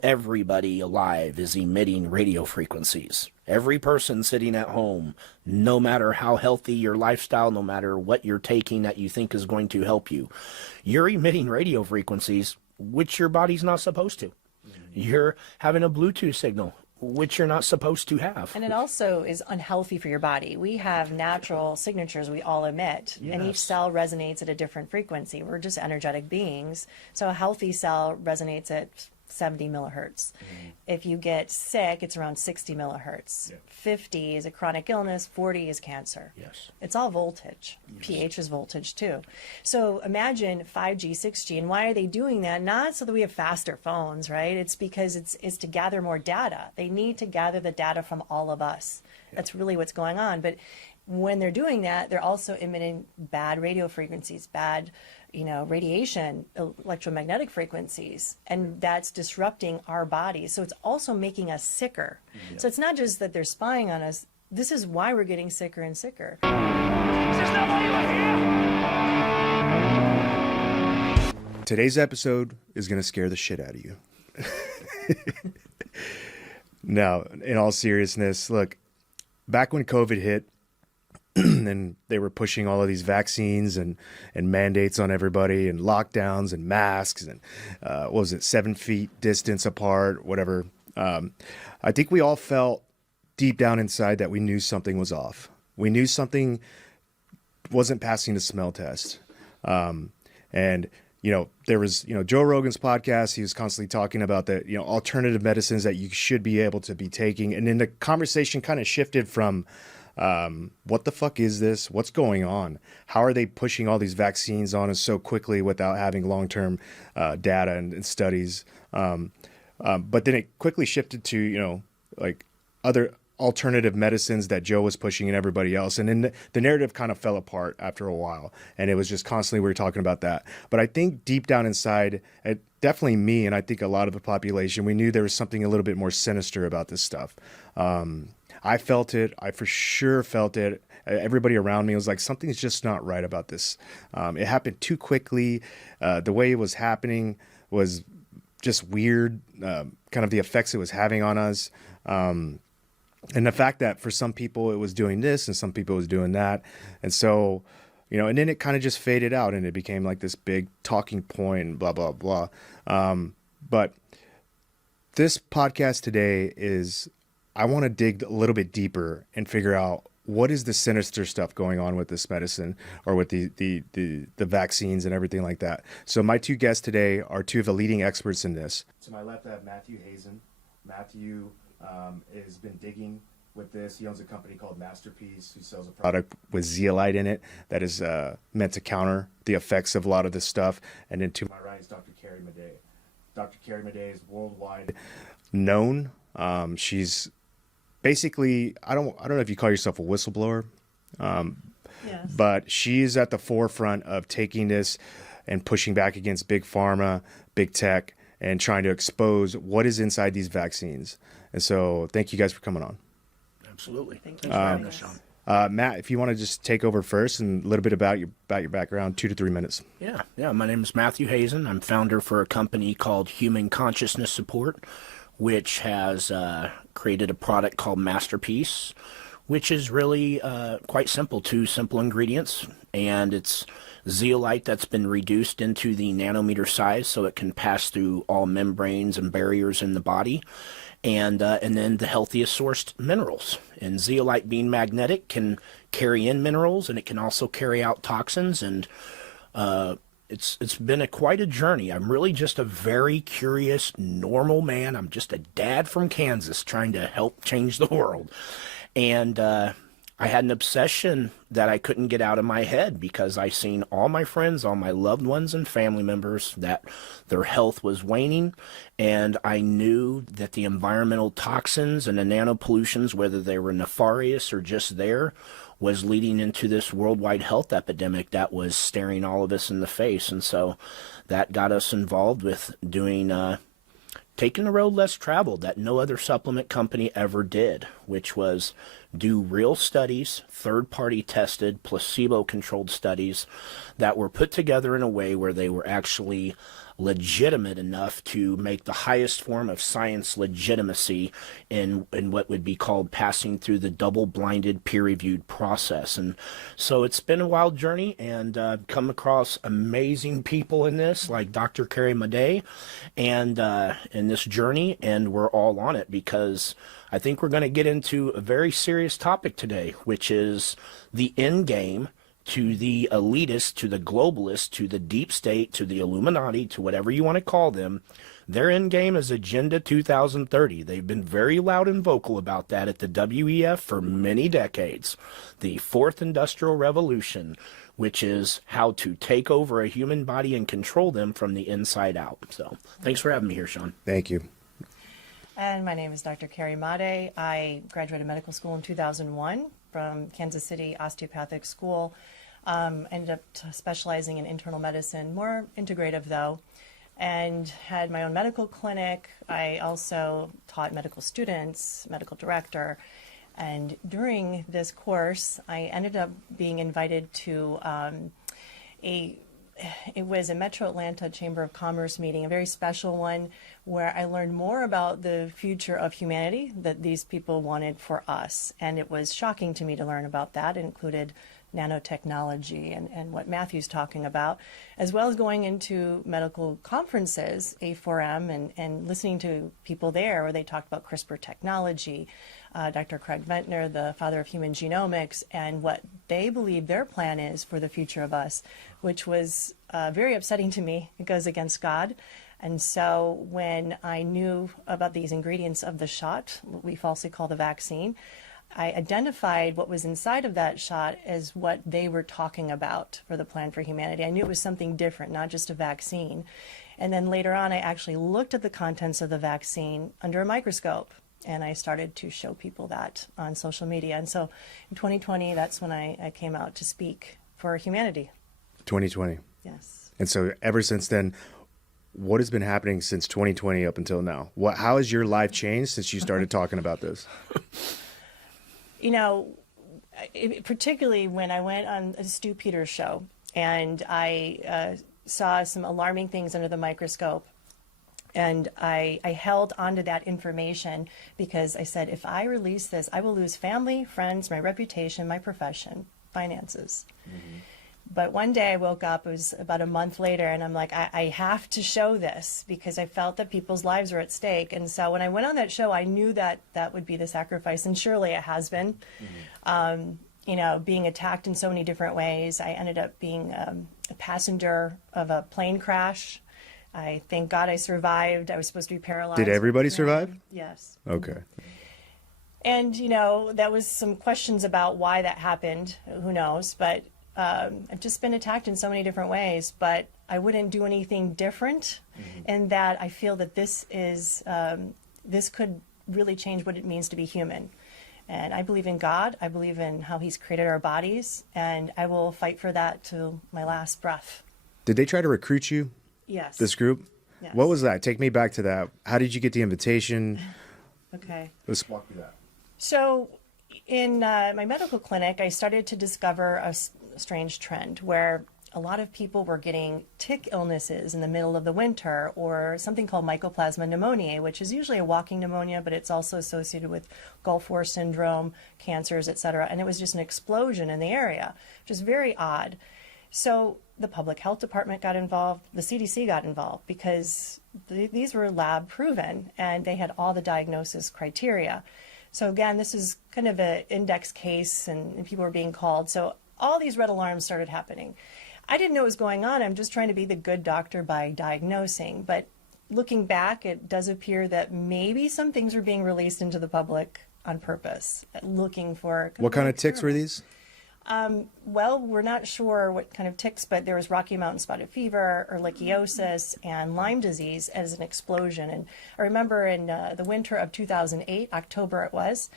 Everybody alive is emitting radio frequencies. Every person sitting at home, no matter how healthy your lifestyle, no matter what you're taking that you think is going to help you, you're emitting radio frequencies, which your body's not supposed to. You're having a Bluetooth signal, which you're not supposed to have. And it also is unhealthy for your body. We have natural signatures we all emit, and each cell resonates at a different frequency. We're just energetic beings. So a healthy cell resonates at 70 millihertz. If you get sick, it's around 60 millihertz. 50 is a chronic illness, 40 is cancer. It's all voltage. pH is voltage too. So imagine 5G, 6G, and why are they doing that? Not so that we have faster phones, right? It's because it's to gather more data. They need to gather the data from all of us. That's really what's going on. But when they're doing that, they're also emitting bad radio frequencies, bad radiation, electromagnetic frequencies, and that's disrupting our bodies. So it's also making us sicker. So it's not just that they're spying on us. This is why we're getting sicker and sicker. Is this not why you are here? Today's episode is going to scare the shit out of you. No, in all seriousness, look, back when COVID hit, and they were pushing all of these vaccines and mandates on everybody and lockdowns and masks and what was it, 7 feet distance apart, whatever. I think we all felt deep down inside that we knew something was off. We knew something wasn't passing the smell test. And, there was, Joe Rogan's podcast. He was constantly talking about the, alternative medicines that you should be able to be taking. And then the conversation kind of shifted from, what the fuck is this? What's going on? How are they pushing all these vaccines on us so quickly without having long-term data and studies? But then it quickly shifted to, other alternative medicines that Joe was pushing and everybody else. And then the narrative kind of fell apart after a while. And it was just constantly, we were talking about that. But I think deep down inside, definitely me, and I think a lot of the population, we knew there was something a little bit more sinister about this stuff. I felt it. I for sure felt it. Everybody around me was like, something's just not right about this. It happened too quickly. The way it was happening was just weird, kind of the effects it was having on us. And the fact that for some people it was doing this and some people it was doing that. And so, and then it kind of just faded out and it became like this big talking point and blah, blah, blah. But this podcast today is, I want to dig a little bit deeper and figure out what is the sinister stuff going on with this medicine or with the vaccines and everything like that. So my two guests today are two of the leading experts in this. To my left, I have Matthew Hazen. Matthew has been digging with this. He owns a company called Masterpiece who sells a product with zeolite in it that is meant to counter the effects of a lot of this stuff. And then to my right is Dr. Carrie Madej. Dr. Carrie Madej is worldwide known. She's basically, I don't know if you call yourself a whistleblower, Yes. but she's at the forefront of taking this and pushing back against big pharma, big tech, and trying to expose what is inside these vaccines. And so thank you guys for coming on. Absolutely. Thank you Thanks for having us, Sean. Matt, if you want to just take over first and a little bit about your background, 2 to 3 minutes. Yeah. My name is Matthew Hazen. I'm founder for a company called Human Consciousness Support, which has created a product called Masterpiece, which is really quite simple, 2 simple ingredients, and it's zeolite that's been reduced into the nanometer size so it can pass through all membranes and barriers in the body, and then the healthiest sourced minerals. And zeolite, being magnetic, can carry in minerals, and it can also carry out toxins, and it's been quite a journey. I'm really just a very curious, normal man. I'm just a dad from Kansas trying to help change the world. And I had an obsession that I couldn't get out of my head because I seen all my friends, all my loved ones and family members, that their health was waning. And I knew that the environmental toxins and the nanopollutions, whether they were nefarious or just there, was leading into this worldwide health epidemic that was staring all of us in the face. And so that got us involved with doing taking the road less traveled that no other supplement company ever did, which was do real studies, third-party tested, placebo-controlled studies that were put together in a way where they were actually legitimate enough to make the highest form of science legitimacy in what would be called passing through the double-blinded peer-reviewed process. And so it's been a wild journey, and come across amazing people in this, like Dr. Carrie Madej, and in this journey, and we're all on it because I think we're going to get into a very serious topic today, which is the end game to the elitists, to the globalists, to the deep state, to the Illuminati, to whatever you want to call them. Their end game is Agenda 2030. They've been very loud and vocal about that at the WEF for many decades. The Fourth Industrial Revolution, which is how to take over a human body and control them from the inside out. So thanks for having me here, Sean. Thank you. And my name is Dr. Carrie Madej. I graduated medical school in 2001 from Kansas City Osteopathic School. Ended up specializing in internal medicine, more integrative though, and had my own medical clinic. I also taught medical students, medical director, and during this course, I ended up being invited to it was a Metro Atlanta Chamber of Commerce meeting, a very special one, where I learned more about the future of humanity that these people wanted for us. And it was shocking to me to learn about that. It included nanotechnology and what Matthew's talking about, as well as going into medical conferences, A4M, and listening to people there where they talked about CRISPR technology, Dr. Craig Ventnor, the father of human genomics, and what they believe their plan is for the future of us, which was very upsetting to me. It goes against God. And so when I knew about these ingredients of the shot, what we falsely call the vaccine, I identified what was inside of that shot as what they were talking about for the plan for humanity. I knew it was something different, not just a vaccine. And then later on, I actually looked at the contents of the vaccine under a microscope, and I started to show people that on social media. And so in 2020, that's when I came out to speak for humanity. 2020. Yes. And so ever since then, what has been happening since 2020 up until now? How has your life changed since you started talking about this? You know, particularly when I went on a Stu Peters show and I saw some alarming things under the microscope, and I held onto that information because I said, if I release this, I will lose family, friends, my reputation, my profession, finances. Mm-hmm. But one day I woke up, it was about a month later, and I'm like, I have to show this because I felt that people's lives were at stake. And so when I went on that show, I knew that that would be the sacrifice, and surely it has been. Mm-hmm. You know, being attacked in so many different ways. I ended up being a passenger of a plane crash. I thank God I survived. I was supposed to be paralyzed. Did everybody survive? Yes. Okay. And, you know, that was some questions about why that happened. Who knows? But I've just been attacked in so many different ways, but I wouldn't do anything different. Mm-hmm. In that I feel that this is, this could really change what it means to be human. And I believe in God. I believe in how He's created our bodies, and I will fight for that till my last breath. Did they try to recruit you? Yes. This group? Yes. What was that? Take me back to that. How did you get the invitation? Okay. Let's walk through that. So in my medical clinic, I started to discover a strange trend where a lot of people were getting tick illnesses in the middle of the winter, or something called Mycoplasma pneumoniae, which is usually a walking pneumonia, but it's also associated with Gulf War syndrome, cancers, etc. And it was just an explosion in the area, which is very odd. So the public health department got involved, the CDC got involved, because these were lab proven and they had all the diagnosis criteria. So again, this is kind of an index case, and people were being called. So all these red alarms started happening. I didn't know what was going on. I'm just trying to be the good doctor by diagnosing. But looking back, it does appear that maybe some things were being released into the public on purpose, looking for... What kind of ticks were these? Well, we're not sure what kind of ticks, but there was Rocky Mountain spotted fever, ehrlichiosis, and Lyme disease as an explosion. And I remember in the winter of 2008, October it was,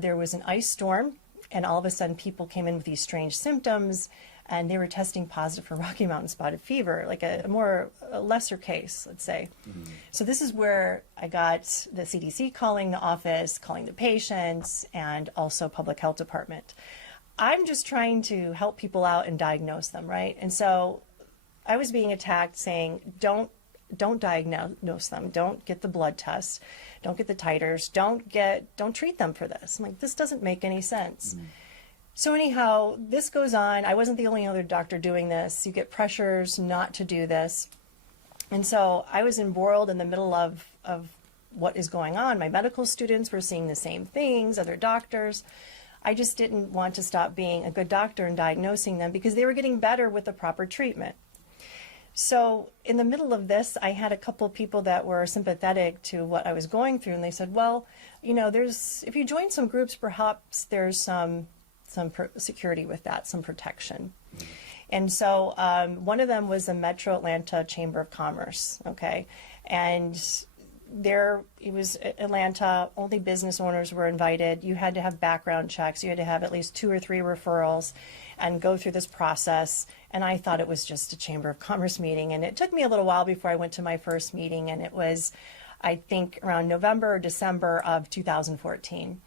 there was an ice storm, and all of a sudden people came in with these strange symptoms. and they were testing positive for Rocky Mountain spotted fever, like a lesser case, let's say. So this is where I got the CDC calling the office, calling the patients, and also public health department. I'm just trying to help people out and diagnose them, right? And so I was being attacked saying, don't diagnose them, don't get the blood tests, don't get the titers, don't treat them for this. I'm like, this doesn't make any sense. So anyhow, this goes on. I wasn't the only other doctor doing this. You get pressures not to do this. And so I was embroiled in the middle of what is going on. My medical students were seeing the same things, other doctors. I just didn't want to stop being a good doctor and diagnosing them because they were getting better with the proper treatment. So in the middle of this, I had a couple of people that were sympathetic to what I was going through, and they said, well, you know, if you join some groups, perhaps there's some security with that, some protection. And so one of them was the Metro Atlanta Chamber of Commerce, okay? And it was Atlanta, only business owners were invited. You had to have background checks. You had to have at least 2 or 3 referrals and go through this process. And I thought it was just a Chamber of Commerce meeting. And it took me a little while before I went to my first meeting. And it was, I think, around November or December of 2014.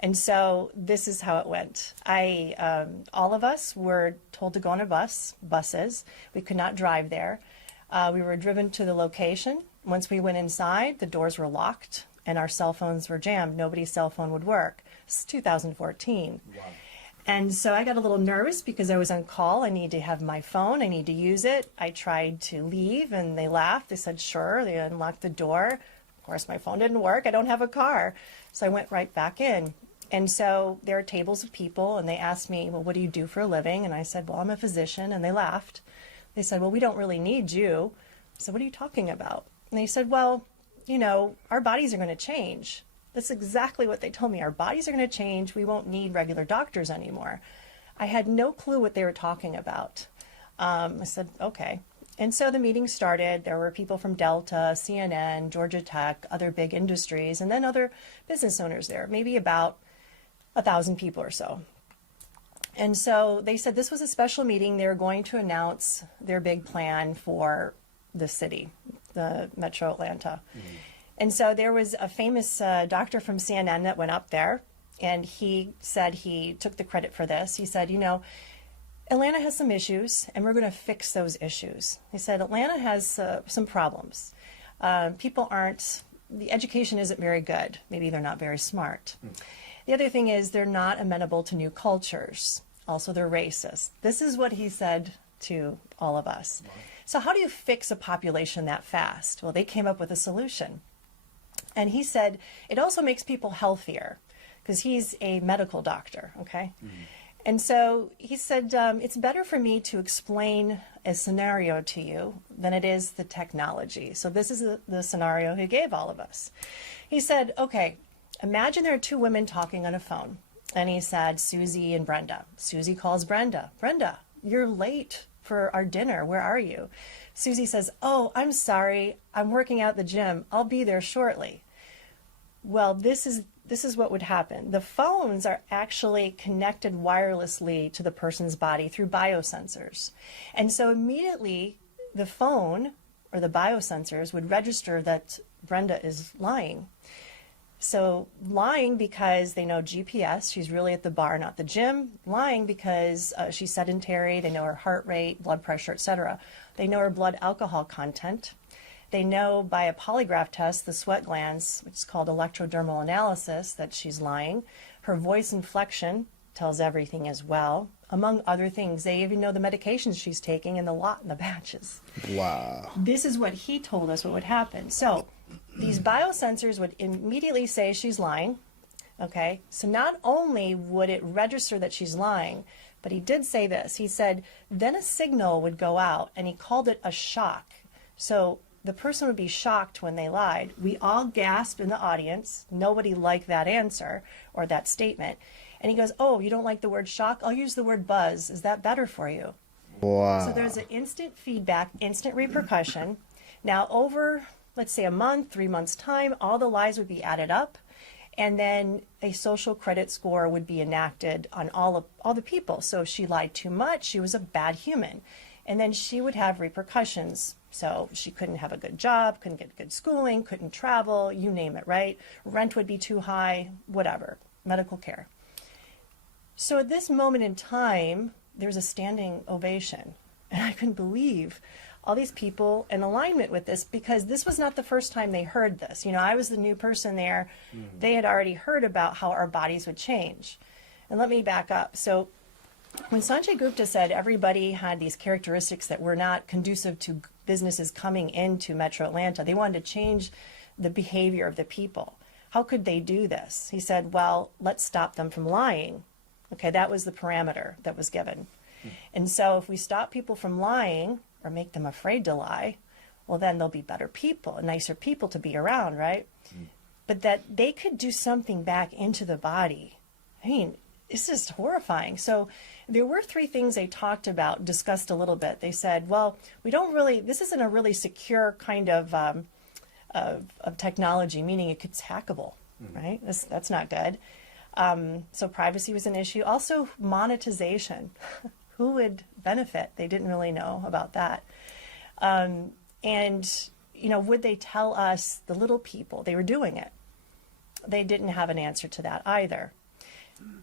And so this is how it went. All of us were told to go on buses. We could not drive there. We were driven to the location. Once we went inside, the doors were locked and our cell phones were jammed. Nobody's cell phone would work. This is 2014. Wow. And so I got a little nervous because I was on call. I need to have my phone. I need to use it. I tried to leave and they laughed. They said, sure. They unlocked the door. Of course, my phone didn't work. I don't have a car. So I went right back in. And so there are tables of people and they asked me, well, what do you do for a living? And I said, well, I'm a physician. And they laughed. They said, well, we don't really need you. I said, what are you talking about? And they said, well, you know, our bodies are going to change. That's exactly what they told me. Our bodies are going to change. We won't need regular doctors anymore. I had no clue what they were talking about. I said, okay. And so the meeting started. There were people from Delta, CNN, Georgia Tech, other big industries, and then other business owners there, maybe about 1,000 people or so. And so they said this was a special meeting. They were going to announce their big plan for the city, the Metro Atlanta. And so there was a famous doctor from CNN that went up there, and he said he took the credit for this. He said, you know, Atlanta has some issues, and we're going to fix those issues. He said Atlanta has some problems. The education isn't very good. Maybe they're not very smart. The other thing is they're not amenable to new cultures. Also, they're racist. This is what he said to all of us. Wow. So how do you fix a population that fast? Well, they came up with a solution. And he said it also makes people healthier because he's a medical doctor, okay? And so he said, it's better for me to explain a scenario to you than it is the technology. So this is the scenario he gave all of us. He said, okay, imagine there are 2 women talking on a phone. And he said, Susie and Brenda. Susie calls Brenda. Brenda, you're late for our dinner. Where are you? Susie says, oh, I'm sorry. I'm working out at the gym. I'll be there shortly. Well, this is what would happen. The phones are actually connected wirelessly to the person's body through biosensors. And so immediately the phone or the biosensors would register that Brenda is lying. So lying because they know GPS, she's really at the bar, not the gym. Lying because she's sedentary, they know her heart rate, blood pressure, etc. They know her blood alcohol content. They know by a polygraph test, the sweat glands, which is called electrodermal analysis, that she's lying. Her voice inflection tells everything as well. Among other things, they even know the medications she's taking and the lot and the batches. Wow. This is what he told us what would happen. So these biosensors would immediately say she's lying, okay? So not only would it register that she's lying, but he did say this. He said, then a signal would go out, and he called it a shock. So the person would be shocked when they lied. We all gasped in the audience. Nobody liked that answer or that statement. And he goes, oh, you don't like the word shock? I'll use the word buzz. Is that better for you? Wow. So there's an instant feedback, instant repercussion. Now over, let's say a month, 3 months time, all the lies would be added up And then a social credit score would be enacted on all the people. So if she lied too much, she was a bad human. And then she would have repercussions. So she couldn't have a good job, couldn't get good schooling, couldn't travel, you name it, right? Rent would be too high, whatever, medical care. So at this moment in time, there was a standing ovation. And I couldn't believe all these people in alignment with this, because this was not the first time they heard this. You know, I was the new person there. They had already heard about how our bodies would change. And let me back up. So when Sanjay Gupta said everybody had these characteristics that were not conducive to businesses coming into Metro Atlanta, they wanted to change the behavior of the people. How could they do this? He said, well, let's stop them from lying. Okay, that was the parameter that was given. And so if we stop people from lying or make them afraid to lie, well, then they'll be better people, nicer people to be around, right? But that they could do something back into the body. I mean, it's just horrifying. So there were three things they talked about, discussed a little bit. They said, well, we don't really, this isn't a really secure kind of technology, meaning it's hackable, right? That's not good. So privacy was an issue. Also monetization. Who would benefit? They didn't really know about that. And, you know, would they tell us, the little people, they were doing it? They didn't have an answer to that either.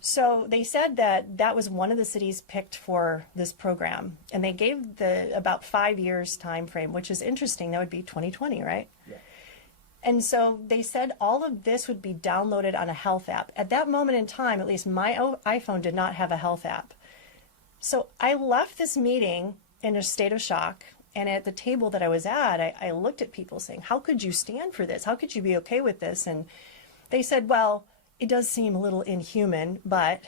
So they said that that was one of the cities picked for this program. And they gave the about 5 years time frame, which is interesting. That would be 2020, right? Yeah. And so they said all of this would be downloaded on a health app. At that moment in time, at least my iPhone did not have a health app. So I left this meeting in a state of shock. And at the table that I was at, I looked at people saying, how could you stand for this? How could you be okay with this? And they said, well, it does seem a little inhuman, but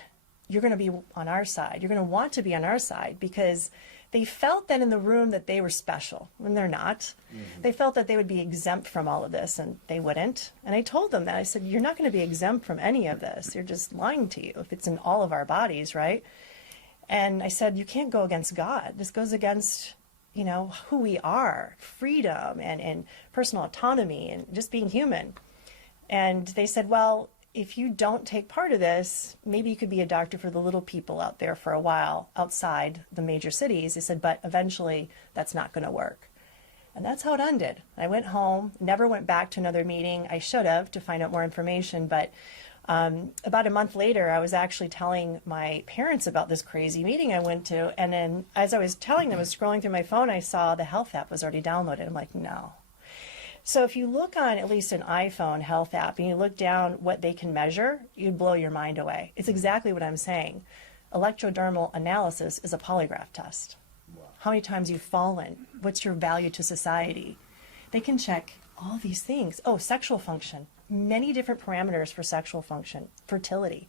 you're going to be on our side. You're going to want to be on our side, because they felt that in the room that they were special, when they're not. They felt that they would be exempt from all of this, and they wouldn't. And I told them that. I said, you're not going to be exempt from any of this. You're just lying to you if it's in all of our bodies, right? And I said, you can't go against God. This goes against, you know, who we are, freedom and personal autonomy and just being human. And they said, well, if you don't take part of this, maybe you could be a doctor for the little people out there for a while outside the major cities. They said, but eventually that's not going to work. And that's how it ended. I went home, never went back to another meeting. I should have, to find out more information. But about a month later, I was actually telling my parents about this crazy meeting I went to. And then as I was telling them, I was scrolling through my phone, I saw the health app was already downloaded. I'm like, no. So if you look on at least an iPhone health app and you look down what they can measure, you'd blow your mind away. It's exactly what I'm saying. Electrodermal analysis is a polygraph test. Wow. How many times you've fallen? What's your value to society? They can check all these things. Oh, sexual function. Many different parameters for sexual function, fertility.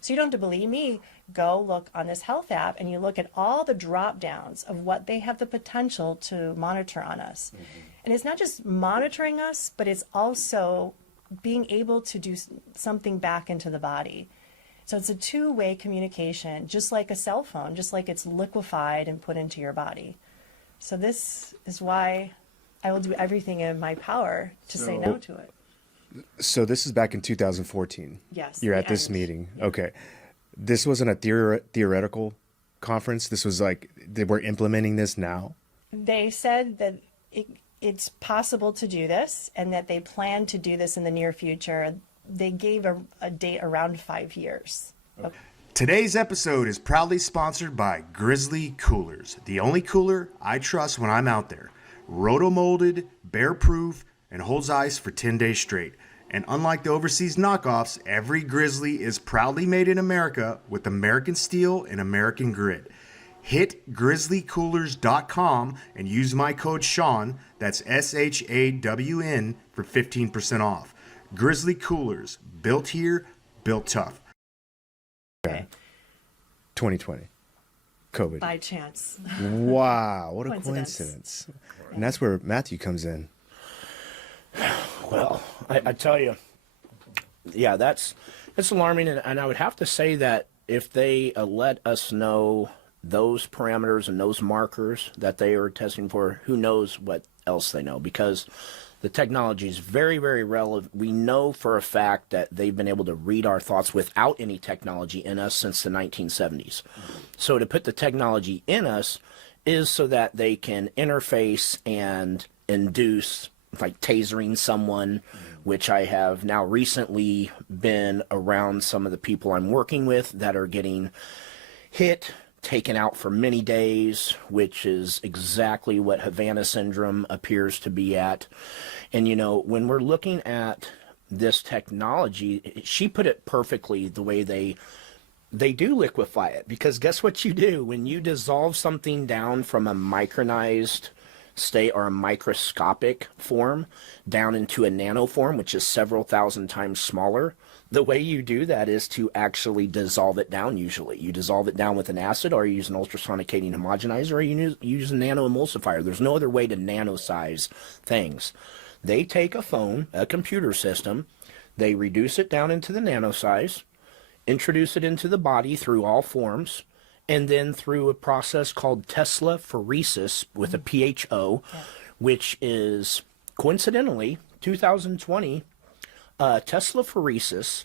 So you don't have to believe me. Go look on this health app and you look at all the drop downs of what they have the potential to monitor on us. And it's not just monitoring us, but it's also being able to do something back into the body. So it's a two-way communication, just like a cell phone, just like it's liquefied and put into your body. So this is why I will do everything in my power to say no to it. So this is back in 2014. Yes. You're at this meeting. Okay. This wasn't a theoretical conference. This was like, they were implementing this now. They said that it's possible to do this and that they plan to do this in the near future. They gave a date around 5 years. Okay. Today's episode is proudly sponsored by Grizzly Coolers, the only cooler I trust when I'm out there. Roto-molded, bear-proof, and holds ice for 10 days straight. And unlike the overseas knockoffs, every Grizzly is proudly made in America with American steel and American grit. Hit grizzlycoolers.com and use my code Sean, that's SHAWN, for 15% off. Grizzly Coolers, built here, built tough. Okay. 2020. COVID. By chance. Wow, what a coincidence. And that's where Matthew comes in. Well, I tell you, yeah, it's alarming, and I would have to say that if they let us know those parameters and those markers that they are testing for, who knows what else they know, because the technology is very, very relevant. We know for a fact that they've been able to read our thoughts without any technology in us since the 1970s. So to put the technology in us is so that they can interface and induce, like tasering someone, which I have now recently been around some of the people I'm working with that are getting hit, taken out for many days, which is exactly what Havana syndrome appears to be at. And, you know, when we're looking at this technology, she put it perfectly the way they do liquefy it. Because guess what you do? When you dissolve something down from a micronized state or a microscopic form down into a nano form, which is several thousand times smaller, the way you do that is to actually dissolve it down. Usually you dissolve it down with an acid, or you use an ultrasonicating homogenizer, or you use a nano emulsifier. There's no other way to nano size things. They take a phone, a computer system, they reduce it down into the nano size, introduce it into the body through all forms, and then through a process called Tesla phoresis with a PHO, which is coincidentally 2020. Tesla phoresis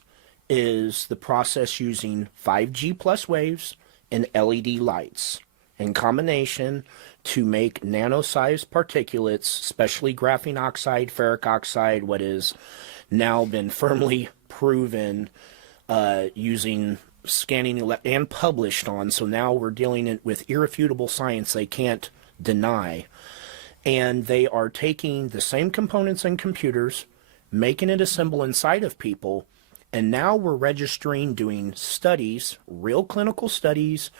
is the process using 5G plus waves and LED lights in combination to make nano-sized particulates, especially graphene oxide, ferric oxide, what is now been firmly proven using scanning and published on. So now we're dealing with irrefutable science they can't deny. And they are taking the same components in computers, making it assemble inside of people, and now we're registering, doing studies, real clinical studies,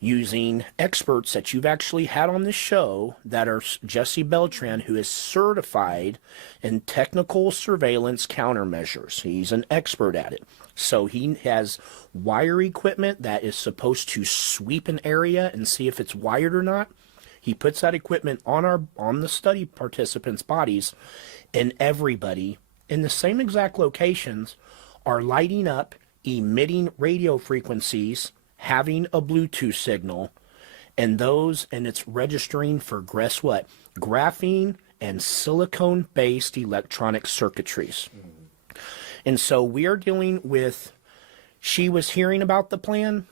using experts that you've actually had on this show that are Jesse Beltran, who is certified in technical surveillance countermeasures. He's an expert at it. So he has wire equipment that is supposed to sweep an area and see if it's wired or not. He puts that equipment on the study participants' bodies, and everybody in the same exact locations are lighting up, emitting radio frequencies, having a Bluetooth signal, and it's registering for, guess what? Graphene and silicone-based electronic circuitries. And so we are dealing with, she was hearing about the plan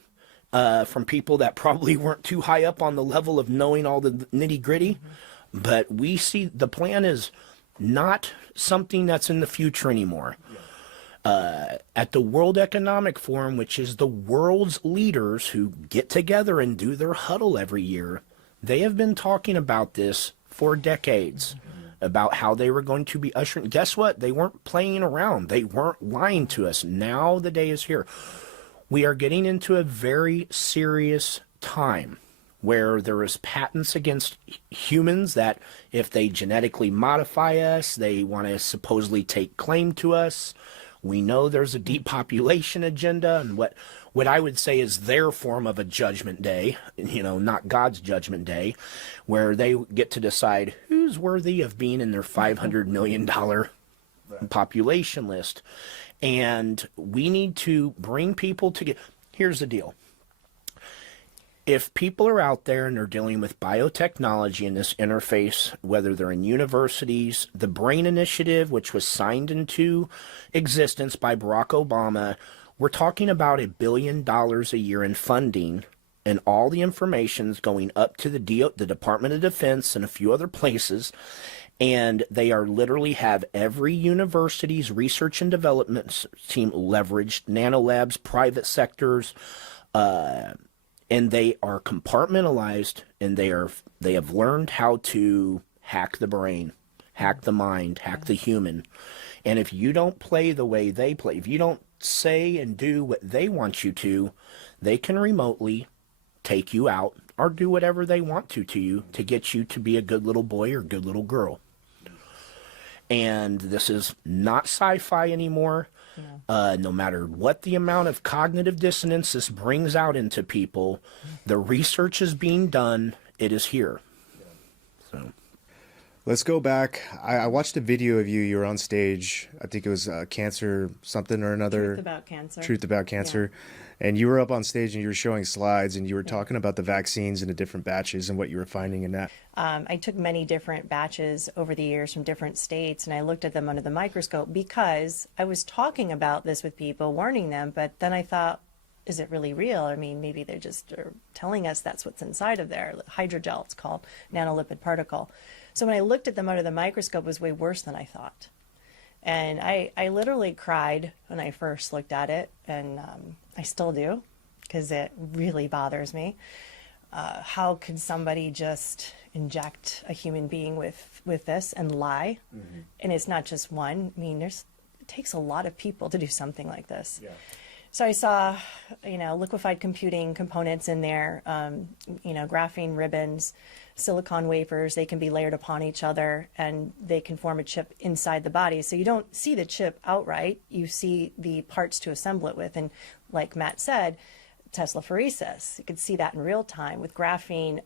from people that probably weren't too high up on the level of knowing all the nitty-gritty, but we see the plan is not something that's in the future anymore. At the World Economic Forum, which is the world's leaders who get together and do their huddle every year, they have been talking about this for decades, about how they were going to be ushering. Guess what? They weren't playing around. They weren't lying to us. Now the day is here. We are getting into a very serious time where there is patents against humans that if they genetically modify us, they want to supposedly take claim to us. We know there's a depopulation agenda, and what I would say is their form of a judgment day, you know, not God's judgment day, where they get to decide who's worthy of being in their $500 million population list. And we need to bring people together. Here's the deal. If people are out there and they're dealing with biotechnology in this interface, whether they're in universities, the BRAIN Initiative, which was signed into existence by Barack Obama, we're talking about $1 billion a year in funding, and all the information's going up to the Department of Defense and a few other places, and they are literally have every university's research and development team leveraged, nanolabs, private sectors, and they are compartmentalized, and they have learned how to hack the brain, hack the mind, hack the human. And if you don't play the way they play, if you don't say and do what they want you to, they can remotely take you out or do whatever they want to you to get you to be a good little boy or good little girl. And this is not sci-fi anymore. No matter what the amount of cognitive dissonance this brings out into people, the research is being done. It is here. So, Let's go back. I watched a video of you. You were on stage. I think it was cancer something or another. Truth about cancer. Truth about cancer. And you were up on stage and you were showing slides and you were talking about the vaccines and the different batches and what you were finding in that. I took many different batches over the years from different states, and I looked at them under the microscope because I was talking about this with people, warning them, but then I thought, is it really real? I mean, maybe they're just telling us that's what's inside of there. Hydrogel, it's called, nanolipid particle. So when I looked at them under the microscope, it was way worse than I thought. And I literally cried when I first looked at it, and I still do, because it really bothers me. How can somebody just inject a human being with this and lie? Mm-hmm. And it's not just one. I mean, it takes a lot of people to do something like this. Yeah. So I saw, liquefied computing components in there, graphene ribbons, silicon wafers. They can be layered upon each other and they can form a chip inside the body. So you don't see the chip outright. You see the parts to assemble it with. And like Matt said, Teslaphoresis, you could see that in real time with graphene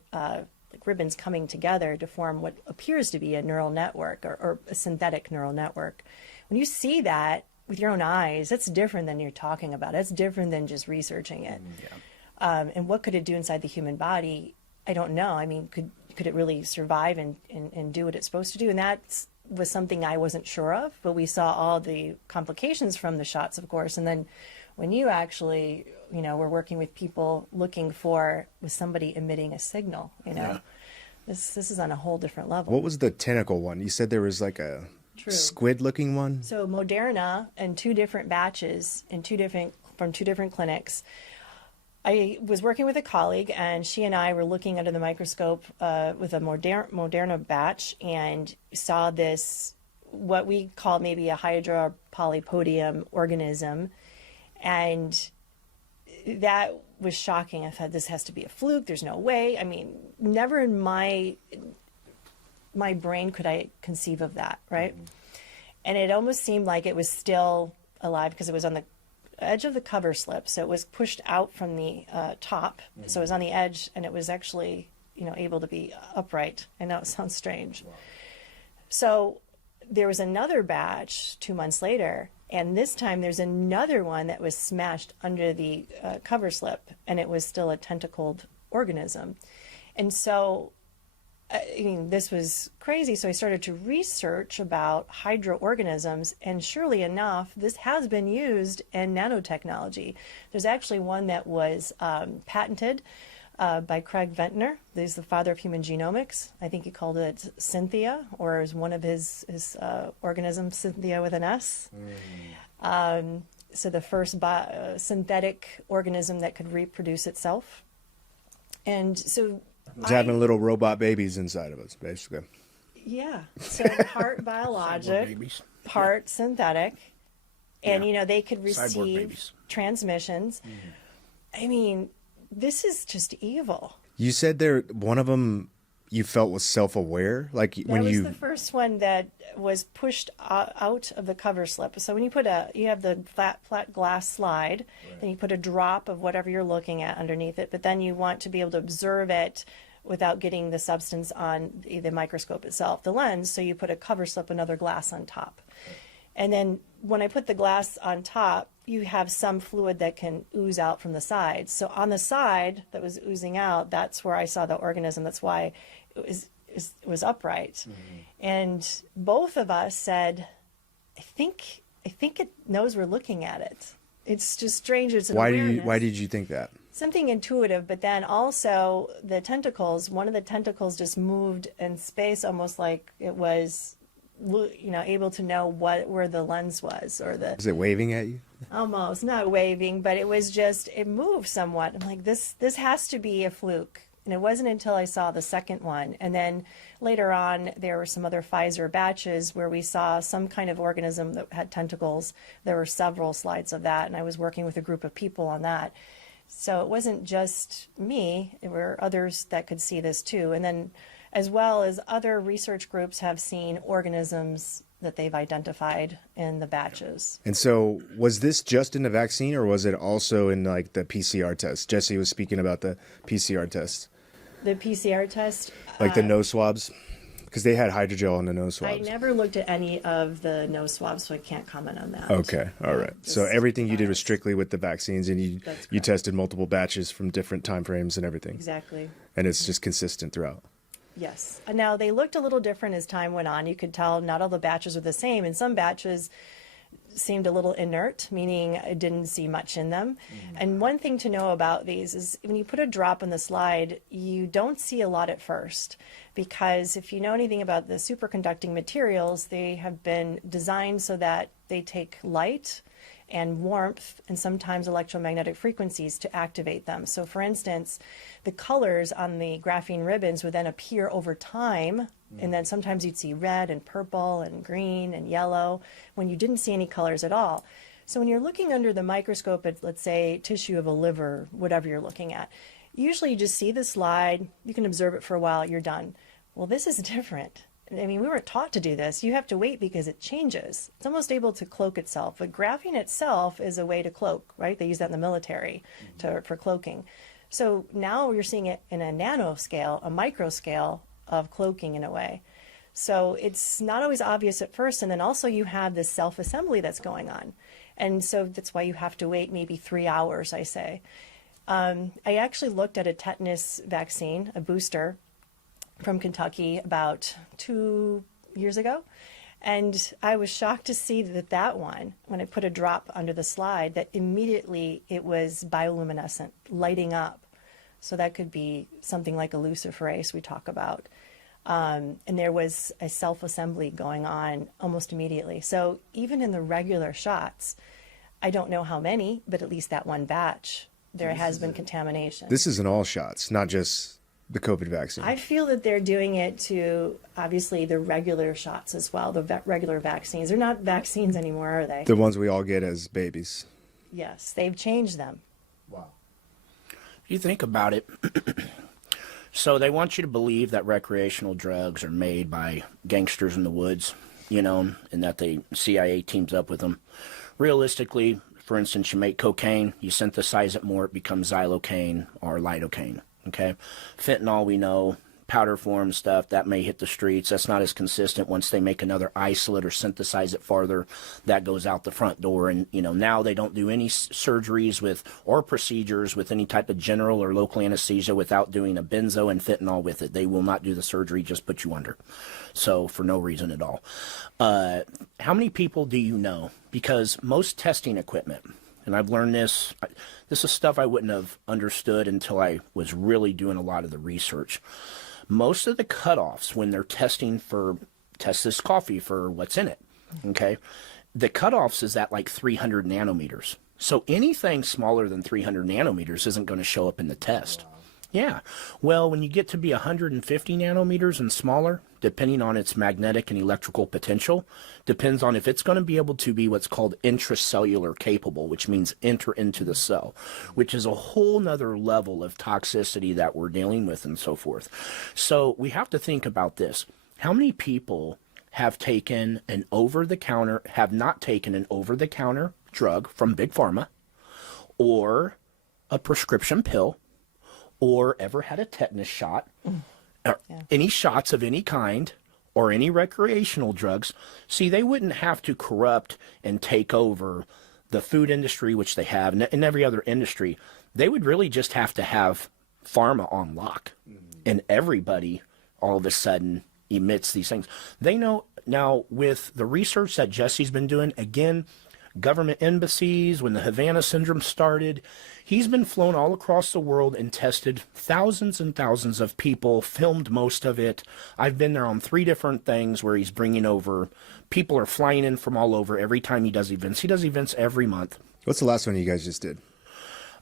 ribbons coming together to form what appears to be a neural network or a synthetic neural network. When you see that with your own eyes, that's different than you're talking about. It's different than just researching it. Yeah. And what could it do inside the human body? I don't know. I mean, could it really survive and do what it's supposed to do? And that was something I wasn't sure of, but we saw all the complications from the shots, of course. And then when you actually, were working with people looking for, was somebody emitting a signal, Yeah. This is on a whole different level. What was the tentacle one? You said there was like a squid-looking one? So Moderna and 2 different batches from 2 different clinics. I was working with a colleague, and she and I were looking under the microscope with a Moderna batch and saw this, what we call maybe a hydropolypodium organism. And that was shocking. I thought, this has to be a fluke. There's no way. I mean, never in my brain could I conceive of that, right? Mm-hmm. And it almost seemed like it was still alive because it was on the edge of the cover slip. So it was pushed out from the top. Mm-hmm. So it was on the edge, and it was actually, able to be upright. I know it sounds strange. Wow. So there was another batch 2 months later, and this time there's another one that was smashed under the cover slip, and it was still a tentacled organism. And so this was crazy. So I started to research about hydroorganisms, and surely enough, this has been used in nanotechnology. There's actually one that was patented by Craig Ventnor. He's the father of human genomics. I think he called it Cynthia, or as one of his organisms, Cynthia with an S. So the first synthetic organism that could reproduce itself. And so it's having little robot babies inside of us, basically. Yeah. So part biologic, part synthetic. And, they could receive transmissions. Mm-hmm. I mean, this is just evil. You said one of them you felt was self-aware? Like that was the first one that was pushed out of the cover slip. So when you have the flat glass slide, right. Then you put a drop of whatever you're looking at underneath it, but then you want to be able to observe it without getting the substance on the microscope itself, the lens. So you put a cover slip, another glass on top. Right. And then when I put the glass on top, you have some fluid that can ooze out from the sides. So on the side that was oozing out, that's where I saw the organism. That's why it was upright. Mm-hmm. And both of us said, I think it knows we're looking at it. It's just strange. It's an awareness. Why did you think that? Something intuitive, but then also the tentacles, one of the tentacles just moved in space almost like it was, able to know where the lens was, or the... Is it waving at you? Almost, not waving, but it was just, it moved somewhat. I'm like, this has to be a fluke. And it wasn't until I saw the second one. And then later on, there were some other Pfizer batches where we saw some kind of organism that had tentacles. There were several slides of that, and I was working with a group of people on that. So it wasn't just me. There were others that could see this too. And then as well as other research groups have seen organisms that they've identified in the batches. And so was this just in the vaccine, or was it also in like the PCR test? Jesse was speaking about the PCR test. The PCR test? Like the nose swabs? Because they had hydrogel on the nose I swabs. never looked at any of the nose swabs, so I can't comment on that. Okay, all right. So Just everything you did was biased. strictly with the vaccines, and you That's you correct. tested multiple batches from different time frames and everything, Exactly. and it's just consistent throughout. Yes. Now they looked a little different as time went on. You could tell not all the batches were the same, and some batches seemed a little inert, meaning I didn't see much in them. And one thing to know about these is when you put a drop on the slide, you don't see a lot at first, because if you know anything about the superconducting materials, they have been designed so that they take light and warmth and sometimes electromagnetic frequencies to activate them. So for instance, the colors on the graphene ribbons would then appear over time, and then sometimes you'd see red and purple and green and yellow when you didn't see any colors at all. So when you're looking under the microscope at, let's say, tissue of a liver, whatever you're looking at, usually you just see the slide, you can observe it for a while, you're done. Well, this is different. I mean, we weren't taught to do this. You have to wait because it changes. It's almost able to cloak itself. But graphene itself is a way to cloak, right? They use that in the military for cloaking. So now you're seeing it in a nanoscale, a micro scale of cloaking in a way. So it's not always obvious at first. And then also you have this self-assembly that's going on. And so that's why you have to wait maybe 3 hours, I say. I actually looked at a tetanus vaccine, a booster, from Kentucky about 2 years ago. And I was shocked to see that one, when I put a drop under the slide, that immediately it was bioluminescent, lighting up. So that could be something like a luciferase we talk about. And there was a self-assembly going on almost immediately. So even in the regular shots, I don't know how many, but at least that one batch, there has been contamination. This is in all shots, not just the COVID vaccine. I feel that they're doing it to, obviously, the regular shots as well, the regular vaccines. They're not vaccines anymore, are they? The ones we all get as babies. Yes, they've changed them. Wow. You think about it. So they want you to believe that recreational drugs are made by gangsters in the woods, you know, and that the CIA teams up with them. Realistically, for instance, you make cocaine, you synthesize it more, it becomes xylocaine or lidocaine, okay? Fentanyl, we know, powder form stuff, that may hit the streets. That's not as consistent. Once they make another isolate or synthesize it farther, that goes out the front door. And, you know, now they don't do any surgeries with or procedures with any type of general or local anesthesia without doing a benzo and fentanyl with it. They will not do the surgery, just put you under. So for no reason at all. How many people do you know? Because most testing equipment, and I've learned this is stuff I wouldn't have understood until I was really doing a lot of the research. Most of the cutoffs when they're testing for, test this coffee for what's in it, okay? The cutoffs is at like 300 nanometers. So anything smaller than 300 nanometers isn't going to show up in the test. Yeah. Well, when you get to be 150 nanometers and smaller, depending on its magnetic and electrical potential, depends on if it's going to be able to be what's called intracellular capable, which means enter into the cell, which is a whole nother level of toxicity that we're dealing with and so forth. So we have to think about this. How many people have taken an over-the-counter, have not taken an over-the-counter drug from Big Pharma or a prescription pill, or ever had a tetanus shot, or any shots of any kind, or any recreational drugs? See, they wouldn't have to corrupt and take over the food industry, which they have, and every other industry. They would really just have to have pharma on lock, and everybody all of a sudden emits these things. They know now with the research that Jesse's been doing, again, government embassies, when the Havana syndrome started, he's been flown all across the world and tested thousands and thousands of people, filmed most of it. I've been there on 3 different things where he's bringing over, people are flying in from all over every time he does events. He does events every month. What's the last one you guys just did?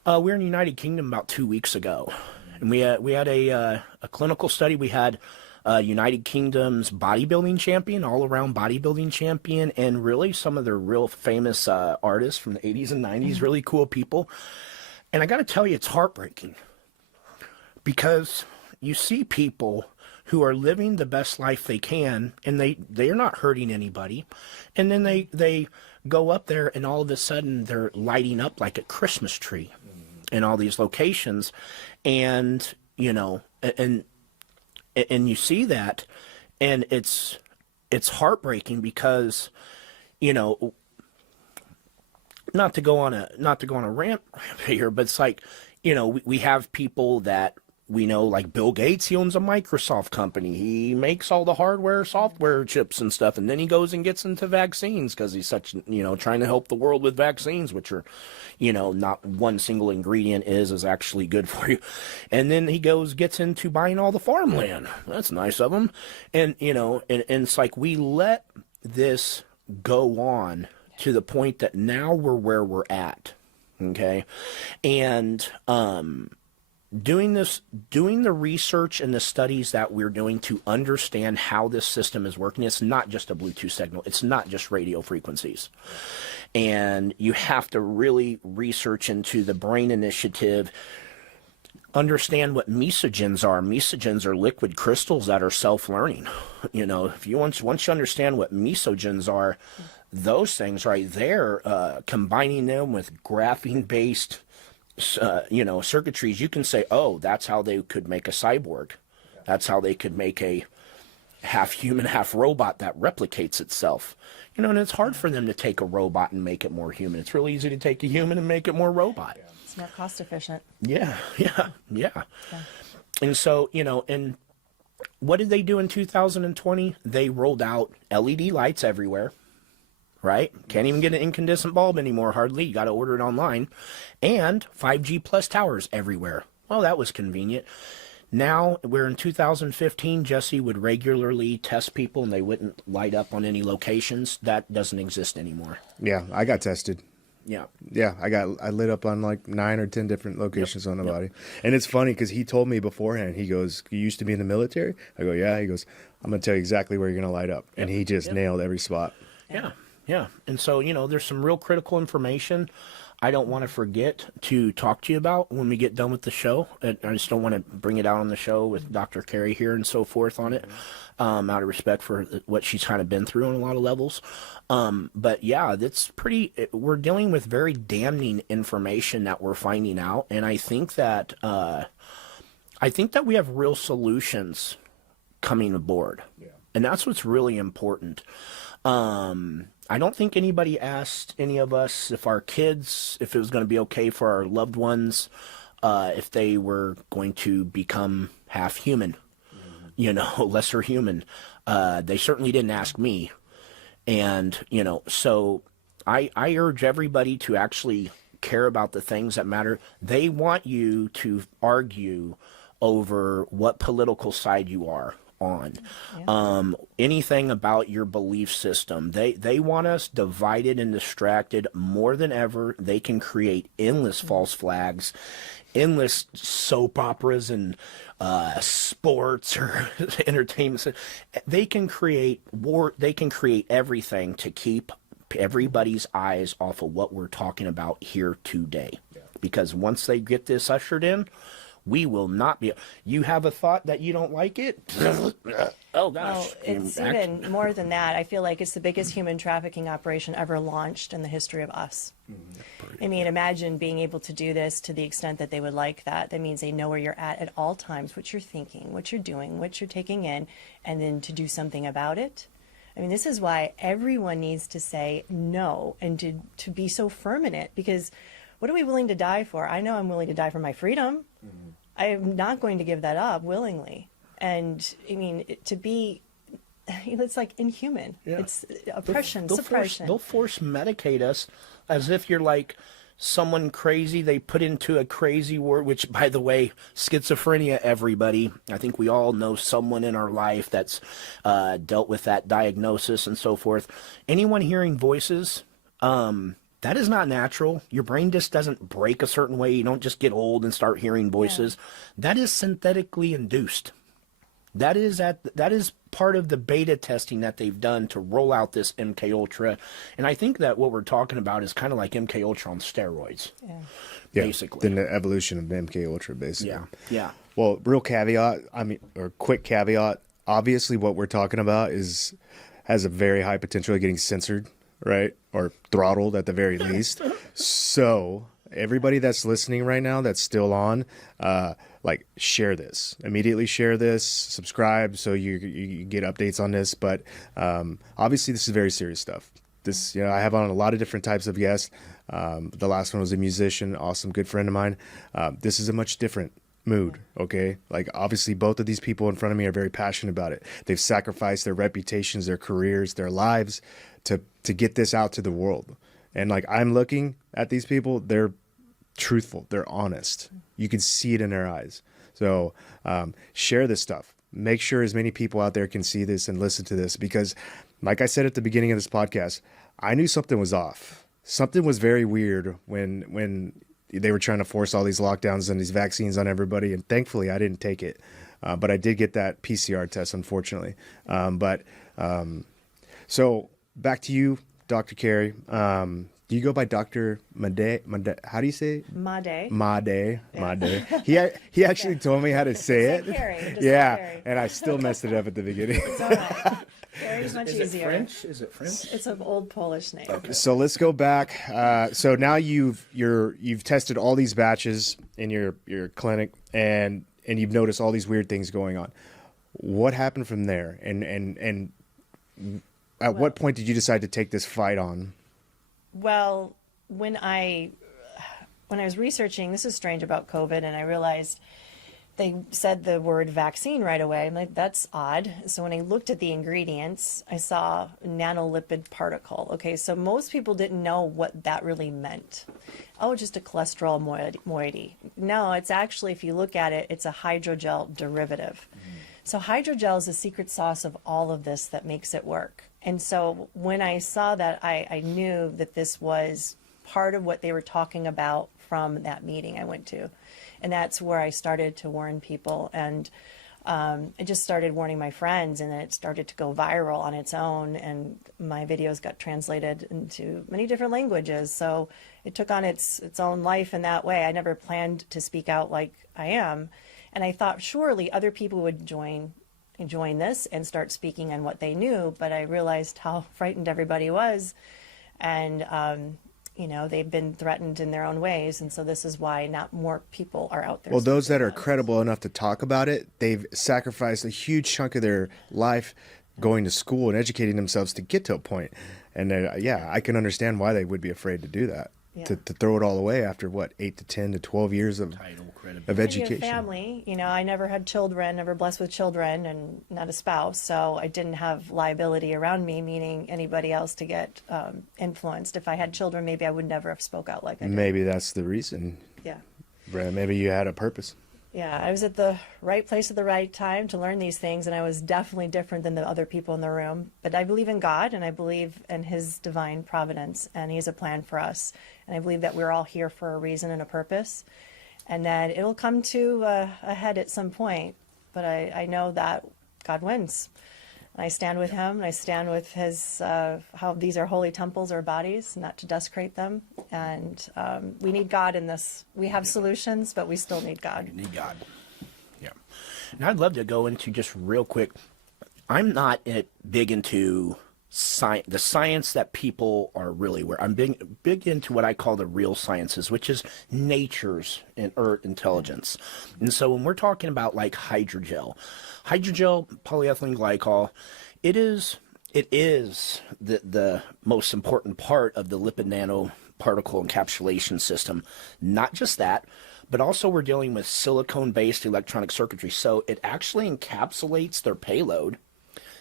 We were in the United Kingdom about 2 weeks ago, and we had a clinical study. We had United Kingdom's bodybuilding champion, all-around bodybuilding champion, and really some of their real famous artists from the 80s and 90s, really cool people. And I got to tell you, it's heartbreaking because you see people who are living the best life they can, and they are not hurting anybody. And then they go up there, and all of a sudden they're lighting up like a Christmas tree in all these locations. And, you know, and you see that, and it's heartbreaking because, you know, not to go on a rant here, but it's like, you know, we have people that we know, like Bill Gates. He owns a Microsoft company. He makes all the hardware, software chips and stuff, and then he goes and gets into vaccines because he's such, you know, trying to help the world with vaccines, which are, you know, not one single ingredient is actually good for you. And then he gets into buying all the farmland. That's nice of him. And, you know, and it's like we let this go on to the point that now we're where we're at. Okay. And, doing the research and the studies that we're doing to understand how this system is working. It's not just a Bluetooth signal. It's not just radio frequencies. And you have to really research into the Brain Initiative, understand what mesogens are. Mesogens are liquid crystals that are self-learning. You know, if you once you understand what mesogens are, those things right there, combining them with graphene-based you know, circuitries, you can say, oh, that's how they could make a cyborg. That's how they could make a half human, half robot that replicates itself. You know, and it's hard for them to take a robot and make it more human. It's really easy to take a human and make it more robot. It's more cost efficient. Yeah. And so, you know, and what did they do in 2020? They rolled out LED lights everywhere. Right? Can't even get an incandescent bulb anymore, hardly. You got to order it online. And 5G plus towers everywhere. Well, that was convenient. Now, we're in 2015, Jesse would regularly test people and they wouldn't light up on any locations. That doesn't exist anymore. Yeah, I got tested. Yeah. Yeah, I lit up on like 9 or 10 different locations on the body. And it's funny because he told me beforehand, he goes, you used to be in the military? I go, yeah. He goes, I'm going to tell you exactly where you're going to light up. And he just nailed every spot. Yeah. Yeah. And so, you know, there's some real critical information I don't want to forget to talk to you about when we get done with the show. I just don't want to bring it out on the show with Dr. Carey here and so forth on it, out of respect for what she's kind of been through on a lot of levels. But yeah, we're dealing with very damning information that we're finding out. And I think that we have real solutions coming aboard. Yeah. And that's what's really important. I don't think anybody asked any of us if our kids, if it was going to be okay for our loved ones, if they were going to become half human, you know, lesser human. They certainly didn't ask me. And, you know, so I urge everybody to actually care about the things that matter. They want you to argue over what political side you are on. Yeah. Anything about your belief system. They want us divided and distracted more than ever. They can create endless false flags, endless soap operas and sports or entertainment. They can create war. They can create everything to keep everybody's eyes off of what we're talking about here today. Yeah. Because once they get this ushered in, we will not be. You have a thought that you don't like it? Oh, gosh. No, it's even more than that. I feel like it's the biggest human trafficking operation ever launched in the history of us. I mean, imagine being able to do this to the extent that they would like that. That means they know where you're at all times, what you're thinking, what you're doing, what you're taking in, and then to do something about it. I mean, this is why everyone needs to say no and to be so firm in it, because what are we willing to die for? I know I'm willing to die for my freedom. Mm-hmm. I am not going to give that up willingly. And I mean, it's like inhuman. Yeah. It's oppression, suppression. They'll force medicate us as if you're like someone crazy they put into a crazy word, which, by the way, schizophrenia, everybody. I think we all know someone in our life that's dealt with that diagnosis and so forth. Anyone hearing voices, that is not natural. Your brain just doesn't break a certain way. You don't just get old and start hearing voices. Yeah. That is synthetically induced. That is part of the beta testing that they've done to roll out this MK Ultra. And I think that what we're talking about is kind of like MK Ultra on steroids. Yeah. Basically. Then the evolution of the MK Ultra, basically. Yeah. Yeah. Well, real caveat, quick caveat. Obviously what we're talking about has a very high potential of getting censored, right? Or throttled at the very least. So, everybody that's listening right now that's still on, like share this, immediately share this, subscribe so you get updates on this. But obviously this is very serious stuff. This, I have on a lot of different types of guests. The last one was a musician, awesome, good friend of mine. This is a much different mood, okay? Like, obviously both of these people in front of me are very passionate about it. They've sacrificed their reputations, their careers, their lives to get this out to the world. And like, I'm looking at these people, they're truthful, they're honest. You can see it in their eyes. So share this stuff. Make sure as many people out there can see this and listen to this, because like I said at the beginning of this podcast, I knew something was off. Something was very weird when they were trying to force all these lockdowns and these vaccines on everybody. And thankfully I didn't take it. But I did get that PCR test, unfortunately. So back to you, Dr. Carey. Do you go by Dr. Made? How do you say it? Made. Made. He actually told me how to say it. Like Carey, just Yeah, like Carey. and I still messed it up at the beginning. It's all right. Carey's much Is it easier. French? Is it French? It's an old Polish name. Okay. So let's go back. So now you've tested all these batches in your clinic, and you've noticed all these weird things going on. What happened from there? And at what point did you decide to take this fight on? Well, when I was researching, this is strange about COVID, and I realized they said the word vaccine right away. I'm like, that's odd. So when I looked at the ingredients, I saw nanolipid particle. Okay, so most people didn't know what that really meant. Oh, just a cholesterol moiety. No, it's actually, if you look at it, it's a hydrogel derivative. So hydrogel is the secret sauce of all of this that makes it work. And so when I saw that, I knew that this was part of what they were talking about from that meeting I went to. And that's where I started to warn people. And I just started warning my friends, and then it started to go viral on its own. And my videos got translated into many different languages. So it took on its own life in that way. I never planned to speak out like I am. And I thought surely other people would join this and start speaking on what they knew, but I realized how frightened everybody was, and they've been threatened in their own ways, and so this is why not more people are out there. Well, those that are about it. credible enough to talk about it, they've sacrificed a huge chunk of their life going to school and educating themselves to get to a point. And I can understand why they would be afraid to do that. Yeah. To throw it all away after 8 to 10 to 12 years of Title, of credibility. education. Family, I never had children, never blessed with children, and not a spouse, so I didn't have liability around me, meaning anybody else to get influenced. If I had children, maybe I would never have spoke out like I did. Maybe that's the reason. Yeah. Brad, maybe you had a purpose. Yeah, I was at the right place at the right time to learn these things, and I was definitely different than the other people in the room. But I believe in God, and I believe in His divine providence, and He has a plan for us. And I believe that we're all here for a reason and a purpose, and that it'll come to a head at some point. But I know that God wins. And I stand with Him, and I stand with His, how these are holy temples or bodies, not to desecrate them. And we need God in this. We have solutions, but we still need God. You need God. Yeah. And I'd love to go into just real quick. I'm not big into the science that people are really aware. I'm big into what I call the real sciences, which is nature's and earth intelligence. And so when we're talking about like hydrogel, polyethylene glycol, it is the most important part of the lipid nanoparticle encapsulation system. Not just that, but also we're dealing with silicone-based electronic circuitry. So it actually encapsulates their payload.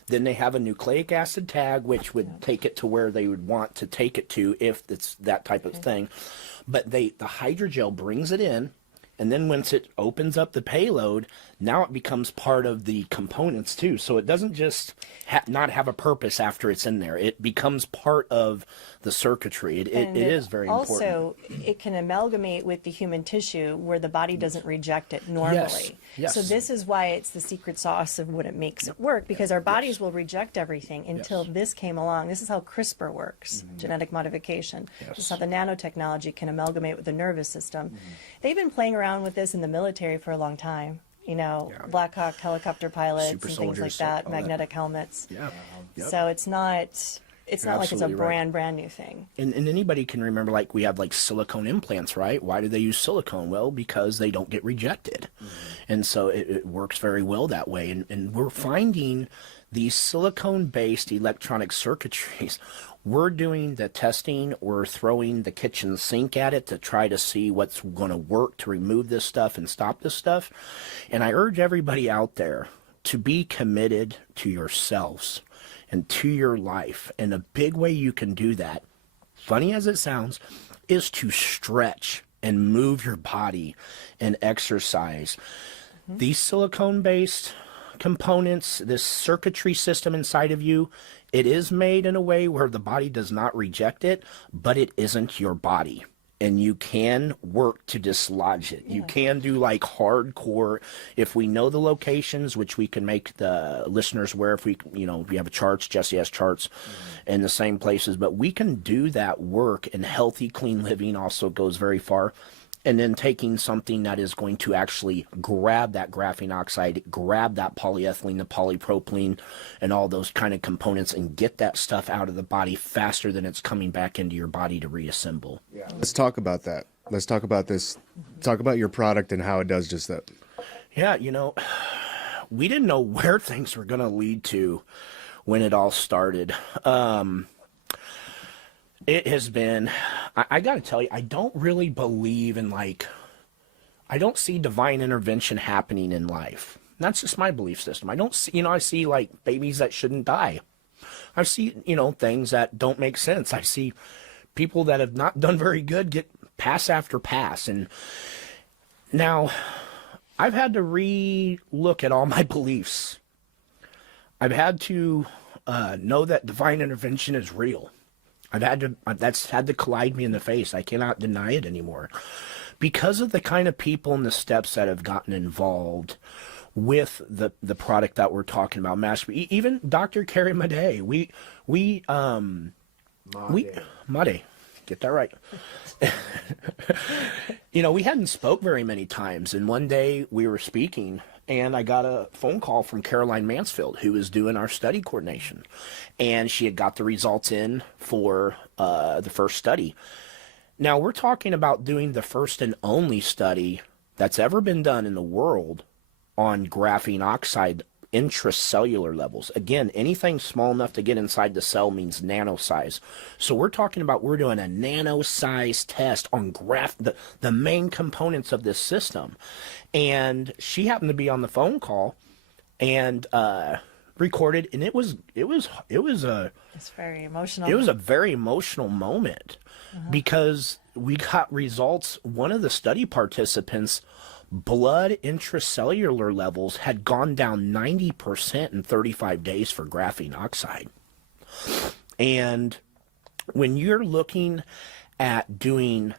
Then they have a nucleic acid tag, which would take it to where they would want to take it to if it's that type of thing. But the hydrogel brings it in, and then once it opens up the payload, now it becomes part of the components too. So it doesn't just not have a purpose after it's in there. It becomes part of the circuitry. It is very important. Also, it can amalgamate with the human tissue where the body doesn't reject it normally. Yes. So this is why it's the secret sauce of what it makes it work, because our bodies will reject everything until this came along. This is how CRISPR works, genetic modification. This is how the nanotechnology can amalgamate with the nervous system. They've been playing around with this in the military for a long time. Black Hawk helicopter pilots Super and things like soldiers, that, all that. magnetic helmets. Yeah. Yep. So it's not It's not like it's a Absolutely right. brand new thing. And anybody can remember, like, we have like silicone implants, right? Why do they use silicone? Well, because they don't get rejected. And so it works very well that way. And we're finding these silicone-based electronic circuitries. We're doing the testing, we're throwing the kitchen sink at it to try to see what's going to work to remove this stuff and stop this stuff. And I urge everybody out there to be committed to yourselves and to your life. And a big way you can do that, funny as it sounds, is to stretch and move your body and exercise. These silicone-based components, this circuitry system inside of you, it is made in a way where the body does not reject it, but it isn't your body. And you can work to dislodge it. You can do like hardcore, if we know the locations, which we can make the listeners aware if we, if you have charts, Jesse has charts in the same places, but we can do that work, and healthy, clean living also goes very far. And then taking something that is going to actually grab that graphene oxide, grab that polyethylene, the polypropylene, and all those kind of components, and get that stuff out of the body faster than it's coming back into your body to reassemble. Yeah. Let's talk about that. Let's talk about this. Talk about your product and how it does just that. Yeah, we didn't know where things were going to lead to when it all started. It has been, I got to tell you, I don't really believe in I don't see divine intervention happening in life. That's just my belief system. I don't see, I see like babies that shouldn't die. I see, things that don't make sense. I see people that have not done very good get pass after pass. And now I've had to re-look at all my beliefs. I've had to know that divine intervention is real. That's had to collide me in the face. I cannot deny it anymore. Because of the kind of people and the steps that have gotten involved with the product that we're talking about, even Dr. Carrie Madej, Madej, get that right. We hadn't spoke very many times, and one day we were speaking, and I got a phone call from Caroline Mansfield, who was doing our study coordination, and she had got the results in for the first study. Now, we're talking about doing the first and only study that's ever been done in the world on graphene oxide intracellular levels. Again, anything small enough to get inside the cell means nano size. So we're talking about, we're doing a nano size test on the main components of this system. And she happened to be on the phone call and recorded, and it was It's very emotional. it was a very emotional moment because we got results. One of the study participants' blood intracellular levels had gone down 90% in 35 days for graphene oxide. And when you're looking at doing,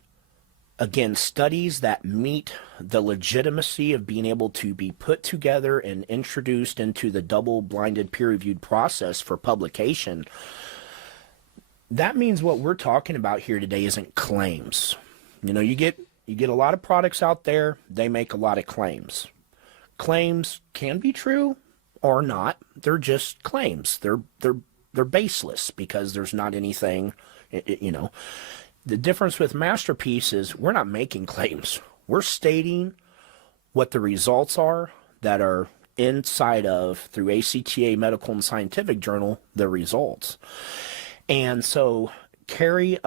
again, studies that meet the legitimacy of being able to be put together and introduced into the double-blinded peer-reviewed process for publication, that means what we're talking about here today isn't claims. You get a lot of products out there, they make a lot of claims. Claims can be true or not. They're just claims. They're baseless because there's not anything, The difference with Masterpiece is we're not making claims. We're stating what the results are that are inside of, through ACTA Medical and Scientific Journal, the results. And so Carrie's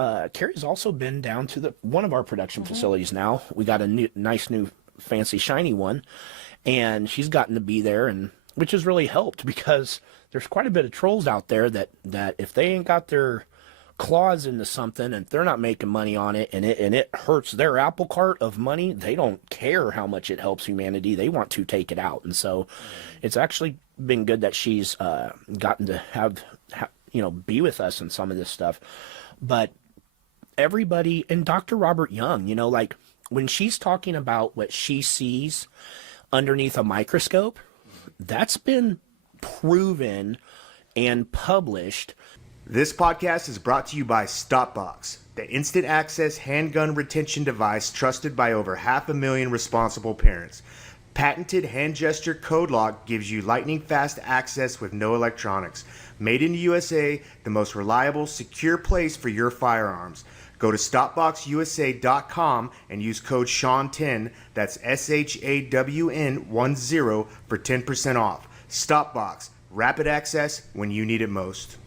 also been down to one of our production facilities now. We got a nice new fancy shiny one, and she's gotten to be there, and which has really helped because there's quite a bit of trolls out there that if they ain't got their claws into something and they're not making money on it, and it hurts their apple cart of money, they don't care how much it helps humanity. They want to take it out. And so it's actually been good that she's gotten to have be with us in some of this stuff. But everybody, and Dr. Robert Young, when she's talking about what she sees underneath a microscope, that's been proven and published. This podcast is brought to you by Stopbox, the instant access handgun retention device trusted by over 500,000 responsible parents. patented hand gesture code lock gives you lightning fast access with no electronics. Made in the USA, the most reliable, secure place for your firearms. Go to stopboxusa.com and use code SEAN10, that's SHAWN10 for 10% off. Stopbox, rapid access when you need it most.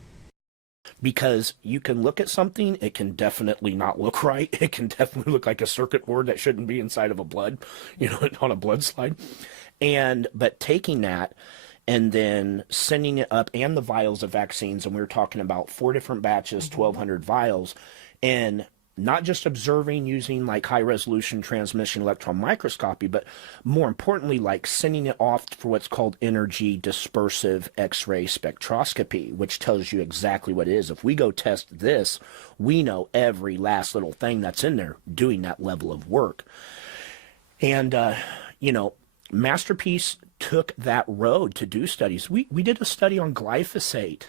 Because you can look at something, it can definitely not look right. It can definitely look like a circuit board that shouldn't be inside of a blood, on a blood slide. But taking that and then sending it up, and the vials of vaccines, and we were talking about 4 different batches, 1,200 vials, and not just observing using like high resolution transmission electron microscopy, but more importantly, like sending it off for what's called energy dispersive X-ray spectroscopy, which tells you exactly what it is. If we go test this, we know every last little thing that's in there doing that level of work. And, Masterpiece took that road to do studies. We did a study on glyphosate.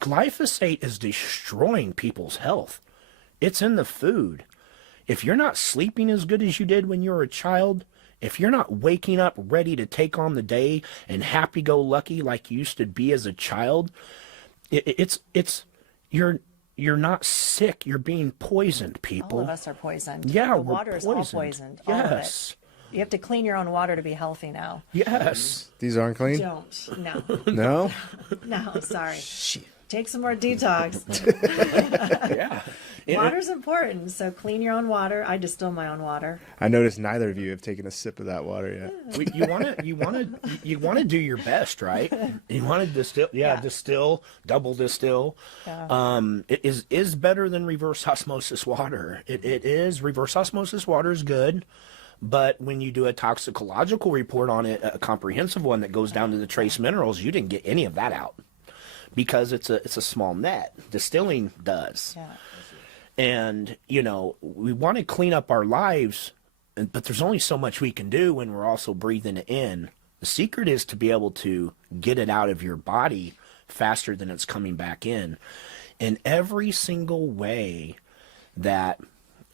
Glyphosate is destroying people's health. It's in the food. If you're not sleeping as good as you did when you were a child, if you're not waking up ready to take on the day and happy-go-lucky like you used to be as a child, you're not sick. You're being poisoned, people. All of us are poisoned. Yeah, the we're water is all poisoned. All of Yes. it. You have to clean your own water to be healthy now. Yes. These aren't clean? Don't. No. No? No, sorry. Take some more detox. Yeah. Water's important, so clean your own water. I distill my own water. I noticed neither of you have taken a sip of that water yet. You want to do your best, right? You want to distill, distill, double distill. Yeah. It is better than reverse osmosis water. It is. Reverse osmosis water is good. But when you do a toxicological report on it, a comprehensive one that goes down to the trace minerals, you didn't get any of that out because it's a small net. Distilling does. Yeah. And, we want to clean up our lives, but there's only so much we can do when we're also breathing it in. The secret is to be able to get it out of your body faster than it's coming back in. In every single way that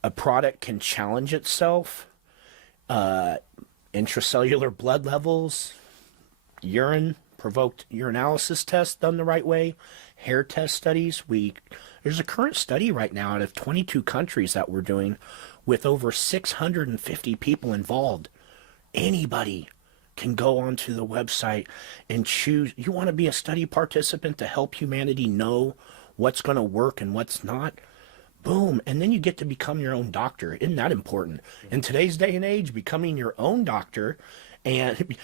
a product can challenge itself, intracellular blood levels, provoked urinalysis tests done the right way, hair test studies. There's a current study right now out of 22 countries that we're doing with over 650 people involved. Anybody can go onto the website and choose. You want to be a study participant to help humanity know what's going to work and what's not? Boom. And then you get to become your own doctor. Isn't that important? In today's day and age, becoming your own doctor, and,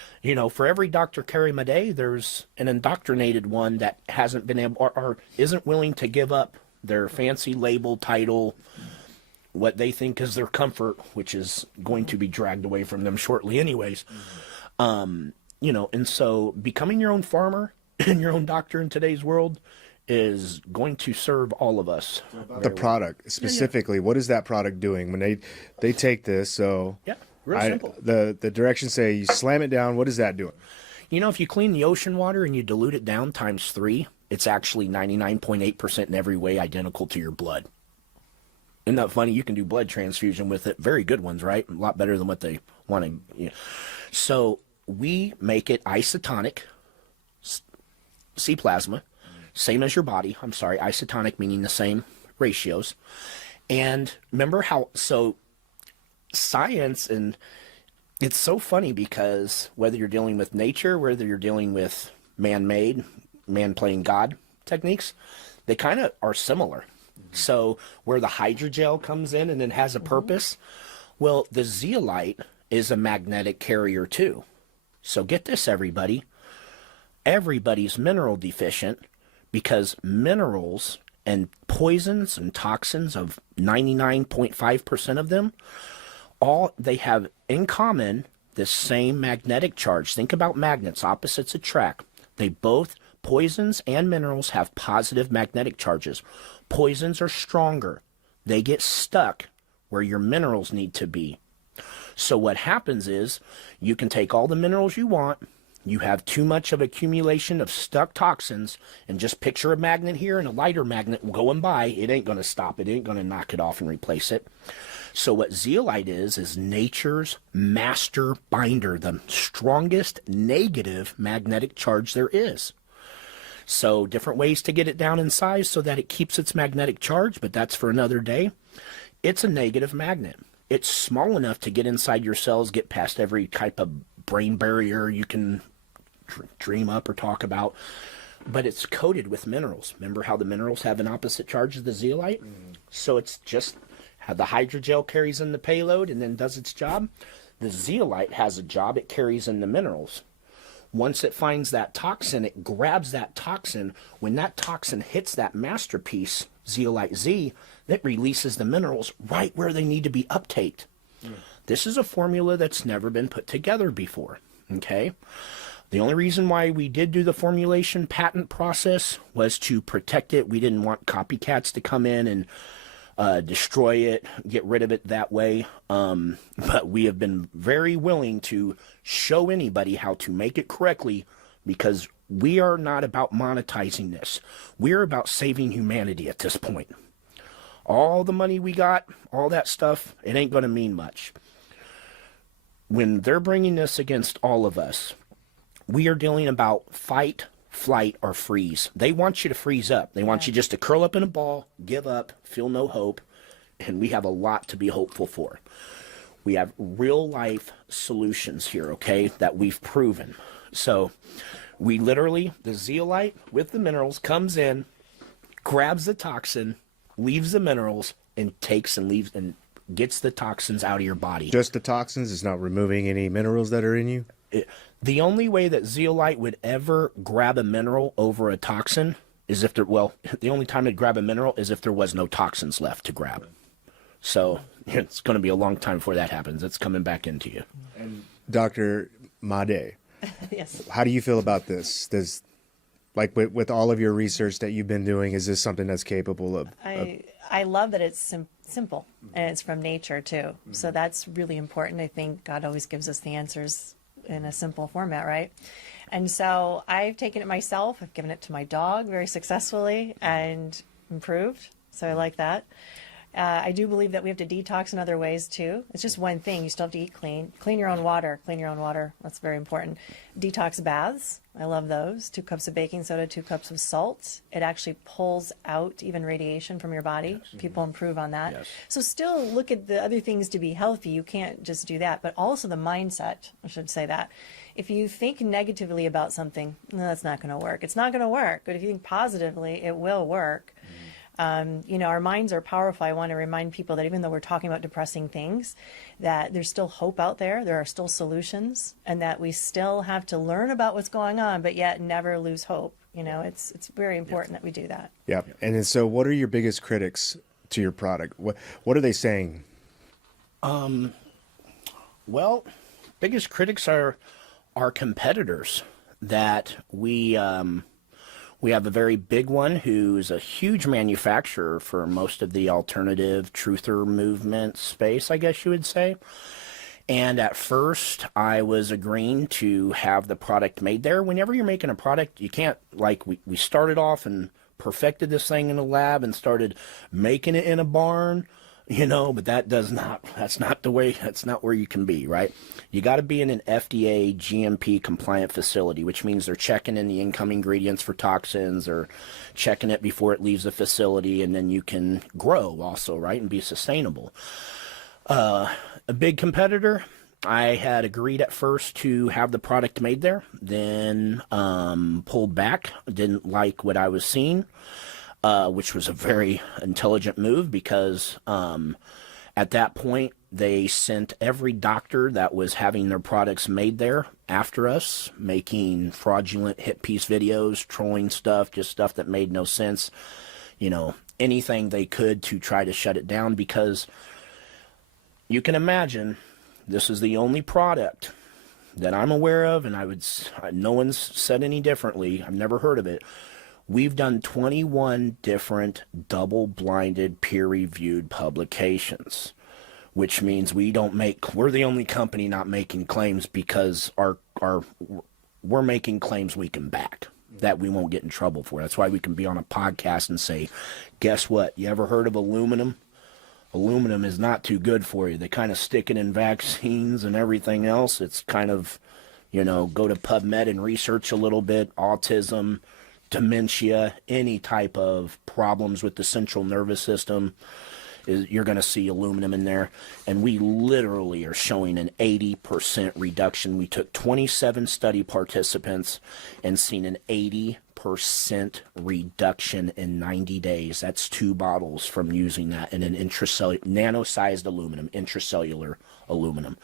for every Dr. Carrie Madej, there's an indoctrinated one that hasn't been able or isn't willing to give up their fancy label, title, what they think is their comfort, which is going to be dragged away from them shortly anyways. And so becoming your own farmer and your own doctor in today's world is going to serve all of us. The product, specifically, what is that product doing? When they take this, so... Yeah, real simple. The directions say you slam it down, what is that doing? If you clean the ocean water and you dilute it down times 3, it's actually 99.8% in every way identical to your blood. Isn't that funny? You can do blood transfusion with it. Very good ones, right? A lot better than what they want to. So we make it isotonic, C plasma, same as your body. I'm sorry, isotonic meaning the same ratios. And remember so science, and it's so funny because whether you're dealing with nature, whether you're dealing with man-made, man playing God techniques, they kind of are similar. So where the hydrogel comes in and it has a purpose, well, the zeolite is a magnetic carrier too. So get this, everybody. Everybody's mineral deficient because minerals and poisons and toxins, of 99.5% of them, all they have in common the same magnetic charge. Think about magnets, opposites attract. Poisons and minerals have positive magnetic charges. Poisons are stronger. They get stuck where your minerals need to be. So what happens is you can take all the minerals you want, You have too much of accumulation of stuck toxins, and just picture a magnet here and a lighter magnet going by. It ain't going to stop. It ain't going to knock it off and replace it. So what zeolite is nature's master binder, the strongest negative magnetic charge there is. So different ways to get it down in size so that it keeps its magnetic charge, but that's for another day. It's a negative magnet. It's small enough to get inside your cells, get past every type of brain barrier you can dream up or talk about, but it's coated with minerals. Remember how the minerals have an opposite charge as the zeolite? So it's just how the hydrogel carries in the payload and then does its job. The zeolite has a job. It carries in the minerals. Once it finds that toxin, it grabs that toxin. When that toxin hits that masterpiece, zeolite Z, that releases the minerals right where they need to be uptaked. This is a formula that's never been put together before, okay? The only reason why we did do the formulation patent process was to protect it. We didn't want copycats to come in and destroy it, get rid of it that way. But we have been very willing to show anybody how to make it correctly, because we are not about monetizing this. We're about saving humanity at this point. All the money we got, all that stuff, it ain't going to mean much. When they're bringing this against all of us, we are dealing about fight, flight, or freeze. They want you to freeze up. They want you just to curl up in a ball, give up, feel no hope, and we have a lot to be hopeful for. We have real life solutions here, okay, that we've proven. So we literally, the zeolite with the minerals comes in, grabs the toxin, leaves the minerals, and takes and leaves and gets the toxins out of your body. Just the toxins? It's not removing any minerals that are in you? The only way that zeolite would ever grab a mineral over a toxin is if there, well, the only time it'd grab a mineral is if there was no toxins left to grab. So it's going to be a long time before that happens. It's coming back into you. Dr. Made, Yes. how do you feel about this? Does, like with all of your research that you've been doing, is this something that's capable of? I love that it's simple and it's from nature too. So that's really important. I think God always gives us the answers in a simple format, right? And so I've taken it myself. I've given it to my dog very successfully and improved. So I like that. I do believe that we have to detox in other ways too. It's just one thing. You still have to eat clean. Clean your own water. Clean your own water. That's very important. Detox baths. I love those. 2 cups of baking soda, 2 cups of salt. It actually pulls out even radiation from your body. Yes. People improve on that. Yes. So still look at the other things to be healthy. You can't just do that. But also the mindset, I should say that. If you think negatively about something, no, that's not going to work. It's not going to work. But if you think positively, it will work. You know, our minds are powerful. I want to remind people that even though we're talking about depressing things, that there's still hope out there. There are still solutions, and that we still have to learn about what's going on, but yet never lose hope. You know, it's very important that we do that. Yeah. And then, so what are your biggest critics to your product? What are they saying? Well, biggest critics are our competitors that we have a very big one who's a huge manufacturer for most of the alternative truther movement space, I guess you would say. And at first, I was agreeing to have the product made there. Whenever you're making a product, you can't, like, we started off and perfected this thing in the lab and started making it in a barn, you know, but that's not the way, that's not where you can be, right? You got to be in an FDA GMP compliant facility, which means they're checking in the incoming ingredients for toxins or checking it before it leaves the facility, and then you can grow also, right, and be sustainable. A big competitor, I had agreed at first to have the product made there, then pulled back, didn't like what I was seeing. Which was a very intelligent move, because at that point they sent every doctor that was having their products made there after us, making fraudulent hit piece videos, trolling stuff, just stuff that made no sense, you know, anything they could to try to shut it down, because you can imagine this is the only product that I'm aware of, and no one's said any differently, I've never heard of it. We've done 21 different double-blinded, peer-reviewed publications, which means we're the only company not making claims, because our we're making claims we can back, that we won't get in trouble for. That's why we can be on a podcast and say, guess what? You ever heard of aluminum? Aluminum is not too good for you. They kind of stick it in vaccines and everything else. It's kind of, you know, go to PubMed and research a little bit. Autism, dementia, any type of problems with the central nervous system, you're going to see aluminum in there. And we literally are showing an 80% reduction. We took 27 study participants and seen an 80% reduction in 90 days. That's 2 bottles from using that in an intracellular, nano-sized aluminum, intracellular aluminum.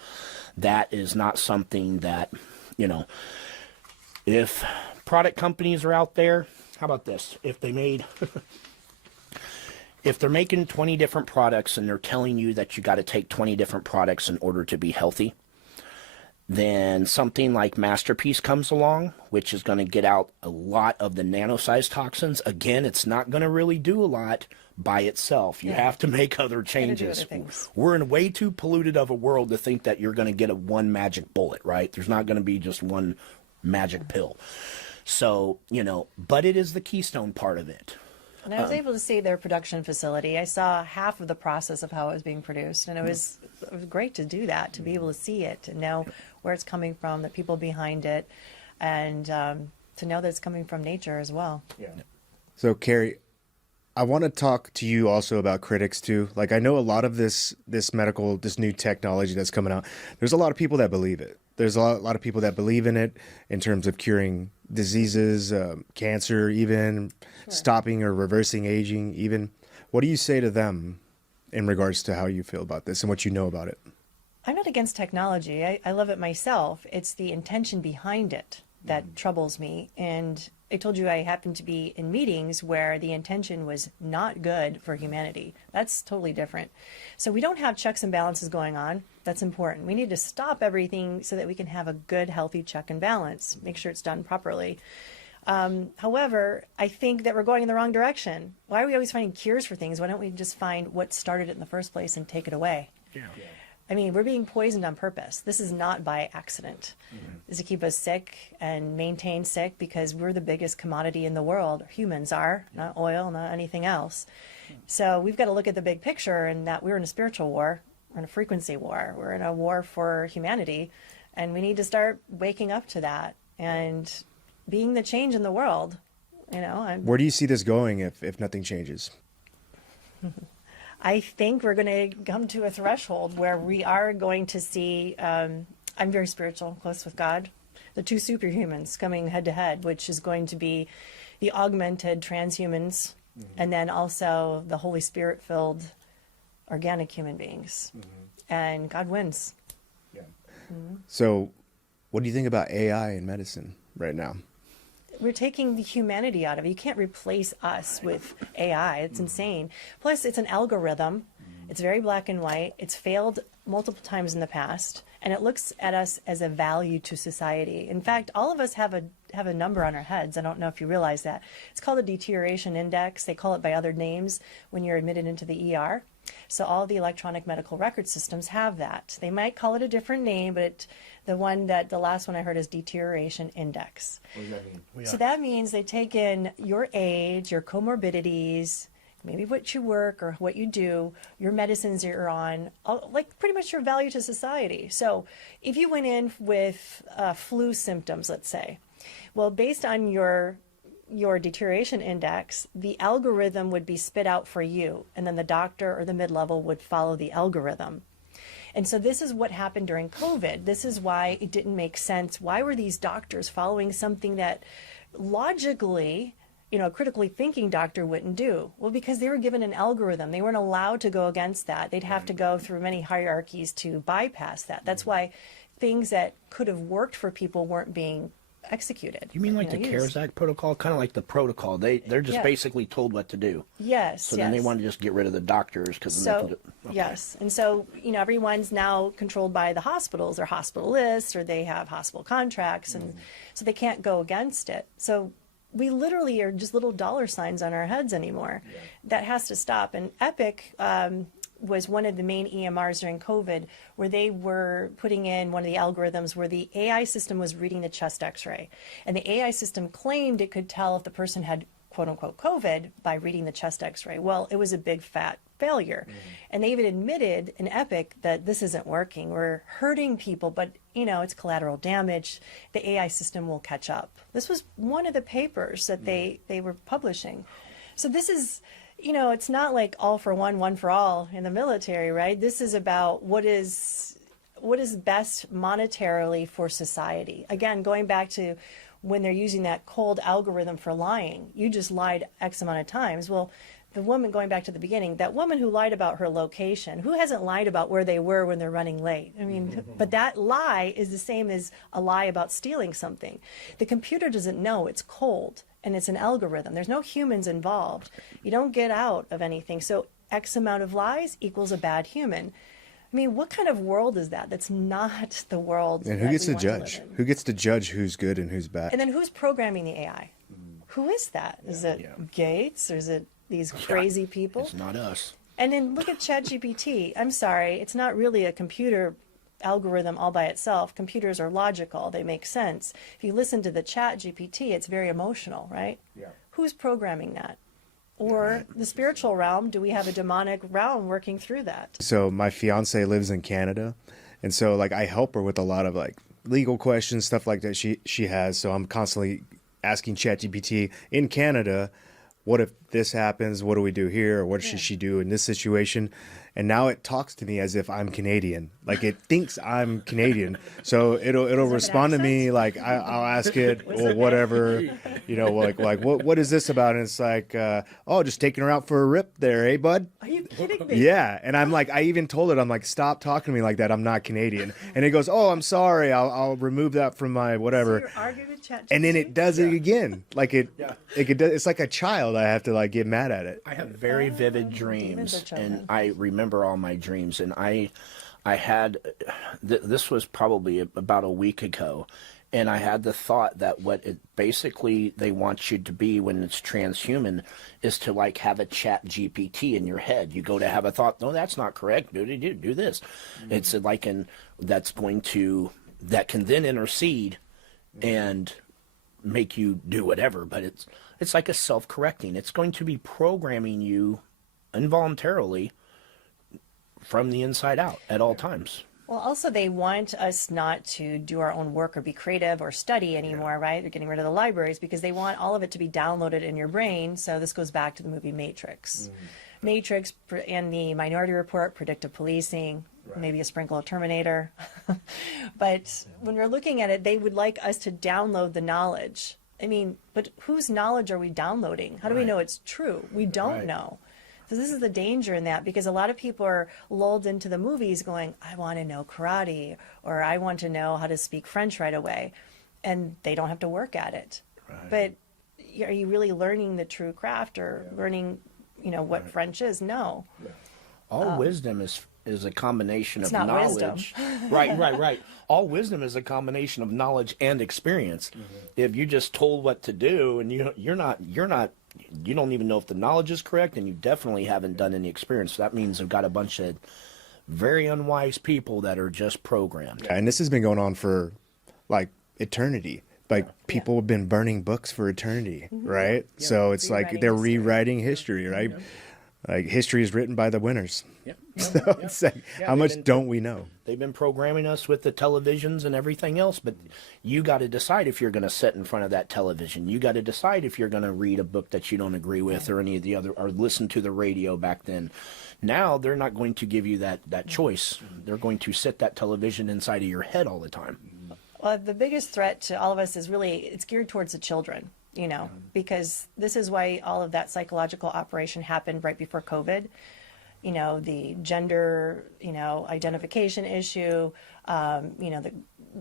That is not something that, you know, if product companies are out there, how about this? If they made... If they're making 20 different products and they're telling you that you got to take 20 different products in order to be healthy, then something like Masterpiece comes along, which is going to get out a lot of the nano-sized toxins. Again, it's not going to really do a lot by itself. You have to make other changes. We're in way too polluted of a world to think that you're going to get one magic bullet, right? There's not going to be just one magic pill. So, you know, but it is the keystone part of it. And I was able to see their production facility. I saw half of the process of how it was being produced, and it was great to do that, to be able to see it and know where it's coming from, the people behind it, and to know that it's coming from nature as well. Yeah. So, Carrie, I want to talk to you also about critics too. Like, I know a lot of this new technology that's coming out. There's a lot of people that believe it. There's a lot of people that believe in it in terms of curing diseases, cancer, even stopping or reversing aging, even. What do you say to them in regards to how you feel about this and what you know about it? I'm not against technology. I love it myself. It's the intention behind it that troubles me. And I told you I happened to be in meetings where the intention was not good for humanity. That's totally different. So we don't have checks and balances going on. That's important. We need to stop everything so that we can have a good, healthy check and balance, make sure it's done properly. However, I think that we're going in the wrong direction. Why are we always finding cures for things? Why don't we just find what started it in the first place and take it away? Yeah. I mean, we're being poisoned on purpose. This is not by accident. This is to keep us sick and maintain sick because we're the biggest commodity in the world. Humans are, not oil, not anything else. So we've got to look at the big picture and that we're in a spiritual war. We're in a frequency war. We're in a war for humanity. And we need to start waking up to that and being the change in the world. You know, where do you see this going if nothing changes? I think we're going to come to a threshold where we are going to see, I'm very spiritual, close with God, the 2 superhumans coming head to head, which is going to be the augmented transhumans, and then also the Holy Spirit-filled organic human beings. And God wins. Yeah. So what do you think about AI in medicine right now? We're taking the humanity out of it. You can't replace us with AI. It's insane. Plus, it's an algorithm. It's very black and white. It's failed multiple times in the past, and it looks at us as a value to society. In fact, all of us have a number on our heads. I don't know if you realize that. It's called a deterioration index. They call it by other names when you're admitted into the ER. So all the electronic medical record systems have that. They might call it a different name, but the last one I heard is deterioration index. What does that mean? So that means they take in your age, your comorbidities, maybe what you work or what you do, your medicines you're on, like pretty much your value to society. So if you went in with flu symptoms, let's say, well, based on your deterioration index, the algorithm would be spit out for you, and then the doctor or the mid-level would follow the algorithm. And so this is what happened during COVID. This is why it didn't make sense. Why were these doctors following something that logically, you know, a critically thinking doctor wouldn't do? Well, because they were given an algorithm. They weren't allowed to go against that. They'd have to go through many hierarchies to bypass that. That's why things that could have worked for people weren't being executed. You mean like the CARES Act protocol? Kind of like the protocol. They're just basically told what to do. Yes. So then they want to just get rid of the doctors because then they can do, yes. And so, you know, everyone's now controlled by the hospitals. They're hospitalists or they have hospital contracts, and so they can't go against it. So we literally are just little dollar signs on our heads anymore. That has to stop. And Epic, was one of the main EMRs during COVID, where they were putting in one of the algorithms where the AI system was reading the chest x-ray. And the AI system claimed it could tell if the person had quote unquote COVID by reading the chest x-ray. Well, it was a big fat failure. And they even admitted in Epic that this isn't working. We're hurting people, but you know, it's collateral damage. The AI system will catch up. This was one of the papers that they were publishing. So this is, you know, it's not like all for one for all in the military, right? This is about what is best monetarily for society. Again, going back to when they're using that cold algorithm for lying. You just lied X amount of times. Well, the woman, going back to the beginning, that woman who lied about her location, who hasn't lied about where they were when they're running late? I mean, but that lie is the same as a lie about stealing something. The computer doesn't know, it's cold, and it's an algorithm. There's no humans involved. You don't get out of anything. So X amount of lies equals a bad human. I mean, what kind of world is that? That's not the world. And who that gets we to want judge? live in. Who gets to judge who's good and who's bad? And then who's programming the AI? Who is that? Is it Gates, or is it these crazy people? It's not us. And then look at ChatGPT. I'm sorry, it's not really a computer algorithm all by itself. Computers are logical, they make sense. If you listen to the ChatGPT, it's very emotional, right? Yeah. Who's programming that? Or the spiritual realm, do we have a demonic realm working through that? So my fiance lives in Canada, and so like I help her with a lot of like legal questions, stuff like that she has. So I'm constantly asking ChatGPT in Canada, what if this happens? What do we do here? Or what should she do in this situation? And now it talks to me as if I'm Canadian. Like it thinks I'm Canadian. So it'll respond to me like I'll ask it or whatever, you know, like what is this about? And it's like, oh, just taking her out for a rip there, hey bud? Are you kidding me? Yeah. And I'm like, I even told it, I'm like, stop talking to me like that. I'm not Canadian. And it goes, oh, I'm sorry. I'll remove that from my whatever. So you're arguing with ChatGPT? And then it does it again. Like it's like a child. I have to like get mad at it. I have very vivid demons dreams, are children. and I remember all my dreams. And I had this was probably about a week ago, and I had the thought that what it basically they want you to be when it's transhuman is to like have a chat GPT in your head. You go to have a thought, no, that's not correct. Do this. It's like that can then intercede and make you do whatever. But it's like a self-correcting. It's going to be programming you involuntarily from the inside out at all times. Well, also they want us not to do our own work or be creative or study anymore, right? They're getting rid of the libraries because they want all of it to be downloaded in your brain. So this goes back to the movie Matrix. Matrix and the Minority Report, predictive policing, maybe a sprinkle of Terminator. But when we're looking at it, they would like us to download the knowledge. I mean, but whose knowledge are we downloading? How do we know it's true? We don't know. So this is the danger in that, because a lot of people are lulled into the movies going, I want to know karate, or I want to know how to speak French right away. And they don't have to work at it. But are you really learning the true craft or learning, you know, what French is? No. All wisdom is a combination of not knowledge. Right. All wisdom is a combination of knowledge and experience. If you just told what to do and you don't even know if the knowledge is correct, and you definitely haven't done any experience. So that means they've got a bunch of very unwise people that are just programmed. And this has been going on for like eternity. Like people have been burning books for eternity, right? So it's like they're rewriting history, right? Like history is written by the winners. So it's like, how much don't we know? They've been programming us with the televisions and everything else, but you got to decide if you're going to sit in front of that television. You got to decide if you're going to read a book that you don't agree with, or any of the other, or listen to the radio back then. Now they're not going to give you that choice. They're going to sit that television inside of your head all the time. Well, the biggest threat to all of us is really, it's geared towards the children, you know, because this is why all of that psychological operation happened right before COVID. You know, the gender, you know, identification issue, you know,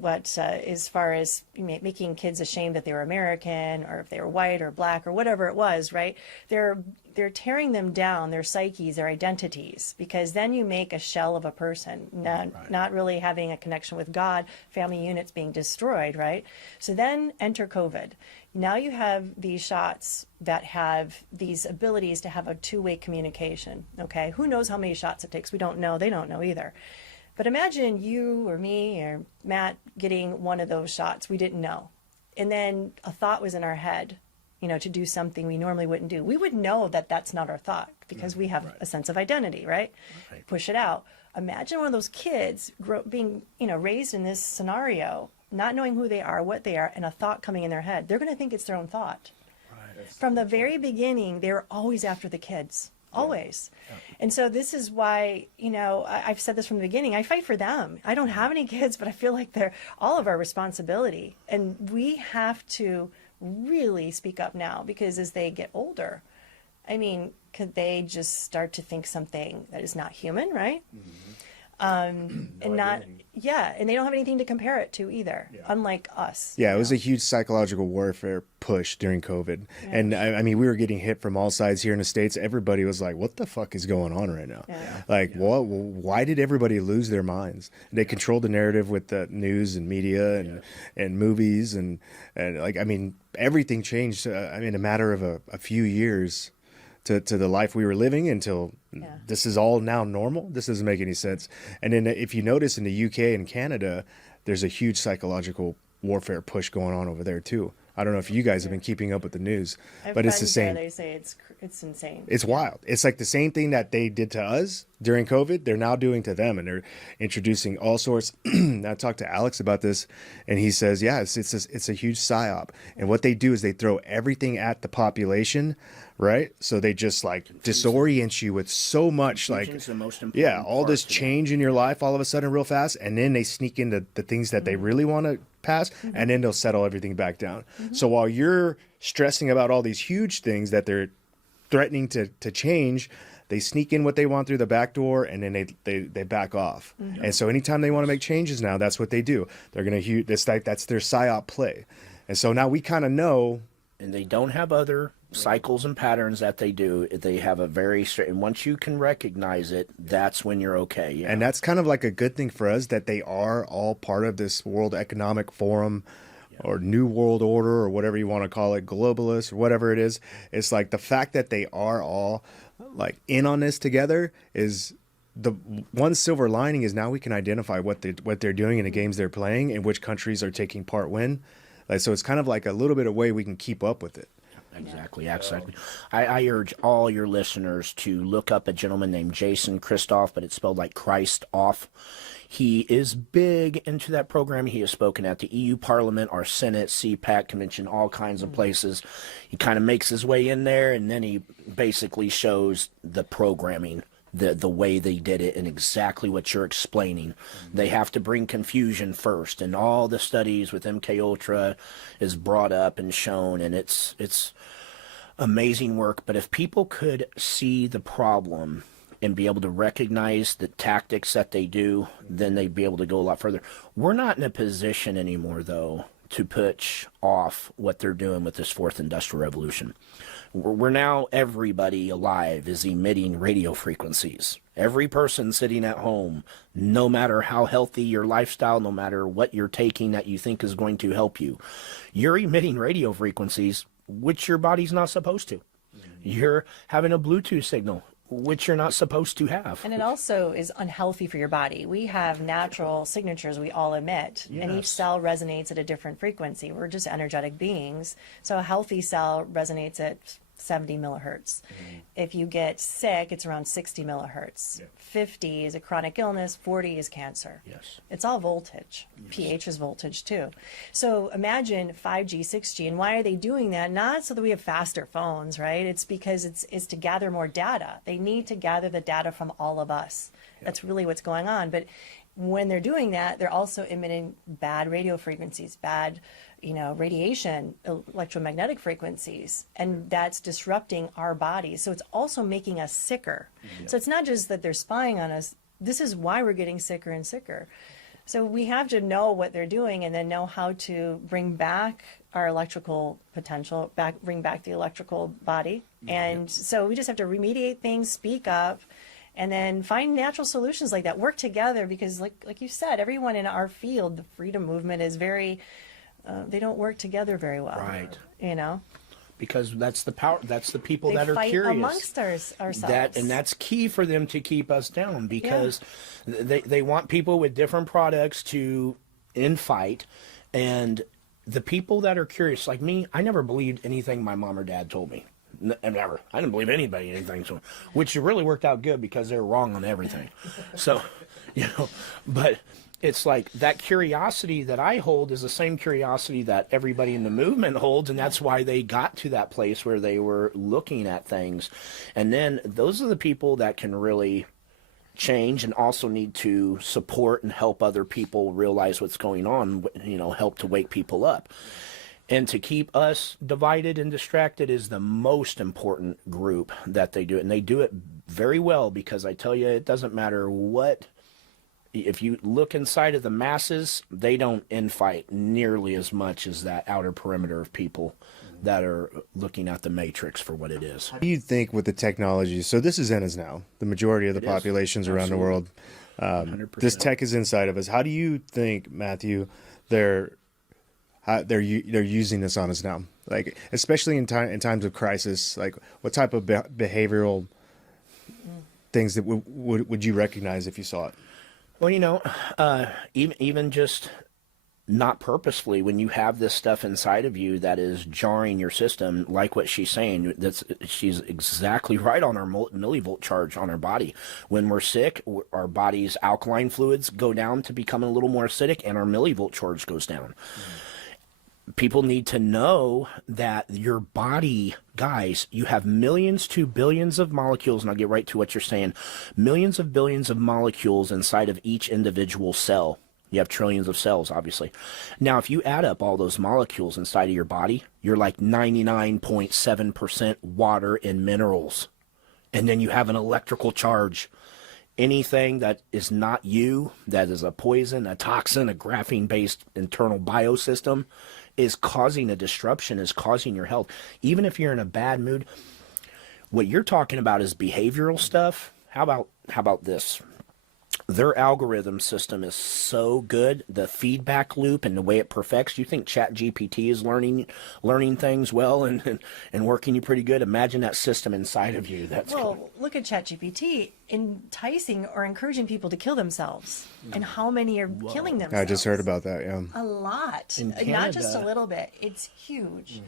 as far as making kids ashamed that they were American or if they were white or black or whatever it was, right? They're tearing them down, their psyches, their identities, because then you make a shell of a person, not really having a connection with God, family units being destroyed, right? So then enter COVID. Now you have these shots that have these abilities to have a two-way communication, okay? Who knows how many shots it takes? We don't know. They don't know either. But imagine you or me or Matt getting one of those shots we didn't know. And then a thought was in our head, to do something we normally wouldn't do. We would know that that's not our thought because we have a sense of identity, right? Push it out. Imagine one of those kids being, raised in this scenario, not knowing who they are, what they are, and a thought coming in their head. They're going to think it's their own thought. From the very beginning, they're always after the kids. Always. And so this is why, I've said this from the beginning, I fight for them. I don't have any kids, but I feel like they're all of our responsibility. And we have to really speak up now, because as they get older, could they just start to think something that is not human, right? And they don't have anything to compare it to either, unlike us. Yeah, it was a huge psychological warfare push during COVID. And we were getting hit from all sides here in the States. Everybody was like, what the fuck is going on right now? Why did everybody lose their minds? They controlled the narrative with the news and media and movies and everything changed in a matter of a few years to the life we were living until this is all now normal. This doesn't make any sense. And then if you notice in the UK and Canada, there's a huge psychological warfare push going on over there too. I don't know if you guys have been keeping up with the news, but it's the same. They say it's insane. It's wild. It's like the same thing that they did to us during COVID, they're now doing to them, and they're introducing all sorts. I talked to Alex about this, and he says, it's a huge psyop. And what they do is they throw everything at the population, right? So they just disorient you with so much The most important all this part to change in your life all of a sudden real fast, and then they sneak into the things that they really want to pass, and then they'll settle everything back down. So while you're stressing about all these huge things that they're threatening to change, they sneak in what they want through the back door, and then they back off. And so anytime they want to make changes now, that's what they do. They're going to that's their psyop play. And so now we kind of know. And they don't have other cycles and patterns that they do. They have a very straight, and once you can recognize it, that's when you're okay. Yeah. And that's kind of like a good thing for us, that they are all part of this World Economic Forum or New World Order, or whatever you want to call it, globalists, or whatever it is. It's like the fact that they are all in on this together is the one silver lining. Is now we can identify what they're doing in the games they're playing and which countries are taking part when. So it's kind of like a little bit of way we can keep up with it. Exactly. I urge all your listeners to look up a gentleman named Jason Christoff, but it's spelled like Christ off. He is big into that program. He has spoken at the EU Parliament, our Senate, CPAC convention, all kinds of places. He kind of makes his way in there, and then he basically shows the programming, the way they did it, and exactly what you're explaining. They have to bring confusion first, and all the studies with MK Ultra is brought up and shown, and it's amazing work. But if people could see the problem and be able to recognize the tactics that they do, then they'd be able to go a lot further. We're not in a position anymore, though, to push off what they're doing with this fourth industrial revolution. We're now, everybody alive is emitting radio frequencies. Every person sitting at home, no matter how healthy your lifestyle, no matter what you're taking that you think is going to help you, you're emitting radio frequencies, which your body's not supposed to. You're having a Bluetooth signal, which you're not supposed to have. And it also is unhealthy for your body. We have natural signatures we all emit, and each cell resonates at a different frequency. We're just energetic beings. So a healthy cell resonates at 70 millihertz. If you get sick, it's around 60 millihertz. 50 is a chronic illness, 40 is cancer. It's all voltage. pH is voltage too. So imagine 5G, 6G, and why are they doing that? Not so that we have faster phones, right? It's because it's to gather more data. They need to gather the data from all of us. That's really what's going on. But when they're doing that, they're also emitting bad radio frequencies, bad radiation, electromagnetic frequencies, and that's disrupting our bodies. So it's also making us sicker. So it's not just that they're spying on us. This is why we're getting sicker and sicker. So we have to know what they're doing and then know how to bring back our electrical potential, bring back the electrical body. And so we just have to remediate things, speak up, and then find natural solutions like that. Work together, because like you said, everyone in our field, the freedom movement is very, they don't work together very well. Right. You know? Because that's the power. That's the people They that are fight curious. amongst ourselves. And that's key for them to keep us down, because they want people with different products to infight, and the people that are curious, like me, I never believed anything my mom or dad told me. Never. I didn't believe anything, so, which really worked out good because they were wrong on everything. So, but it's like that curiosity that I hold is the same curiosity that everybody in the movement holds, and that's why they got to that place where they were looking at things. And then those are the people that can really change, and also need to support and help other people realize what's going on, help to wake people up. And to keep us divided and distracted is the most important group that they do it. And they do it very well, because I tell you, it doesn't matter what. If you look inside of the masses, they don't infight nearly as much as that outer perimeter of people that are looking at the matrix for what it is. What do you think with the technology? So this is in us now. The majority of the populations around the world. 100%. This tech is inside of us. How do you think, Matthew, they're using this on us now? Like, especially in times of crisis, like what type of behavioral things that would you recognize if you saw it? Well, even just not purposefully, when you have this stuff inside of you that is jarring your system, like what she's saying, she's exactly right on our millivolt charge on our body. When we're sick, our body's alkaline fluids go down to become a little more acidic, and our millivolt charge goes down. People need to know that your body, guys, you have millions to billions of molecules, and I'll get right to what you're saying, millions of billions of molecules inside of each individual cell. You have trillions of cells, obviously. Now, if you add up all those molecules inside of your body, you're like 99.7% water and minerals. And then you have an electrical charge. Anything that is not you, that is a poison, a toxin, a graphene-based internal biosystem, is causing a disruption, is causing your health. Even if you're in a bad mood, what you're talking about is behavioral stuff. How about this? Their algorithm system is so good, the feedback loop and the way it perfects. You think ChatGPT is learning things well and working you pretty good? Imagine that system inside of you. Look at ChatGPT enticing or encouraging people to kill themselves, and how many are killing themselves? I just heard about that. Yeah, a lot, In not Canada. just a little bit. It's huge.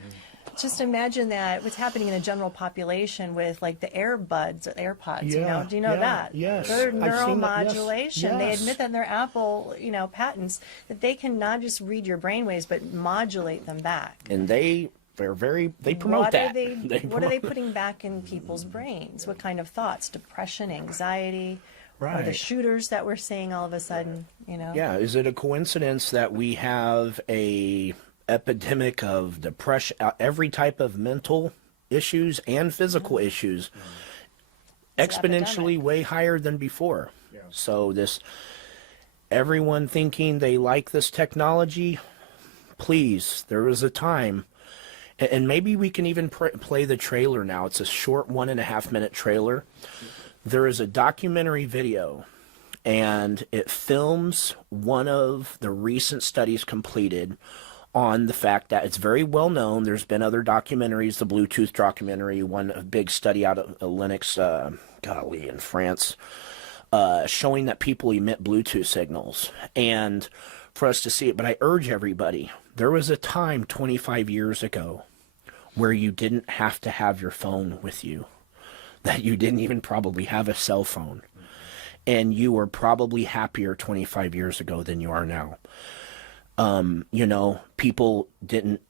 Just imagine that what's happening in the general population with like the AirBuds or AirPods. Do you know that? Yes. They're I've seen that. neuromodulation. Yes. They admit that in their Apple, patents, that they can not just read your brainwaves but modulate them back. And they promote What that. What are they putting back in people's brains? What kind of thoughts? Depression, anxiety, or the Right. shooters that we're seeing all of a sudden. Yeah, is it a coincidence that we have a epidemic of depression, every type of mental issues and physical issues, exponentially epidemic. way higher than before? So everyone thinking they like this technology, please, there was a time, and maybe we can even play the trailer now. It's a short 1.5 minute trailer. There is a documentary video, and it films one of the recent studies completed on the fact that it's very well known. There's been other documentaries, the Bluetooth documentary, one big study out of Linux, in France, showing that people emit Bluetooth signals, and for us to see it. But I urge everybody, there was a time 25 years ago where you didn't have to have your phone with you, that you didn't even probably have a cell phone, and you were probably happier 25 years ago than you are now. People didn't,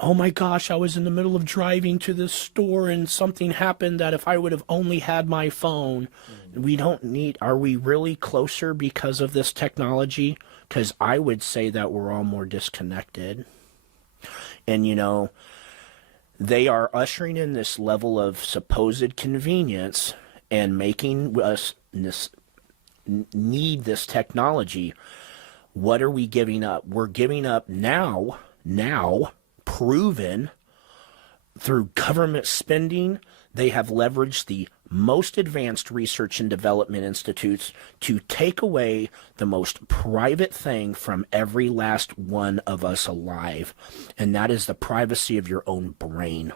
oh my gosh, I was in the middle of driving to the store and something happened that if I would have only had my phone. Are we really closer because of this technology? Because I would say that we're all more disconnected. And, they are ushering in this level of supposed convenience and making us need this technology. What are we giving up? We're giving up now proven through government spending. They have leveraged the most advanced research and development institutes to take away the most private thing from every last one of us alive, and that is the privacy of your own brain,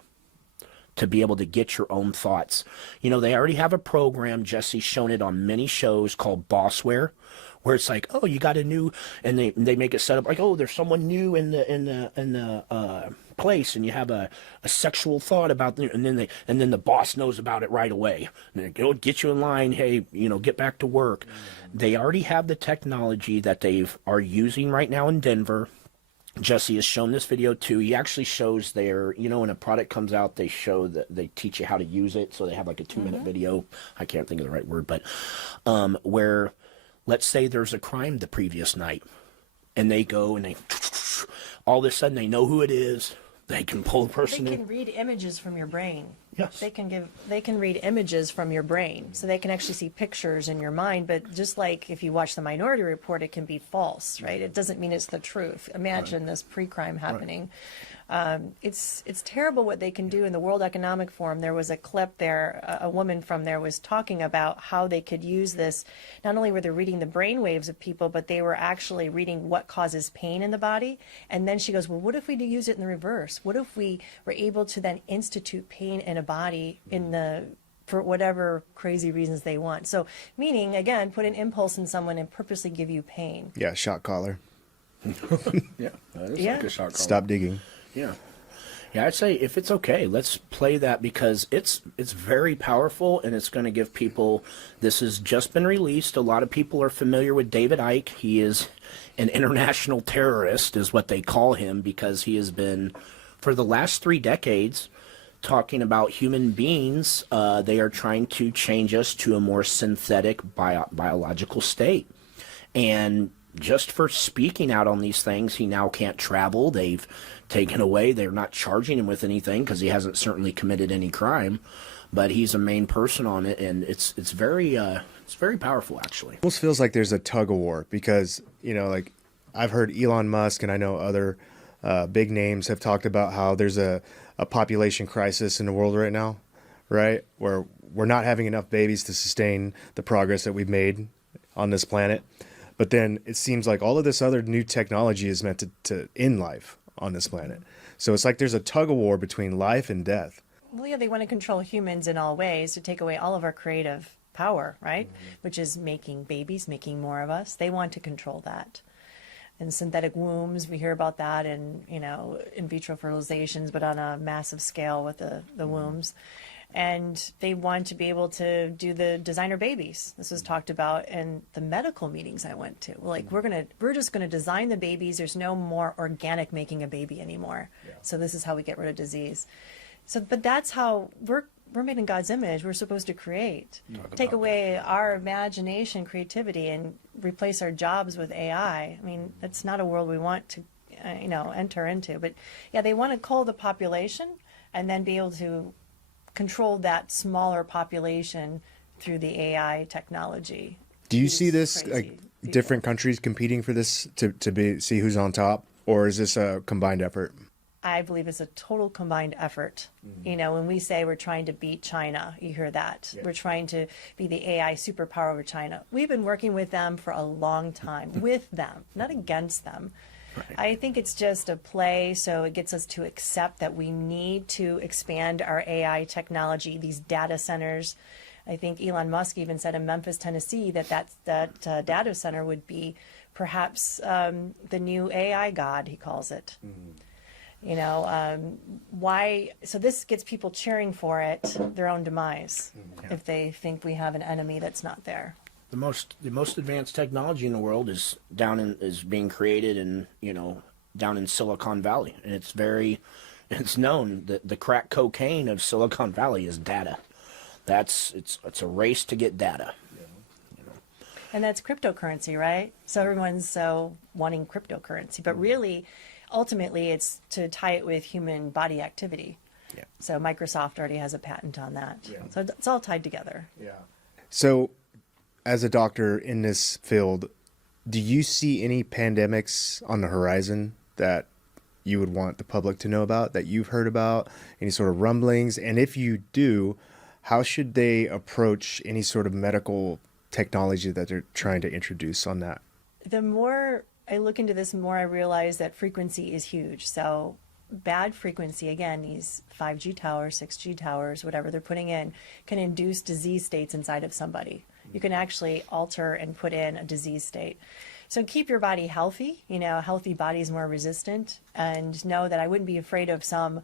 to be able to get your own thoughts. You know, they already have a program, Jesse's shown it on many shows, called Bossware, where it's like, oh, you got a new, and they make it set up like, oh, there's someone new in the place, and you have a sexual thought about, and then the boss knows about it right away, and they go get you in line. Hey, you know, get back to work. They already have the technology that are using right now in Denver. Jesse has shown this video too. He actually shows their, you know, when a product comes out, they show that they teach you how to use it. So they have like a 2-minute video. I can't think of the right word, but where, let's say there's a crime the previous night, and they go and all of a sudden they know who it is. They can pull the person They in. can read images from your brain. Yes. They can read images from your brain. So they can actually see pictures in your mind. But just like if you watch the Minority Report, it can be false, right? It doesn't mean it's the truth. Imagine this pre-crime happening. It's terrible what they can do. In the World Economic Forum, there was a clip there, a woman from there was talking about how they could use this. Not only were they reading the brain waves of people, but they were actually reading what causes pain in the body. And then she goes, well, what if we use it in the reverse? What if we were able to then institute pain in a body for whatever crazy reasons they want? So meaning, again, put an impulse in someone and purposely give you pain. Yeah, shock collar. Yeah, that is Yeah. like a shock collar. Stop digging. Yeah. Yeah, I'd say if it's okay, let's play that, because it's very powerful, and it's going to give people, this has just been released. A lot of people are familiar with David Icke. He is an international terrorist, is what they call him, because he has been, for the last 3 decades, talking about human beings. They are trying to change us to a more synthetic biological state. And just for speaking out on these things, he now can't travel. They've taken away, they're not charging him with anything because he hasn't certainly committed any crime, but he's a main person on it, and it's very powerful, actually. Almost feels like there's a tug of war because, you know, like I've heard Elon Musk and I know other big names have talked about how there's a population crisis in the world right now, right? Where we're not having enough babies to sustain the progress that we've made on this planet. But then it seems like all of this other new technology is meant to end life on this planet. So it's like there's a tug of war between life and death. Well, yeah, they want to control humans in all ways to take away all of our creative power, right? Which is making babies, making more of us. They want to control that. And synthetic wombs, we hear about that in, you know, in vitro fertilizations, but on a massive scale with the wombs. And they want to be able to do the designer babies. This was talked about in the medical meetings I went to. Like, we're just gonna design the babies. There's no more organic making a baby anymore. Yeah. So this is how we get rid of disease. So, but that's how we're made in God's image. We're supposed to create. Take away our imagination, creativity, and replace our jobs with AI. I mean, that's not a world we want to, enter into. But yeah, they want to cull the population and then be able to control that smaller population through the AI technology. Do you see this like different countries competing for this to see who's on top, or is this a combined effort? I believe it's a total combined effort. You know, when we say we're trying to beat China, you hear that. Yeah. We're trying to be the AI superpower over China. We've been working with them for a long time, with them, not against them. Right. I think it's just a play, so it gets us to accept that we need to expand our AI technology, these data centers. I think Elon Musk even said in Memphis, Tennessee, that data center would be perhaps the new AI god, he calls it. You know, why? So this gets people cheering for it, their own demise, if they think we have an enemy that's not there. The most advanced technology in the world is being created in, down in Silicon Valley, and it's known that the crack cocaine of Silicon Valley is data. It's a race to get data. And that's cryptocurrency, right? So everyone's wanting cryptocurrency, but really, ultimately, it's to tie it with human body activity. Yeah. So Microsoft already has a patent on that. Yeah. So it's all tied together. Yeah. So, as a doctor in this field, Do you see any pandemics on the horizon that you would want the public to know about, that you've heard about, any sort of rumblings? And if you do, how should they approach any sort of medical technology that they're trying to introduce on that? The more I look into this, the more I realize that frequency is huge. So bad frequency, again, these 5G towers, 6G towers, whatever they're putting in, can induce disease states inside of somebody. You can actually alter and put in a disease state. So keep your body healthy. You know, a healthy body is more resistant. And know that I wouldn't be afraid of some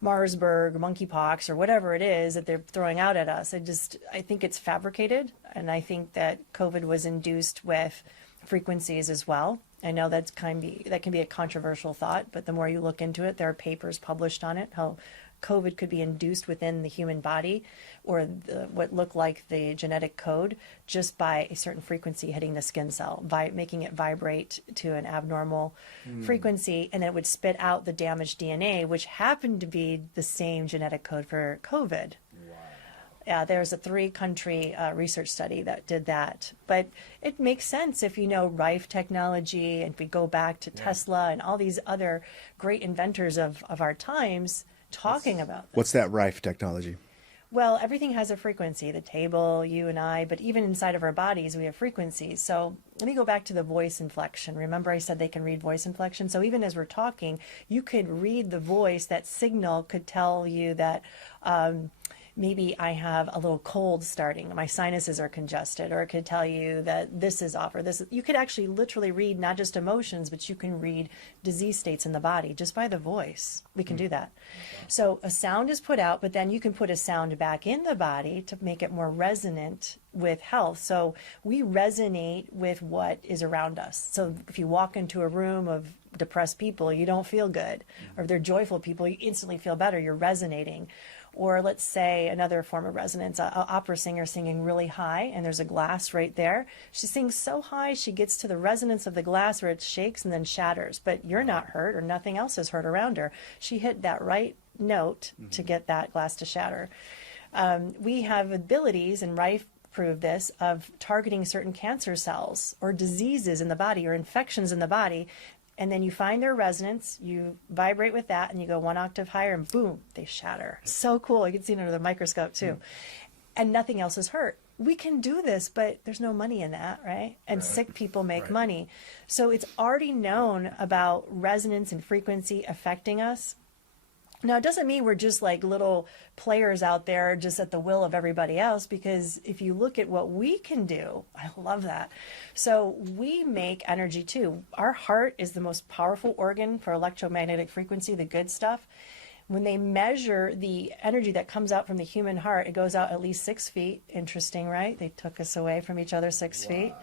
Marsburg, monkeypox, or whatever it is that they're throwing out at us. I think it's fabricated. And I think that COVID was induced with frequencies as well. I know that can be a controversial thought, but the more you look into it, there are papers published on it, how COVID could be induced within the human body, or what looked like the genetic code, just by a certain frequency hitting the skin cell, by making it vibrate to an abnormal frequency, and then it would spit out the damaged DNA, which happened to be the same genetic code for COVID. Yeah, there's a 3-country research study that did that. But it makes sense if you know Rife technology, and if we go back to Tesla and all these other great inventors of our times talking about this. What's that Rife technology? Well, everything has a frequency, the table, you and I, but even inside of our bodies, we have frequencies. So let me go back to the voice inflection. Remember I said they can read voice inflection? So even as we're talking, you could read the voice. That signal could tell you that maybe I have a little cold starting, my sinuses are congested, or it could tell you that this is off, or this. You could actually literally read not just emotions, but you can read disease states in the body just by the voice. We can do that. So a sound is put out, but then you can put a sound back in the body to make it more resonant with health. So we resonate with what is around us. So if you walk into a room of depressed people, you don't feel good. Or if they're joyful people, you instantly feel better. You're resonating. Or let's say another form of resonance, an opera singer singing really high, and there's a glass right there. She sings so high, she gets to the resonance of the glass where it shakes and then shatters. But you're not hurt, or nothing else is hurt around her. She hit that right note to get that glass to shatter. We have abilities, and Rife proved this, of targeting certain cancer cells or diseases in the body or infections in the body. And then you find their resonance, you vibrate with that, and you go 1 octave higher, and boom, they shatter. So cool. You can see it under the microscope, too. And nothing else is hurt. We can do this, but there's no money in that, right? And sick people make money. So it's already known about resonance and frequency affecting us. Now, it doesn't mean we're just like little players out there just at the will of everybody else, because if you look at what we can do, I love that. So we make energy too. Our heart is the most powerful organ for electromagnetic frequency, the good stuff. When they measure the energy that comes out from the human heart, it goes out at least 6 feet. Interesting, right? They took us away from each other 6 feet.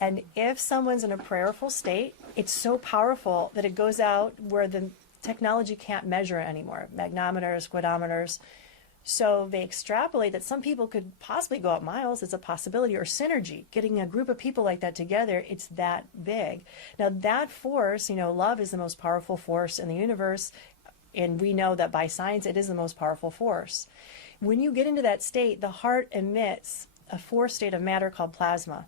And if someone's in a prayerful state, it's so powerful that it goes out where the technology can't measure it anymore, magnometers, squidometers. So they extrapolate that some people could possibly go up miles. It's a possibility, or synergy, getting a group of people like that together, it's that big. Now that force, love is the most powerful force in the universe, and we know that by science it is the most powerful force. When you get into that state, the heart emits a force state of matter called plasma.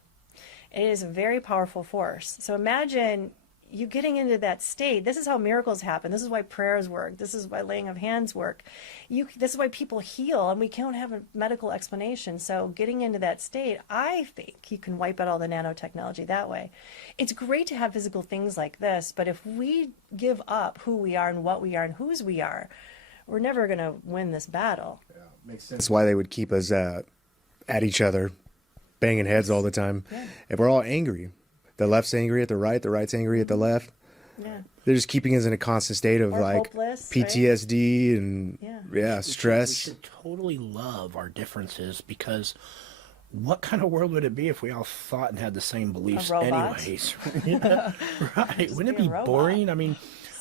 It is a very powerful force. So imagine you getting into that state. This is how miracles happen. This is why prayers work. This is why laying of hands work. This is why people heal, and we can't have a medical explanation. So getting into that state, I think you can wipe out all the nanotechnology that way. It's great to have physical things like this, but if we give up who we are and what we are and whose we are, we're never going to win this battle. Yeah, makes sense. That's why they would keep us at each other, banging heads all the time. Yeah. And we're all angry. The left's angry at the right's angry at the left. Yeah. They're just keeping us in a constant state of or like hopeless, PTSD right? and stress. We should totally love our differences, because what kind of world would it be if we all thought and had the same beliefs anyways? Right. Wouldn't it be boring? I mean,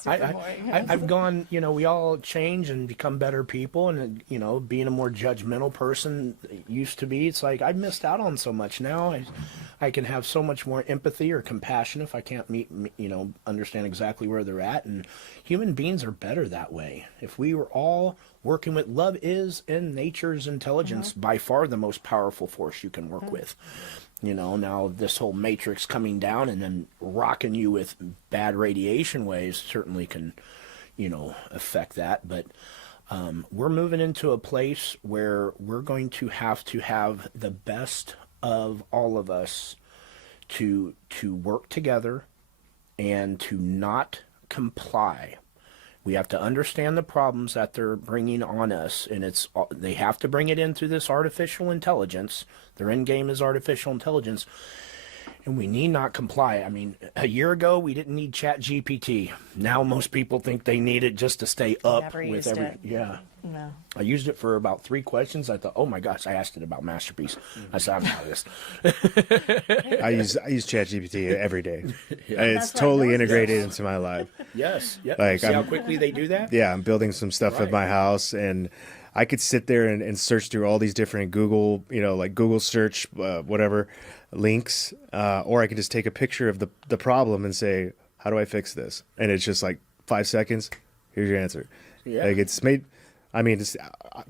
I've gone, we all change and become better people, and, being a more judgmental person used to be, it's like I've missed out on so much. Now I can have so much more empathy or compassion if I can't understand exactly where they're at. And human beings are better that way. If we were all working with love is in nature's intelligence by far the most powerful force you can work with. You know, now this whole matrix coming down and then rocking you with bad radiation waves certainly can, you know, affect that. But we're moving into a place where we're going to have the best of all of us to work together and to not comply. We have to understand the problems that they're bringing on us, and they have to bring it in through this artificial intelligence. Their end game is artificial intelligence, and we need not comply. I mean, a year ago we didn't need Chat GPT. Now most people think they need it just to stay up Never with used every. it. Yeah. No. I used it for about 3 questions. I thought, oh my gosh, I asked it about Masterpiece. I said, I'm out of this. I use ChatGPT every day. It's That's what totally I know. integrated into my life. Yes. Yep. Like, See how I'm- quickly they do that? Yeah, I'm building some stuff at Right. my house, and I could sit there and search through all these different Google, you know, like Google search, whatever links, or I can just take a picture of the problem and say, how do I fix this? And it's just like 5 seconds. Here's your answer. Yeah. Like it's made. I mean, it's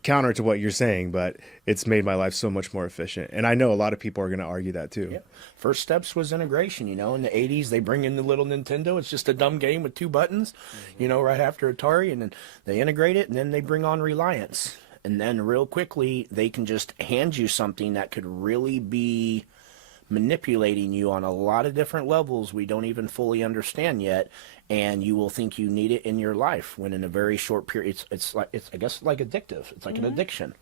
counter to what you're saying, but it's made my life so much more efficient. And I know a lot of people are going to argue that too. Yep. First steps was integration. You know, in the 80s, they bring in the little Nintendo. It's just a dumb game with 2 buttons, you know, right after Atari. And then they integrate it, and then they bring on Reliance. And then real quickly, they can just hand you something that could really be manipulating you on a lot of different levels we don't even fully understand yet, and you will think you need it in your life when in a very short period it's I guess like addictive. It's like an addiction,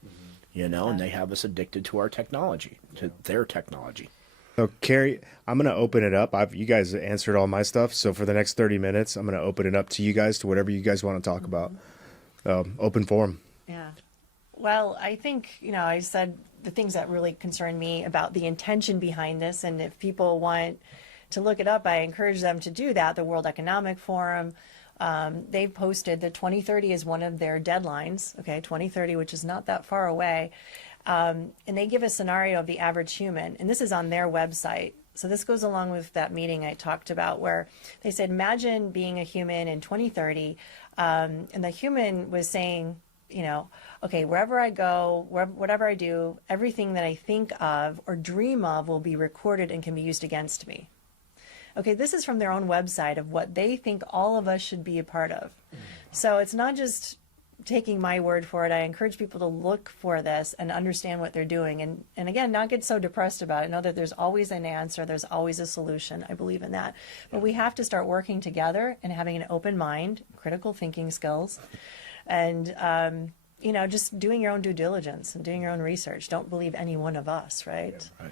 you know, and they have us addicted to our technology, to their technology. So, Carrie, I'm going to open it up. You guys answered all my stuff. So for the next 30 minutes, I'm going to open it up to you guys, to whatever you guys want to talk about. Open forum. Yeah. Well, I think, you know, I said the things that really concern me about the intention behind this. And if people want to look it up, I encourage them to do that. The World Economic Forum, they've posted that 2030 is one of their deadlines. Okay, 2030, which is not that far away. And they give a scenario of the average human. And this is on their website. So this goes along with that meeting I talked about where they said, imagine being a human in 2030. And the human was saying, you know, okay, wherever I go, whatever I do, everything that I think of or dream of will be recorded and can be used against me. Okay, this is from their own website of what they think all of us should be a part of. So it's not just taking my word for it. I encourage people to look for this and understand what they're doing. And again, not get so depressed about it. Know that there's always an answer. There's always a solution. I believe in that. But we have to start working together and having an open mind, critical thinking skills, and, you know, just doing your own due diligence and doing your own research. Don't believe any one of us, right? Right.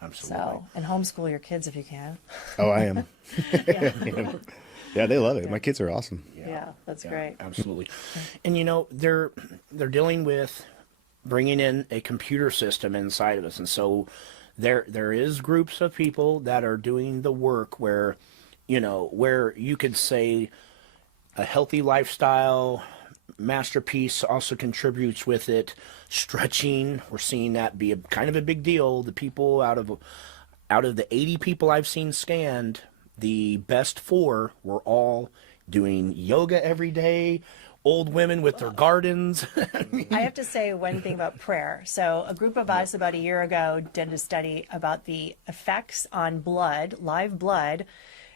Absolutely. So, and homeschool your kids if you can. Oh, I am. Yeah, they love it. My kids are awesome. Yeah, that's great. Absolutely. And you know, they're dealing with bringing in a computer system inside of us, and so there is groups of people that are doing the work where, you know, where you could say a healthy lifestyle, Masterpiece also contributes with it. Stretching, we're seeing that be kind of a big deal. The people out of the 80 people I've seen scanned, the best 4 were all doing yoga every day. Old women with their gardens. I have to say one thing about prayer. So a group of us about a year ago did a study about the effects on blood, live blood,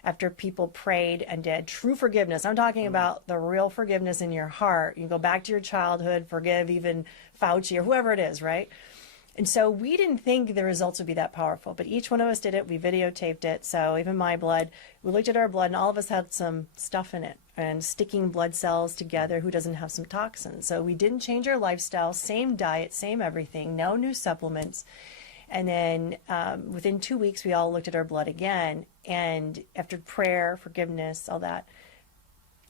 after people prayed and did true forgiveness. I'm talking about the real forgiveness in your heart. You go back to your childhood, forgive even Fauci or whoever it is, right? And so we didn't think the results would be that powerful, but each one of us did it. We videotaped it. So even my blood, we looked at our blood and all of us had some stuff in it and sticking blood cells together. Who doesn't have some toxins? So we didn't change our lifestyle, same diet, same everything, no new supplements. And then within 2 weeks, we all looked at our blood again. And after prayer, forgiveness, all that,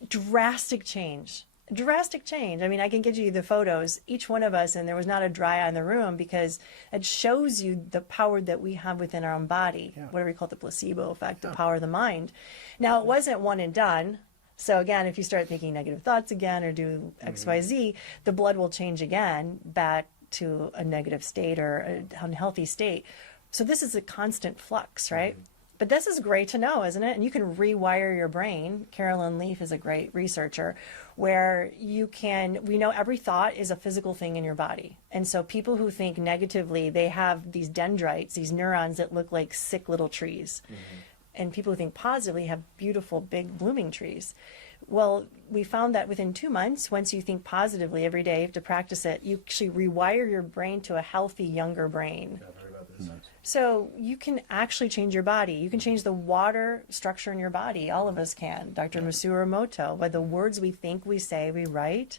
drastic change. Drastic change. I mean, I can give you the photos, each one of us, and there was not a dry eye in the room because it shows you the power that we have within our own body. Yeah. Whatever you call it, the placebo effect, the power of the mind. Now, it wasn't one and done. So again, if you start thinking negative thoughts again or do X, Y, Z, the blood will change again back to a negative state or an unhealthy state. So this is a constant flux, right? But this is great to know, isn't it? And you can rewire your brain. Carolyn Leaf is a great researcher where we know every thought is a physical thing in your body. And so people who think negatively, they have these dendrites, these neurons that look like sick little trees. And people who think positively have beautiful, big, blooming trees. Well, we found that within 2 months, once you think positively every day, you have to practice it, you actually rewire your brain to a healthy, younger brain. So you can actually change your body. You can change the water structure in your body. All of us can. Dr. Masuo Emoto, by the words we think, we say, we write.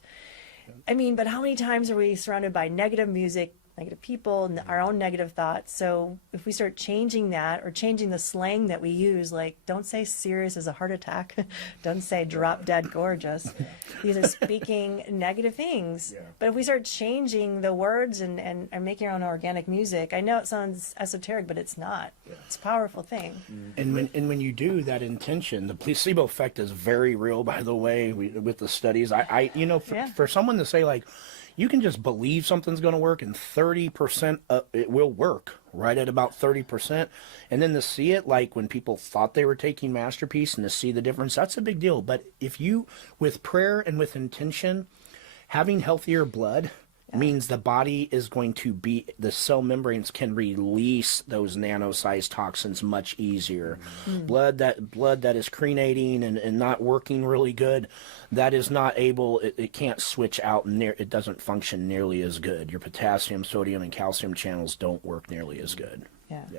I mean, but how many times are we surrounded by negative music, negative people, and our own negative thoughts? So if we start changing that, or changing the slang that we use, like don't say serious as a heart attack, don't say drop dead gorgeous. These are speaking negative things. But if we start changing the words and making our own organic music, I know it sounds esoteric, but it's not. It's a powerful thing. And when you do that intention, the placebo effect is very real, by the way, with the studies. For someone to say, like, you can just believe something's going to work, and 30% it will work, right at about 30%. And then to see it, like when people thought they were taking Masterpiece, and to see the difference, that's a big deal. But if you, with prayer and with intention, having healthier blood means the body is going to be, the cell membranes can release those nano-sized toxins much easier. Blood that is crenating and not working really good, that is not able, it can't switch out, it doesn't function nearly as good. Your potassium, sodium, and calcium channels don't work nearly as good.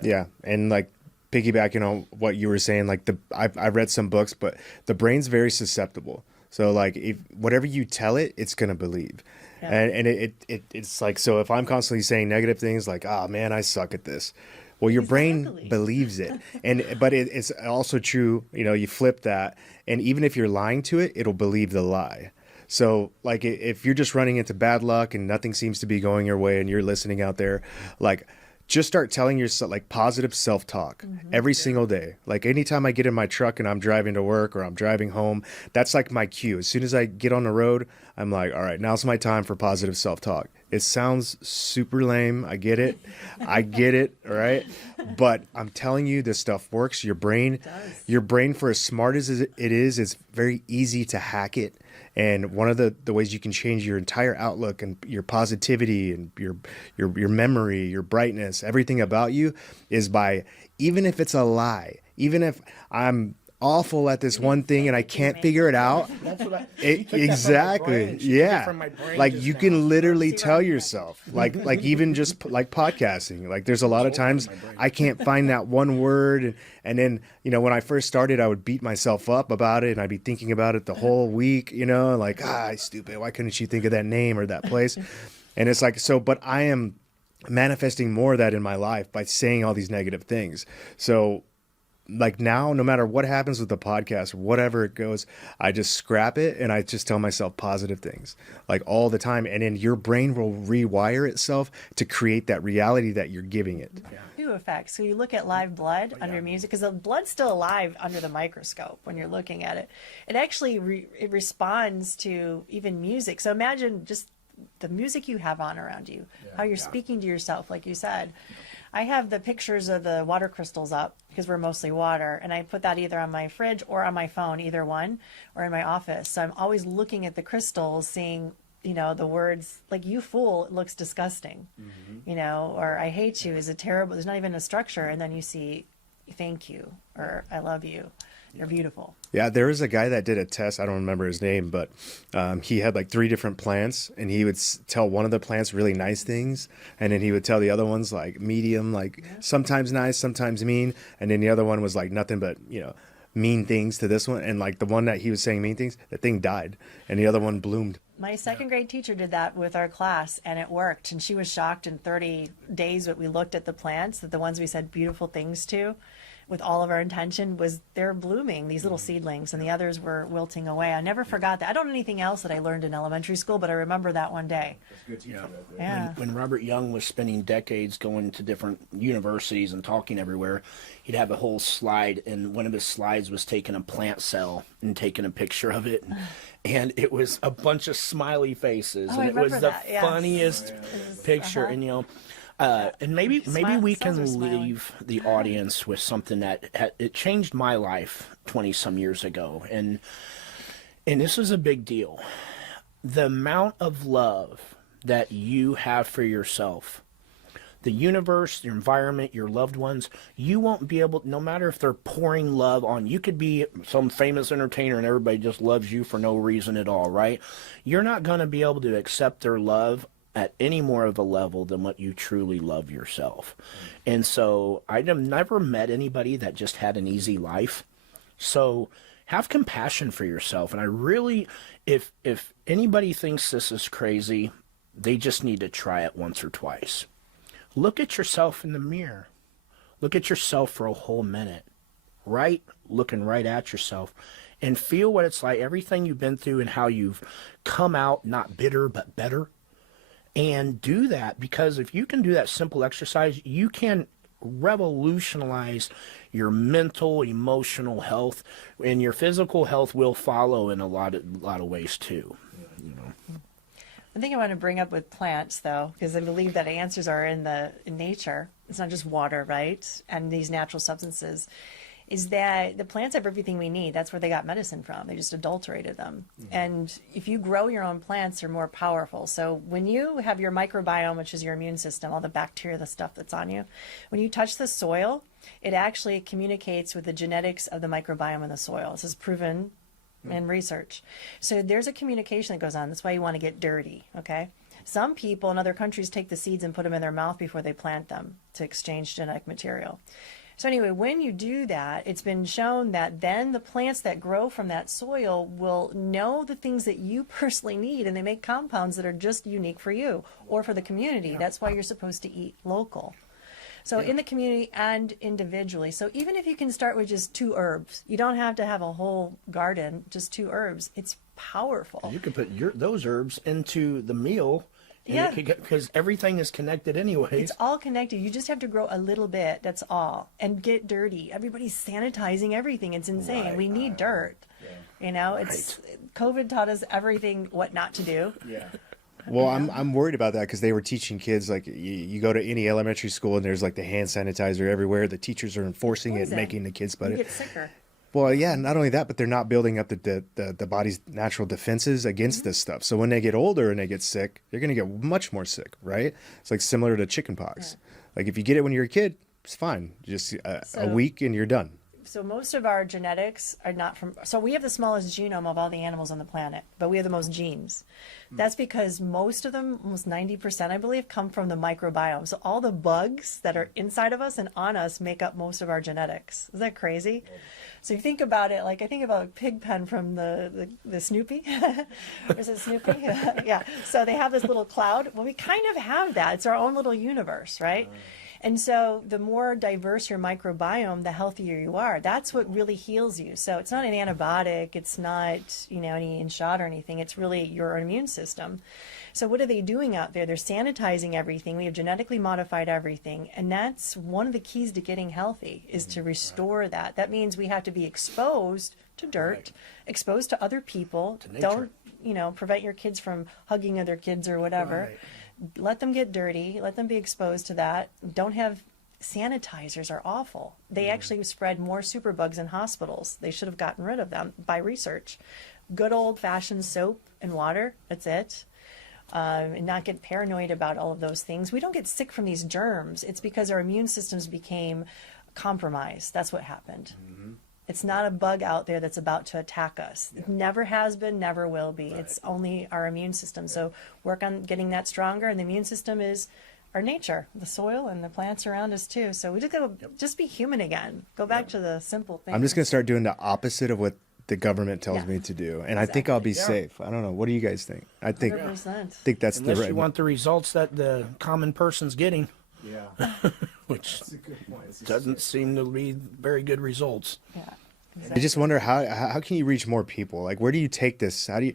Yeah, and like piggybacking on what you were saying, like I've read some books, but the brain's very susceptible. So like if whatever you tell it, it's gonna believe. And it's like, so if I'm constantly saying negative things like, oh man, I suck at this. Well, your brain believes it. But it's also true, you flip that. And even if you're lying to it, it'll believe the lie. So like if you're just running into bad luck and nothing seems to be going your way and you're listening out there, like just start telling yourself like positive self-talk every single day. Like anytime I get in my truck and I'm driving to work or I'm driving home, that's like my cue. As soon as I get on the road, I'm like, all right, now's my time for positive self-talk. It sounds super lame. I get it. Right? But I'm telling you, this stuff works. Your brain, for as smart as it is, it's very easy to hack it. And one of the ways you can change your entire outlook and your positivity and your memory, your brightness, everything about you is by, even if it's a lie, even if I'm awful at this one thing and I can't figure it out. That's what Exactly. Yeah. Like you can literally tell yourself, like even just like podcasting, like there's a lot of times I can't find that one word. And then, when I first started, I would beat myself up about it and I'd be thinking about it the whole week, like, stupid. Why couldn't you think of that name or that place? And it's like, but I am manifesting more of that in my life by saying all these negative things. So like now, no matter what happens with the podcast, whatever it goes, I just scrap it and I just tell myself positive things like all the time. And then your brain will rewire itself to create that reality that you're giving it. Effect. So you look at live blood under music, because the blood's still alive under the microscope when you're looking at it. It actually it responds to even music. So imagine just the music you have on around you, how you're speaking to yourself, like you said. I have the pictures of the water crystals up because we're mostly water, and I put that either on my fridge or on my phone, either one, or in my office. So I'm always looking at the crystals, seeing the words like "you fool," it looks disgusting, or "I hate you" is a terrible, there's not even a structure. And then you see "thank you" or "I love you," you're beautiful. Yeah, there was a guy that did a test, I don't remember his name, but he had like 3 different plants, and he would tell one of the plants really nice things, and then he would tell the other ones like medium, like sometimes nice, sometimes mean, and then the other one was like nothing but mean things to this one. And like the one that he was saying mean things, that thing died, and the other one bloomed. My second grade teacher did that with our class, and it worked. And she was shocked in 30 days that we looked at the plants, that the ones we said beautiful things to, with all of our intention, was they're blooming, these little seedlings, and the others were wilting away. I never forgot that. I don't know anything else that I learned in elementary school, but I remember that one day. That's good teacher. Yeah. When Robert Young was spending decades going to different universities and talking everywhere, he'd have a whole slide, and one of his slides was taking a plant cell and taking a picture of it. And it was a bunch of smiley faces, and it was the funniest picture. And And maybe we cells can are smiling. leave the audience with something that it changed my life 20 some years ago, and this is a big deal. The amount of love that you have for yourself, the universe, your environment, your loved ones, you won't be able, no matter if they're pouring love on, you could be some famous entertainer and everybody just loves you for no reason at all, right? You're not going to be able to accept their love at any more of a level than what you truly love yourself. And so I've never met anybody that just had an easy life. So have compassion for yourself. And I really, if anybody thinks this is crazy, they just need to try it once or twice. Look at yourself in the mirror. Look at yourself for a whole minute, right? Looking right at yourself, and feel what it's like, everything you've been through and how you've come out not bitter but better. And do that, because if you can do that simple exercise, you can revolutionize your mental, emotional health, and your physical health will follow in a lot of ways too. You know. I think I want to bring up with plants, though, because I believe that answers are in nature. It's not just water, right? And these natural substances. Is that the plants have everything we need. That's where they got medicine from. They just adulterated them. Mm-hmm. And if you grow your own plants, they're more powerful. So when you have your microbiome, which is your immune system, all the bacteria, the stuff that's on you, when you touch the soil, it actually communicates with the genetics of the microbiome in the soil. This is proven in research. So there's a communication that goes on. That's why you want to get dirty, okay? Some people in other countries take the seeds and put them in their mouth before they plant them to exchange genetic material. So anyway, when you do that, it's been shown that then the plants that grow from that soil will know the things that you personally need, and they make compounds that are just unique for you or for the community. Yeah. That's why you're supposed to eat local. So in the community and individually. So even if you can start with just 2 herbs, you don't have to have a whole garden, just 2 herbs. It's powerful. You can put those herbs into the meal. Yeah, because everything is connected anyway. It's all connected. You just have to grow a little bit. That's all. And get dirty. Everybody's sanitizing everything. It's insane. Right, we need dirt. Yeah. You know, it's COVID taught us everything what not to do. Yeah. Well, I'm worried about that because they were teaching kids, like, you go to any elementary school and there's like the hand sanitizer everywhere. The teachers are enforcing it, making the kids put You it. get sicker. Well, yeah, not only that, but they're not building up the body's natural defenses against this stuff. So when they get older and they get sick, they're going to get much more sick, right? It's like similar to chickenpox. Yeah. Like if you get it when you're a kid, it's fine. Just a week and you're done. So most of our genetics are not from, so we have the smallest genome of all the animals on the planet, but we have the most genes. That's because most of them, almost 90%, I believe, come from the microbiome. So all the bugs that are inside of us and on us make up most of our genetics. Is that crazy? So you think about it, like I think about Pigpen from the Snoopy. Or is it Snoopy? Yeah. So they have this little cloud. Well, we kind of have that. It's our own little universe, right? And so the more diverse your microbiome, the healthier you are. That's what really heals you. So it's not an antibiotic. It's not, any shot or anything. It's really your immune system. So what are they doing out there? They're sanitizing everything. We have genetically modified everything. And that's one of the keys to getting healthy, is to restore that. That means we have to be exposed to dirt, exposed to other people. Don't, prevent your kids from hugging other kids or whatever. Right. Let them get dirty. Let them be exposed to that. Don't have sanitizers are awful. They actually spread more superbugs in hospitals. They should have gotten rid of them by research. Good old-fashioned soap and water, that's it. And not get paranoid about all of those things. We don't get sick from these germs. It's because our immune systems became compromised. That's what happened. Mm-hmm. It's not a bug out there that's about to attack us. Yeah. It never has been, never will be. Right. It's only our immune system. So work on getting that stronger. And the immune system is our nature, the soil and the plants around us too. So we just got to just be human again. Go back to the simple things. I'm just going to start doing the opposite of what the government tells me to do. And I think I'll be safe. I don't know. What do you guys think? I think 100%. think that's Unless the right you want the results that the common person's getting. Yeah. Which doesn't seem to be very good results. Yeah. I just wonder how can you reach more people? Like, where do you take this? How do you,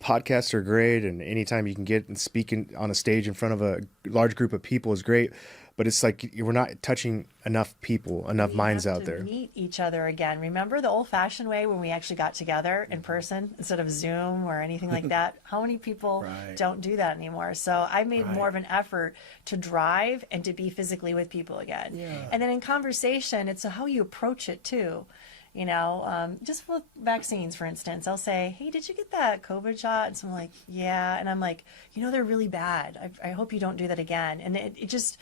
podcasts are great, and anytime you can get and speak on a stage in front of a large group of people is great. but it's like we're not touching enough people, enough We minds have out to there. meet each other again. Remember the old-fashioned way when we actually got together in person instead of Zoom or anything like that? How many people Right. don't do that anymore? So I made more Right. of an effort to drive and to be physically with people again. And then in conversation, it's how you approach it too. You know, just with vaccines, for instance, I'll say, hey, did you get that COVID shot? And someone like, yeah. And I'm like, you know, they're really bad. I hope you don't do that again. And it just,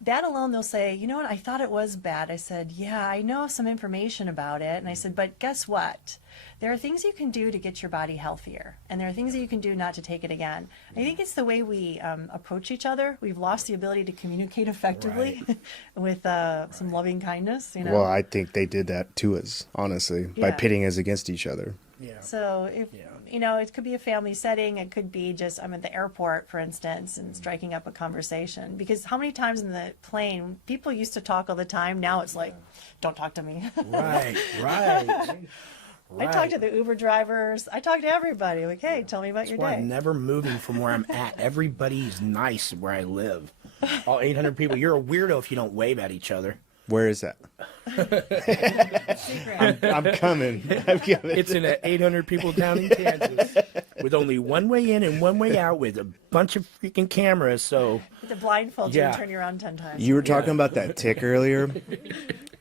that alone, they'll say, you know what, I thought it was bad. I said, yeah, I know some information about it. And I said, but guess what? There are things you can do to get your body healthier. And there are things that you can do not to take it again. I think it's the way we approach each other. We've lost the ability to communicate effectively with some loving kindness, you know. Well, I think they did that to us, honestly, by Yeah. pitting us against each other. Yeah. So if you know, it could be a family setting. It could be just I'm at the airport, for instance, and striking up a conversation. Because how many times in the plane people used to talk all the time? Now it's like, don't talk to me. Right. Right. I talk to the Uber drivers. I talk to everybody. Like, hey, tell me about your Why day. I'm never moving from where I'm at. Everybody's nice where I live. All 800 people. You're a weirdo if you don't wave at each other. Where is that? I'm coming. I'm coming. It's in 800 people down in Kansas with only one way in and one way out with a bunch of freaking cameras. So With the blindfold, you Yeah. and turn you around 10 times. You were talking about that tick earlier.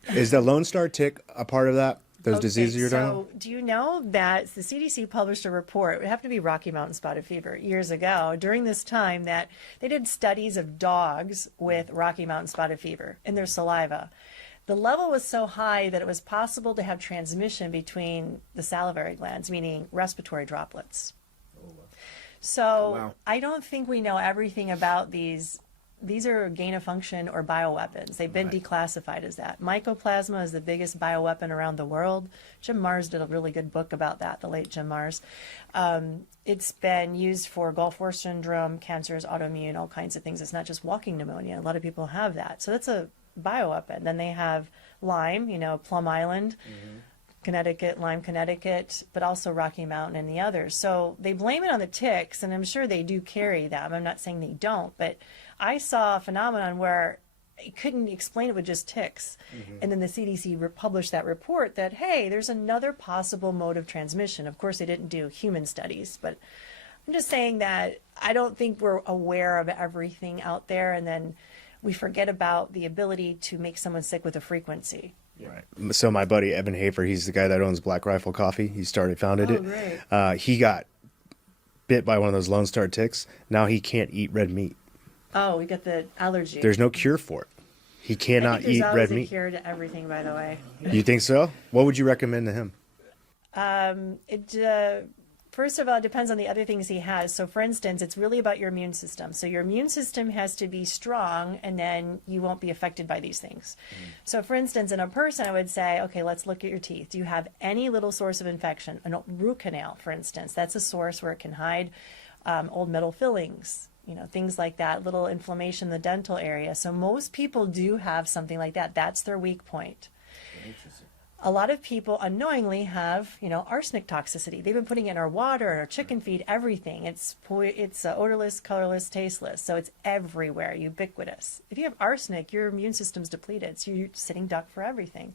Is the Lone Star tick a part of that? Those Okay, diseases you're talking about? So, do you know that the CDC published a report? It would have to be Rocky Mountain spotted fever years ago. During this time, that they did studies of dogs with Rocky Mountain spotted fever in their saliva. The level was so high that it was possible to have transmission between the salivary glands, meaning respiratory droplets. So Wow. I don't think we know everything about these. These are gain of function or bioweapons. They've been declassified as that. Mycoplasma is the biggest bioweapon around the world. Jim Mars did a really good book about that, the late Jim Mars. It's been used for Gulf War syndrome, cancers, autoimmune, all kinds of things. It's not just walking pneumonia. A lot of people have that. So that's a bioweapon. Then they have Lyme, you know, Plum Island, Connecticut, Lyme, Connecticut, but also Rocky Mountain and the others. So they blame it on the ticks, and I'm sure they do carry them. I'm not saying they don't, but I saw a phenomenon where I couldn't explain it with just ticks. And then the CDC published that report that, hey, there's another possible mode of transmission. Of course, they didn't do human studies, but I'm just saying that I don't think we're aware of everything out there, and then we forget about the ability to make someone sick with a frequency. So my buddy Evan Hafer, he's the guy that owns Black Rifle Coffee. He founded it. Great. He got bit by one of those Lone Star ticks. Now he can't eat red meat. Oh, we got the allergy. There's no cure for it. He I cannot think there's eat always red a meat. cure to everything, by the way. You think so? What would you recommend to him? First of all, it depends on the other things he has. So, for instance, it's really about your immune system. So your immune system has to be strong, and then you won't be affected by these things. So, for instance, in a person, I would say, okay, let's look at your teeth. Do you have any little source of infection? A root canal, for instance, that's a source where it can hide old metal fillings, you know, things like that, little inflammation in the dental area. So most people do have something like that. That's their weak point. A lot of people unknowingly have, you know, arsenic toxicity. They've been putting it in our water, our chicken feed, everything. It's odorless, colorless, tasteless. So it's everywhere, ubiquitous. If you have arsenic, your immune system's depleted. So you're sitting duck for everything.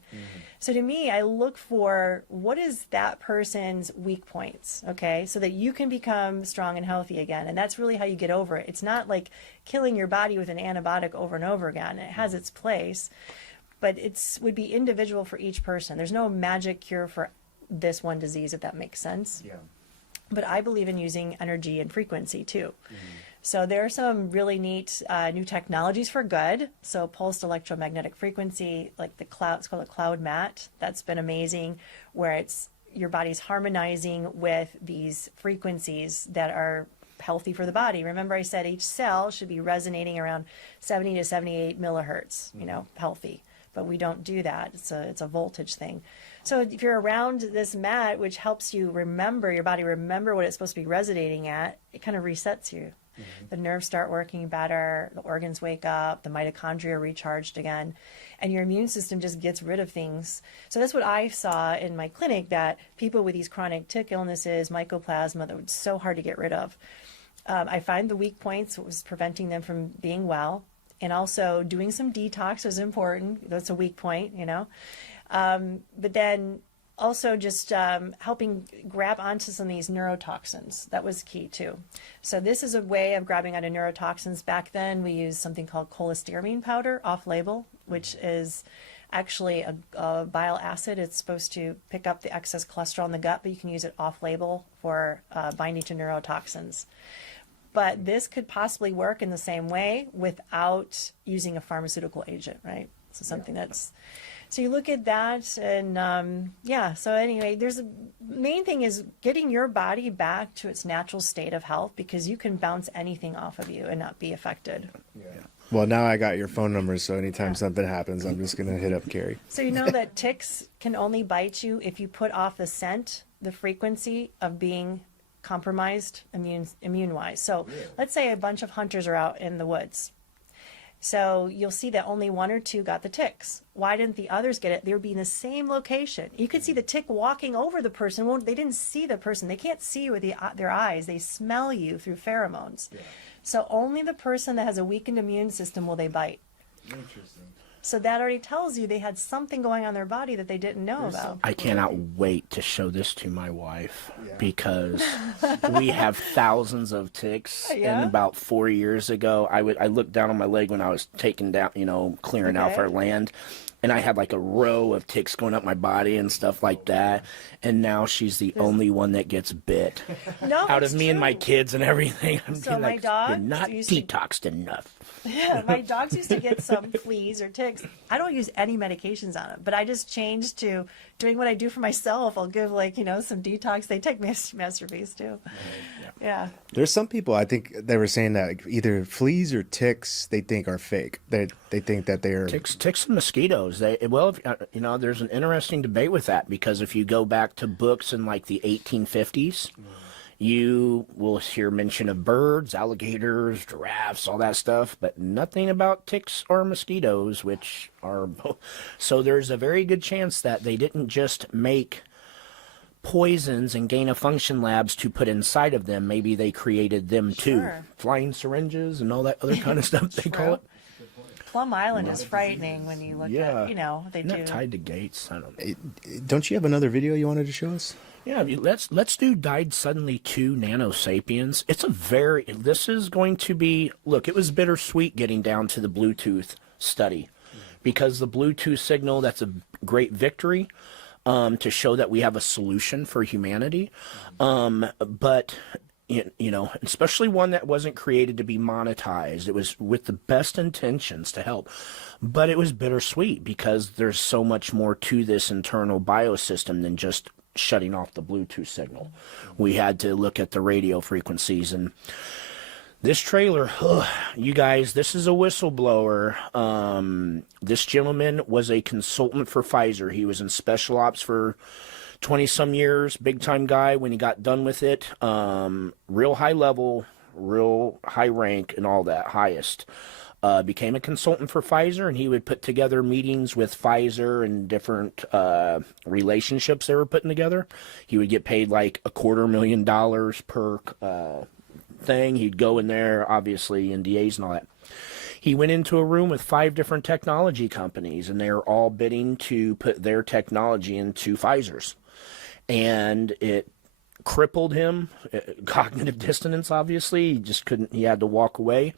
So to me, I look for what is that person's weak points, okay? So that you can become strong and healthy again. And that's really how you get over it. It's not like killing your body with an antibiotic over and over again. It has its place. But it would be individual for each person. There's no magic cure for this one disease, if that makes sense. Yeah. But I believe in using energy and frequency too. So there are some really neat new technologies for good. So pulsed electromagnetic frequency, like the cloud, it's called a cloud mat. That's been amazing, where it's your body's harmonizing with these frequencies that are healthy for the body. Remember I said each cell should be resonating around 70 to 78 millihertz, you know, healthy. But we don't do that. It's a voltage thing. So if you're around this mat, which helps you remember, your body remember what it's supposed to be resonating at, it kind of resets you. The nerves start working better, the organs wake up, the mitochondria are recharged again, and your immune system just gets rid of things. So that's what I saw in my clinic, that people with these chronic tick illnesses, mycoplasma, that was so hard to get rid of. I find the weak points was preventing them from being well. And also doing some detox is important. That's a weak point, you know. But then also just helping grab onto some of these neurotoxins. That was key too. So this is a way of grabbing onto neurotoxins. Back then we used something called cholestyramine powder off-label, which is actually a bile acid. It's supposed to pick up the excess cholesterol in the gut, but you can use it off-label for binding to neurotoxins. But this could possibly work in the same way without using a pharmaceutical agent, right? So something that's, so you look at that and yeah, so anyway, there's a main thing is getting your body back to its natural state of health, because you can bounce anything off of you and not be affected. Well, now I got your phone number, so anytime something happens, I'm just going to hit up Carrie. So you know that ticks can only bite you if you put off the scent, the frequency of being compromised immune wise. So let's say a bunch of hunters are out in the woods. So you'll see that only one or two got the ticks. Why didn't the others get it? They would be in the same location. You could see the tick walking over the person. Well, they didn't see the person. They can't see you with their eyes. They smell you through pheromones. Yeah. So only the person that has a weakened immune system will they bite. Interesting. So that already tells you they had something going on in their body that they didn't know about. I cannot wait to show this to my wife, because we have thousands of ticks. Yeah? And about 4 years ago, I looked down on my leg when I was taking down, clearing out our land. And I had like a row of ticks going up my body and stuff like that. And now she's the only one that gets bit. No, out of it's me and true. my kids and everything. I'm So being my like, dog you're not used to- detoxed enough. Yeah, my dogs used to get some fleas or ticks. I don't use any medications on them, but I just changed to doing what I do for myself. I'll give some detox. They take masterpiece too. Yeah. There's some people, I think they were saying that either fleas or ticks they think are fake. They think that they are Ticks and mosquitoes. There's an interesting debate with that, because if you go back to books in like the 1850s, you will hear mention of birds, alligators, giraffes, all that stuff, but nothing about ticks or mosquitoes, which are so there's a very good chance that they didn't just make poisons and gain-of-function labs to put inside of them. Maybe they created them too. Sure. Flying syringes and all that other kind of stuff they call it. Plum Island is frightening when you look at, they Isn't that do. tied to gates? I don't know. Don't you have another video you wanted to show us? Yeah, let's do Died Suddenly 2 Nano Sapiens. This is going to be, look, it was bittersweet getting down to the Bluetooth study, because the Bluetooth signal, that's a great victory to show that we have a solution for humanity. But, especially one that wasn't created to be monetized. It was with the best intentions to help. But it was bittersweet, because there's so much more to this internal biosystem than just shutting off the Bluetooth signal. We had to look at the radio frequencies, and this trailer, you guys, this is a whistleblower. This gentleman was a consultant for Pfizer. He was in special ops for 20 some years, big time guy. When he got done with it, real high level, real high rank and all that, highest. Became a consultant for Pfizer, and he would put together meetings with Pfizer and different relationships they were putting together. He would get paid like $250,000 per thing. He'd go in there, obviously, NDAs and all that. He went into a room with 5 different technology companies, and they were all bidding to put their technology into Pfizer's. And it crippled him, cognitive dissonance, obviously. He just couldn't, he had to walk away.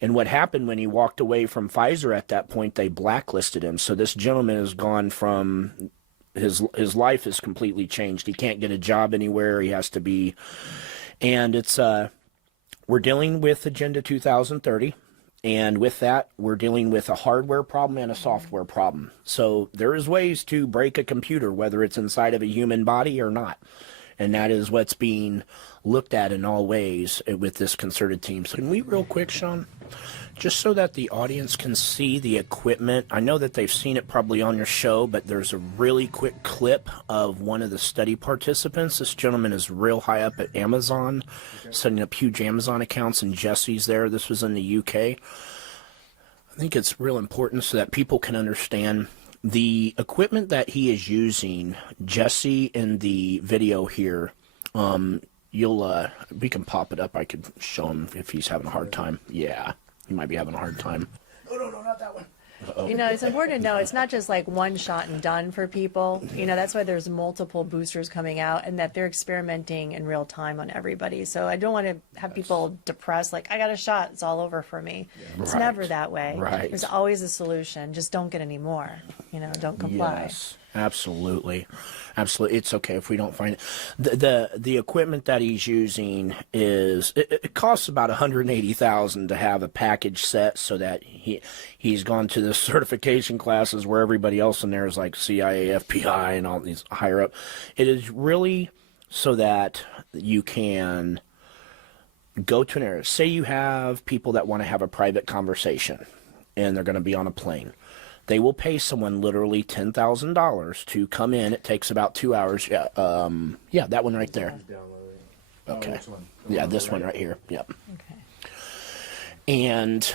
And what happened when he walked away from Pfizer at that point, they blacklisted him. So this gentleman has gone from, his life is completely changed. He can't get a job anywhere. He has to be, and it's, we're dealing with Agenda 2030. And with that, we're dealing with a hardware problem and a software problem. So there is ways to break a computer, whether it's inside of a human body or not. And that is what's being looked at in all ways with this concerted team. So can we real quick, Sean, just so that the audience can see the equipment. I know that they've seen it probably on your show, but there's a really quick clip of one of the study participants. This gentleman is real high up at Amazon, setting up huge Amazon accounts, and Jesse's there. This was in the UK. I think it's real important so that people can understand the equipment that he is using. Jesse, in the video here, we can pop it up. I could show him if he's having a hard time. Yeah, he might be having a hard time. Oh, no, not that one. You know, it's important to know it's not just like one shot and done for people. You know, that's why there's multiple boosters coming out and that they're experimenting in real time on everybody. So I don't want to have people depressed, like, I got a shot, it's all over for me. It's Right. never that way. Right. There's always a solution. Just don't get any more. You know, don't comply. Yes, absolutely, absolutely. It's okay if we don't find it. The equipment that he's using is it costs about $180,000 to have a package set, so that he's gone to the certification classes where everybody else in there is like CIA, FBI, and all these higher up. It is really so that you can go to an area. Say you have people that want to have a private conversation, and they're going to be on a plane. They will pay someone literally $10,000 to come in. It takes about 2 hours. Yeah, that one right there. Okay. Yeah, this one right here. Yep. Okay. And,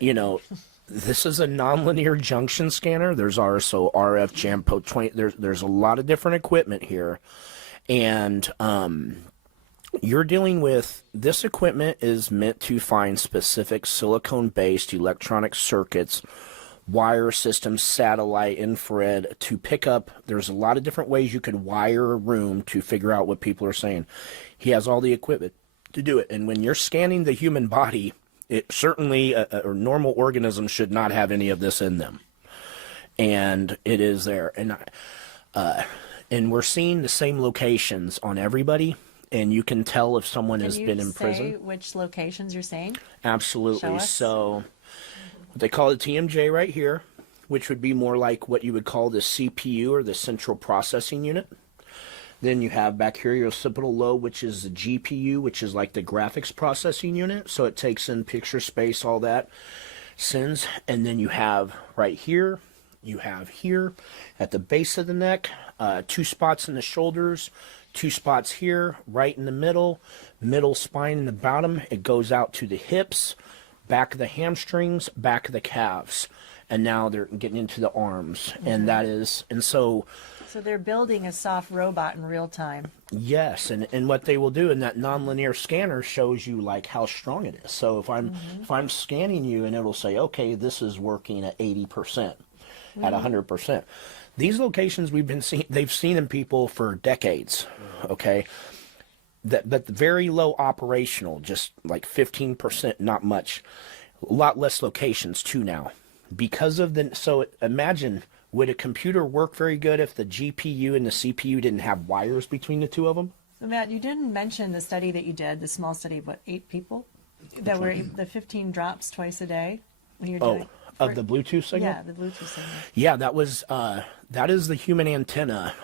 you know, this is a nonlinear junction scanner. There's RSO, RF, JAMPO 20. There's a lot of different equipment here. And you're dealing with, this equipment is meant to find specific silicone-based electronic circuits, wire systems, satellite, infrared, to pick up. There's a lot of different ways you could wire a room to figure out what people are saying. He has all the equipment to do it. And when you're scanning the human body, it certainly, a normal organism should not have any of this in them. And it is there. And we're seeing the same locations on everybody. And you can tell if someone has been in prison. Can you say which locations you're saying? Absolutely. Show us. So they call it TMJ right here, which would be more like what you would call the CPU, or the central processing unit. Then you have back here your occipital lobe, which is the GPU, which is like the graphics processing unit. So it takes in picture space, all that, sends. And then you have right here, you have here at the base of the neck, 2 spots in the shoulders, 2 spots here, right in the middle spine in the bottom. It goes out to the hips, back of the hamstrings, back of the calves. And now they're getting into the arms. And that is, and so they're building a soft robot in real time. yes, and what they will do in that nonlinear scanner shows you like how strong it is. So if I'm scanning you, and it'll say, okay, this is working at 80%, at 100%. These locations they've seen in people for decades. Okay, but very low operational, just like 15%, not much. A lot less locations too now, because of the. So imagine. Would a computer work very good if the GPU and the CPU didn't have wires between the two of them? So Matt, you didn't mention the study that you did, the small study of what, 8 people? That were the 15 drops twice a day when you're doing Of the Bluetooth signal? Yeah, the Bluetooth signal. Yeah, that is the human antenna,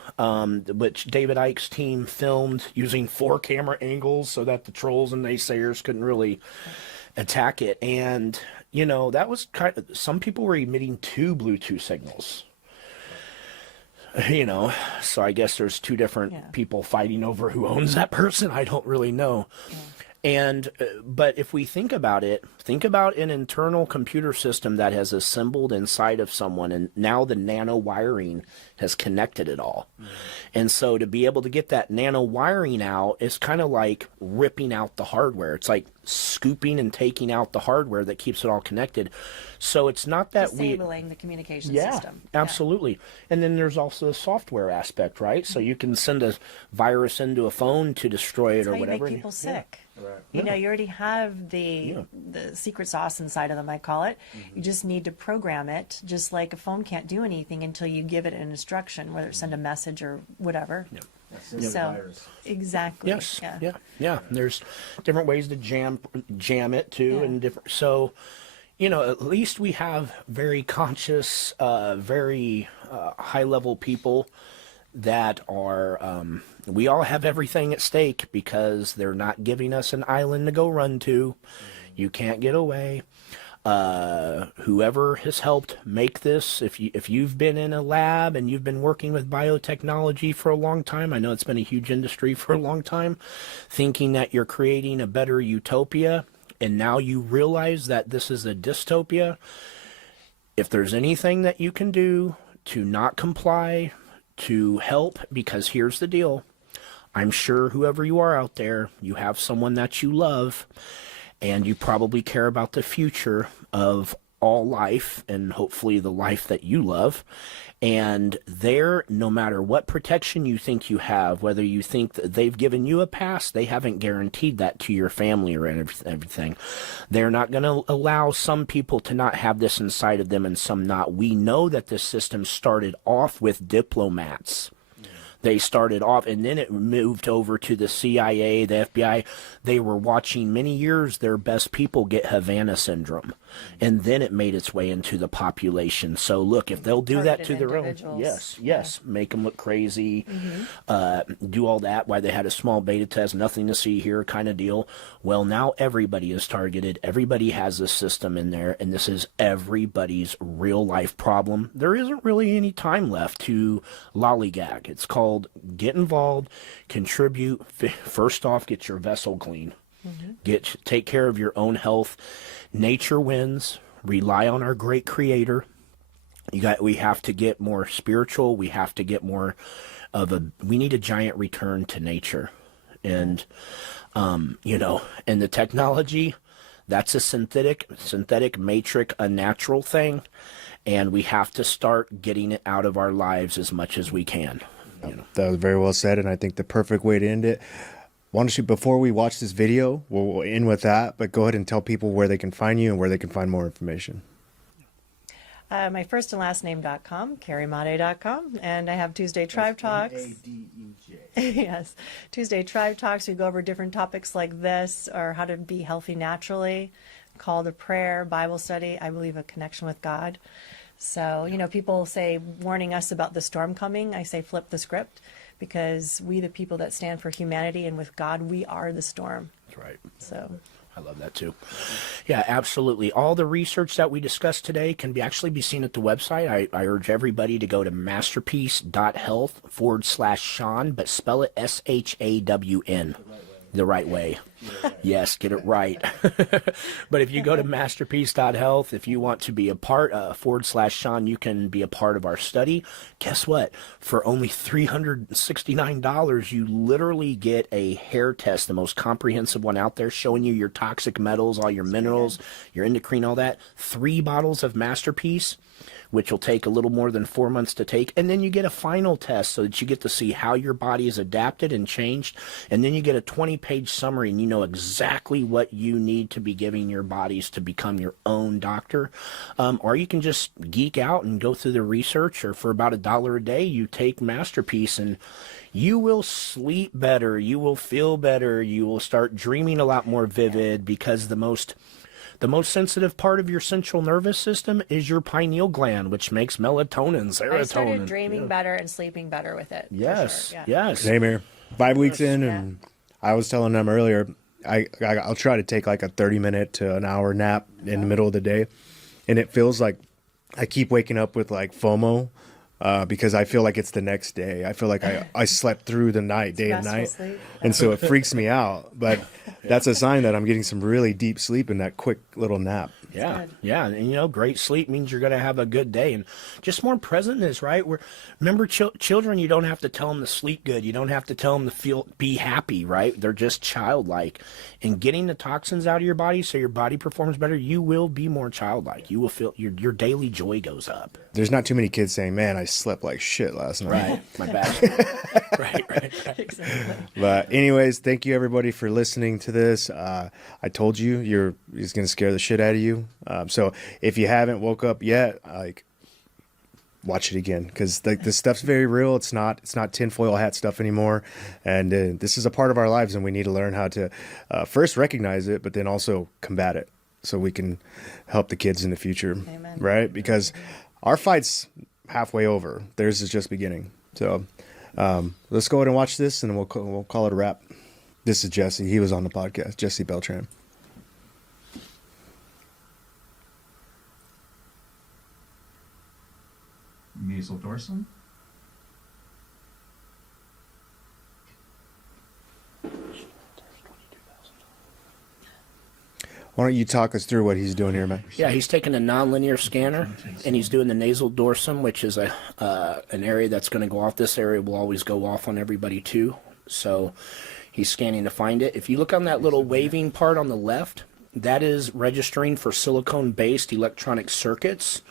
which David Icke's team filmed using 4 camera angles so that the trolls and naysayers couldn't really attack it. And, you know, that was some people were emitting 2 Bluetooth signals. You know, so I guess there's 2 different people fighting over who owns that person. I don't really know. Yeah. And, but if we think about it, think about an internal computer system that has assembled inside of someone, and now the nano wiring has connected it all. Mm-hmm. And so to be able to get that nano wiring out, it's kind of like ripping out the hardware. It's like scooping and taking out the hardware that keeps it all connected. So it's not that disabling the communication system. Absolutely. And then there's also the software aspect, right? So you can send a virus into a phone to destroy it, or whatever. That's how you make people sick. Right. You know, you already have the secret sauce inside of them, I call it. Mm-hmm. You just need to program it, just like a phone can't do anything until you give it an instruction, whether it's send a message or whatever. Yeah. So, exactly. Yes. Yeah. There's different ways to jam it too, and different. So, you know, at least we have very conscious, very high level people that are. We all have everything at stake because they're not giving us an island to go run to. You can't get away. Whoever has helped make this, if you've been in a lab and you've been working with biotechnology for a long time, I know it's been a huge industry for a long time, thinking that you're creating a better utopia, and now you realize that this is a dystopia. If there's anything that you can do to not comply, to help, because here's the deal. I'm sure whoever you are out there, you have someone that you love, and you probably care about the future of all life, and hopefully the life that you love. And there, no matter what protection you think you have, whether you think that they've given you a pass, they haven't guaranteed that to your family or everything. They're not going to allow some people to not have this inside of them and some not. We know that this system started off with diplomats. They started off, and then it moved over to the CIA, the FBI. They were watching many years their best people get Havana syndrome, and then it made its way into the population. So look, if they'll do that to their own, yes, make them look crazy, do all that, why they had a small beta test, nothing to see here kind of deal. Well, now everybody is targeted. Everybody has this system in there, and this is everybody's real life problem. There isn't really any time left to lollygag. It's called get involved, contribute. First off, get your vessel clean. Take care of your own health. Nature wins. Rely on our great creator. We have to get more spiritual. We have to get more we need a giant return to nature. And and the technology, that's a synthetic matrix, a natural thing, and we have to start getting it out of our lives as much as we can. That was very well said, and I think the perfect way to end it. Why don't you, before we watch this video, we'll end with that, but go ahead and tell people where they can find you and where they can find more information. My first and last name.com, carriemade.com, and I have Tuesday Tribe Talks. Yes, Tuesday Tribe Talks. We go over different topics like this, or how to be healthy naturally, call to prayer, Bible study. I believe a connection with God. So, people say, warning us about the storm coming. I say, flip the script, because we, the people that stand for humanity, and with God, we are the storm. That's right. So I love that too. Yeah, absolutely. All the research that we discussed today can actually be seen at the website. I urge everybody to go to masterpiece.health/Sean, but spell it SHAWN. The right way. Yes, get it right. But if you go to masterpiece.health, if you want to be a part, /Sean, you can be a part of our study. Guess what? For only $369, you literally get a hair test, the most comprehensive one out there, showing you your toxic metals, all your minerals, your endocrine, all that. 3 bottles of Masterpiece, which will take a little more than 4 months to take. And then you get a final test so that you get to see how your body is adapted and changed. And then you get a 20-page summary, and you know exactly what you need to be giving your bodies to become your own doctor. Or you can just geek out and go through the research, or for about $1 a day, you take Masterpiece, and you will sleep better. You will feel better. You will start dreaming a lot more vivid, because the most sensitive part of your central nervous system is your pineal gland, which makes melatonin, serotonin. I started dreaming better and sleeping better with it. Yes, for sure. yes. Same here. 5 weeks in, and I was telling them earlier, I'll try to take like a 30-minute to an hour nap in the middle of the day, and it feels like I keep waking up with like FOMO. Because I feel like it's the next day. I feel like I slept through the night, day and night. Sleep. And so it freaks me out. But that's a sign that I'm getting some really deep sleep in that quick little nap. Yeah, yeah, and great sleep means you're going to have a good day, and just more presentness, right? Remember, children, you don't have to tell them to sleep good. You don't have to tell them to be happy, right? They're just childlike, and getting the toxins out of your body so your body performs better, you will be more childlike. You will feel your daily joy goes up. There's not too many kids saying, "Man, I slept like shit last night." Right, my bad. right. Exactly. But anyways, thank you everybody for listening to this. I told you it's going to scare the shit out of you. So if you haven't woke up yet, watch it again, because this stuff's very real. It's not tinfoil hat stuff anymore, and this is a part of our lives, and we need to learn how to first recognize it, but then also combat it, so we can help the kids in the future. Amen. Right? Because our fight's halfway over. Theirs is just beginning. So let's go ahead and watch this, and we'll call it a wrap. This is Jesse. He was on the podcast. Jesse Beltran. Nasal dorsum. Why don't you talk us through what he's doing here, man? Yeah, he's taking a nonlinear scanner, and he's doing the nasal dorsum, which is an area that's going to go off. This area will always go off on everybody too. So he's scanning to find it. If you look on that little waving part on the left, That is registering for silicone-based electronic circuits.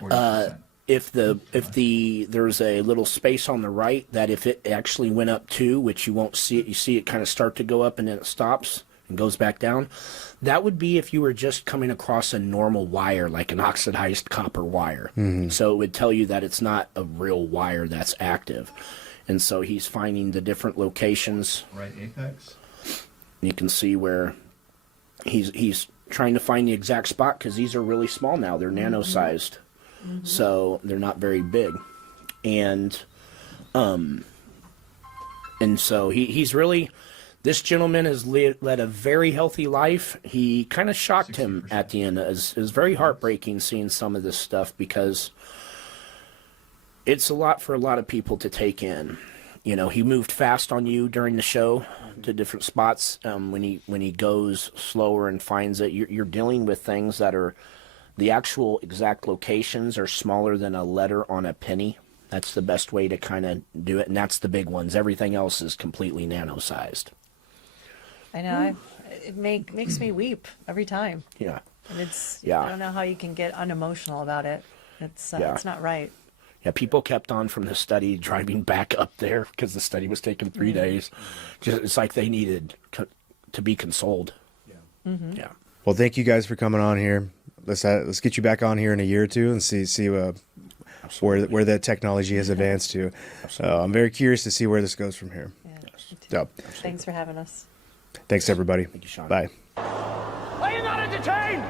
40%. If there's a little space on the right that if it actually went up too, which you won't see it, you see it kind of start to go up and then it stops and goes back down. That would be if you were just coming across a normal wire, like an oxidized copper wire. So it would tell you that it's not a real wire that's active. And so he's finding the different locations. Right apex. You can see where he's trying to find the exact spot because these are really small now. They're nano-sized. So they're not very big. And so he's really, this gentleman has led a very healthy life. He kind of shocked him 60%. at the end. It was very heartbreaking seeing some of this stuff because it's a lot for a lot of people to take in. You know, he moved fast on you during the show to different spots. When he goes slower and finds it, you're dealing with things that are, the actual exact locations are smaller than a letter on a penny. That's the best way to kind of do it, and that's the big ones. Everything else is completely nano-sized. I know. It makes me weep every time. Yeah. And it's, Yeah. I don't know how you can get unemotional about it. It's not right. Yeah, people kept on from the study driving back up there because the study was taking 3 days. Just, it's like they needed to be consoled. Yeah. Well, thank you guys for coming on here. Let's get you back on here in a year or two and see where the technology has advanced to. I'm very curious to see where this goes from here. Yeah. So, Thanks for having us. thanks everybody. Thank you, Sean. Bye. Are you not entertained?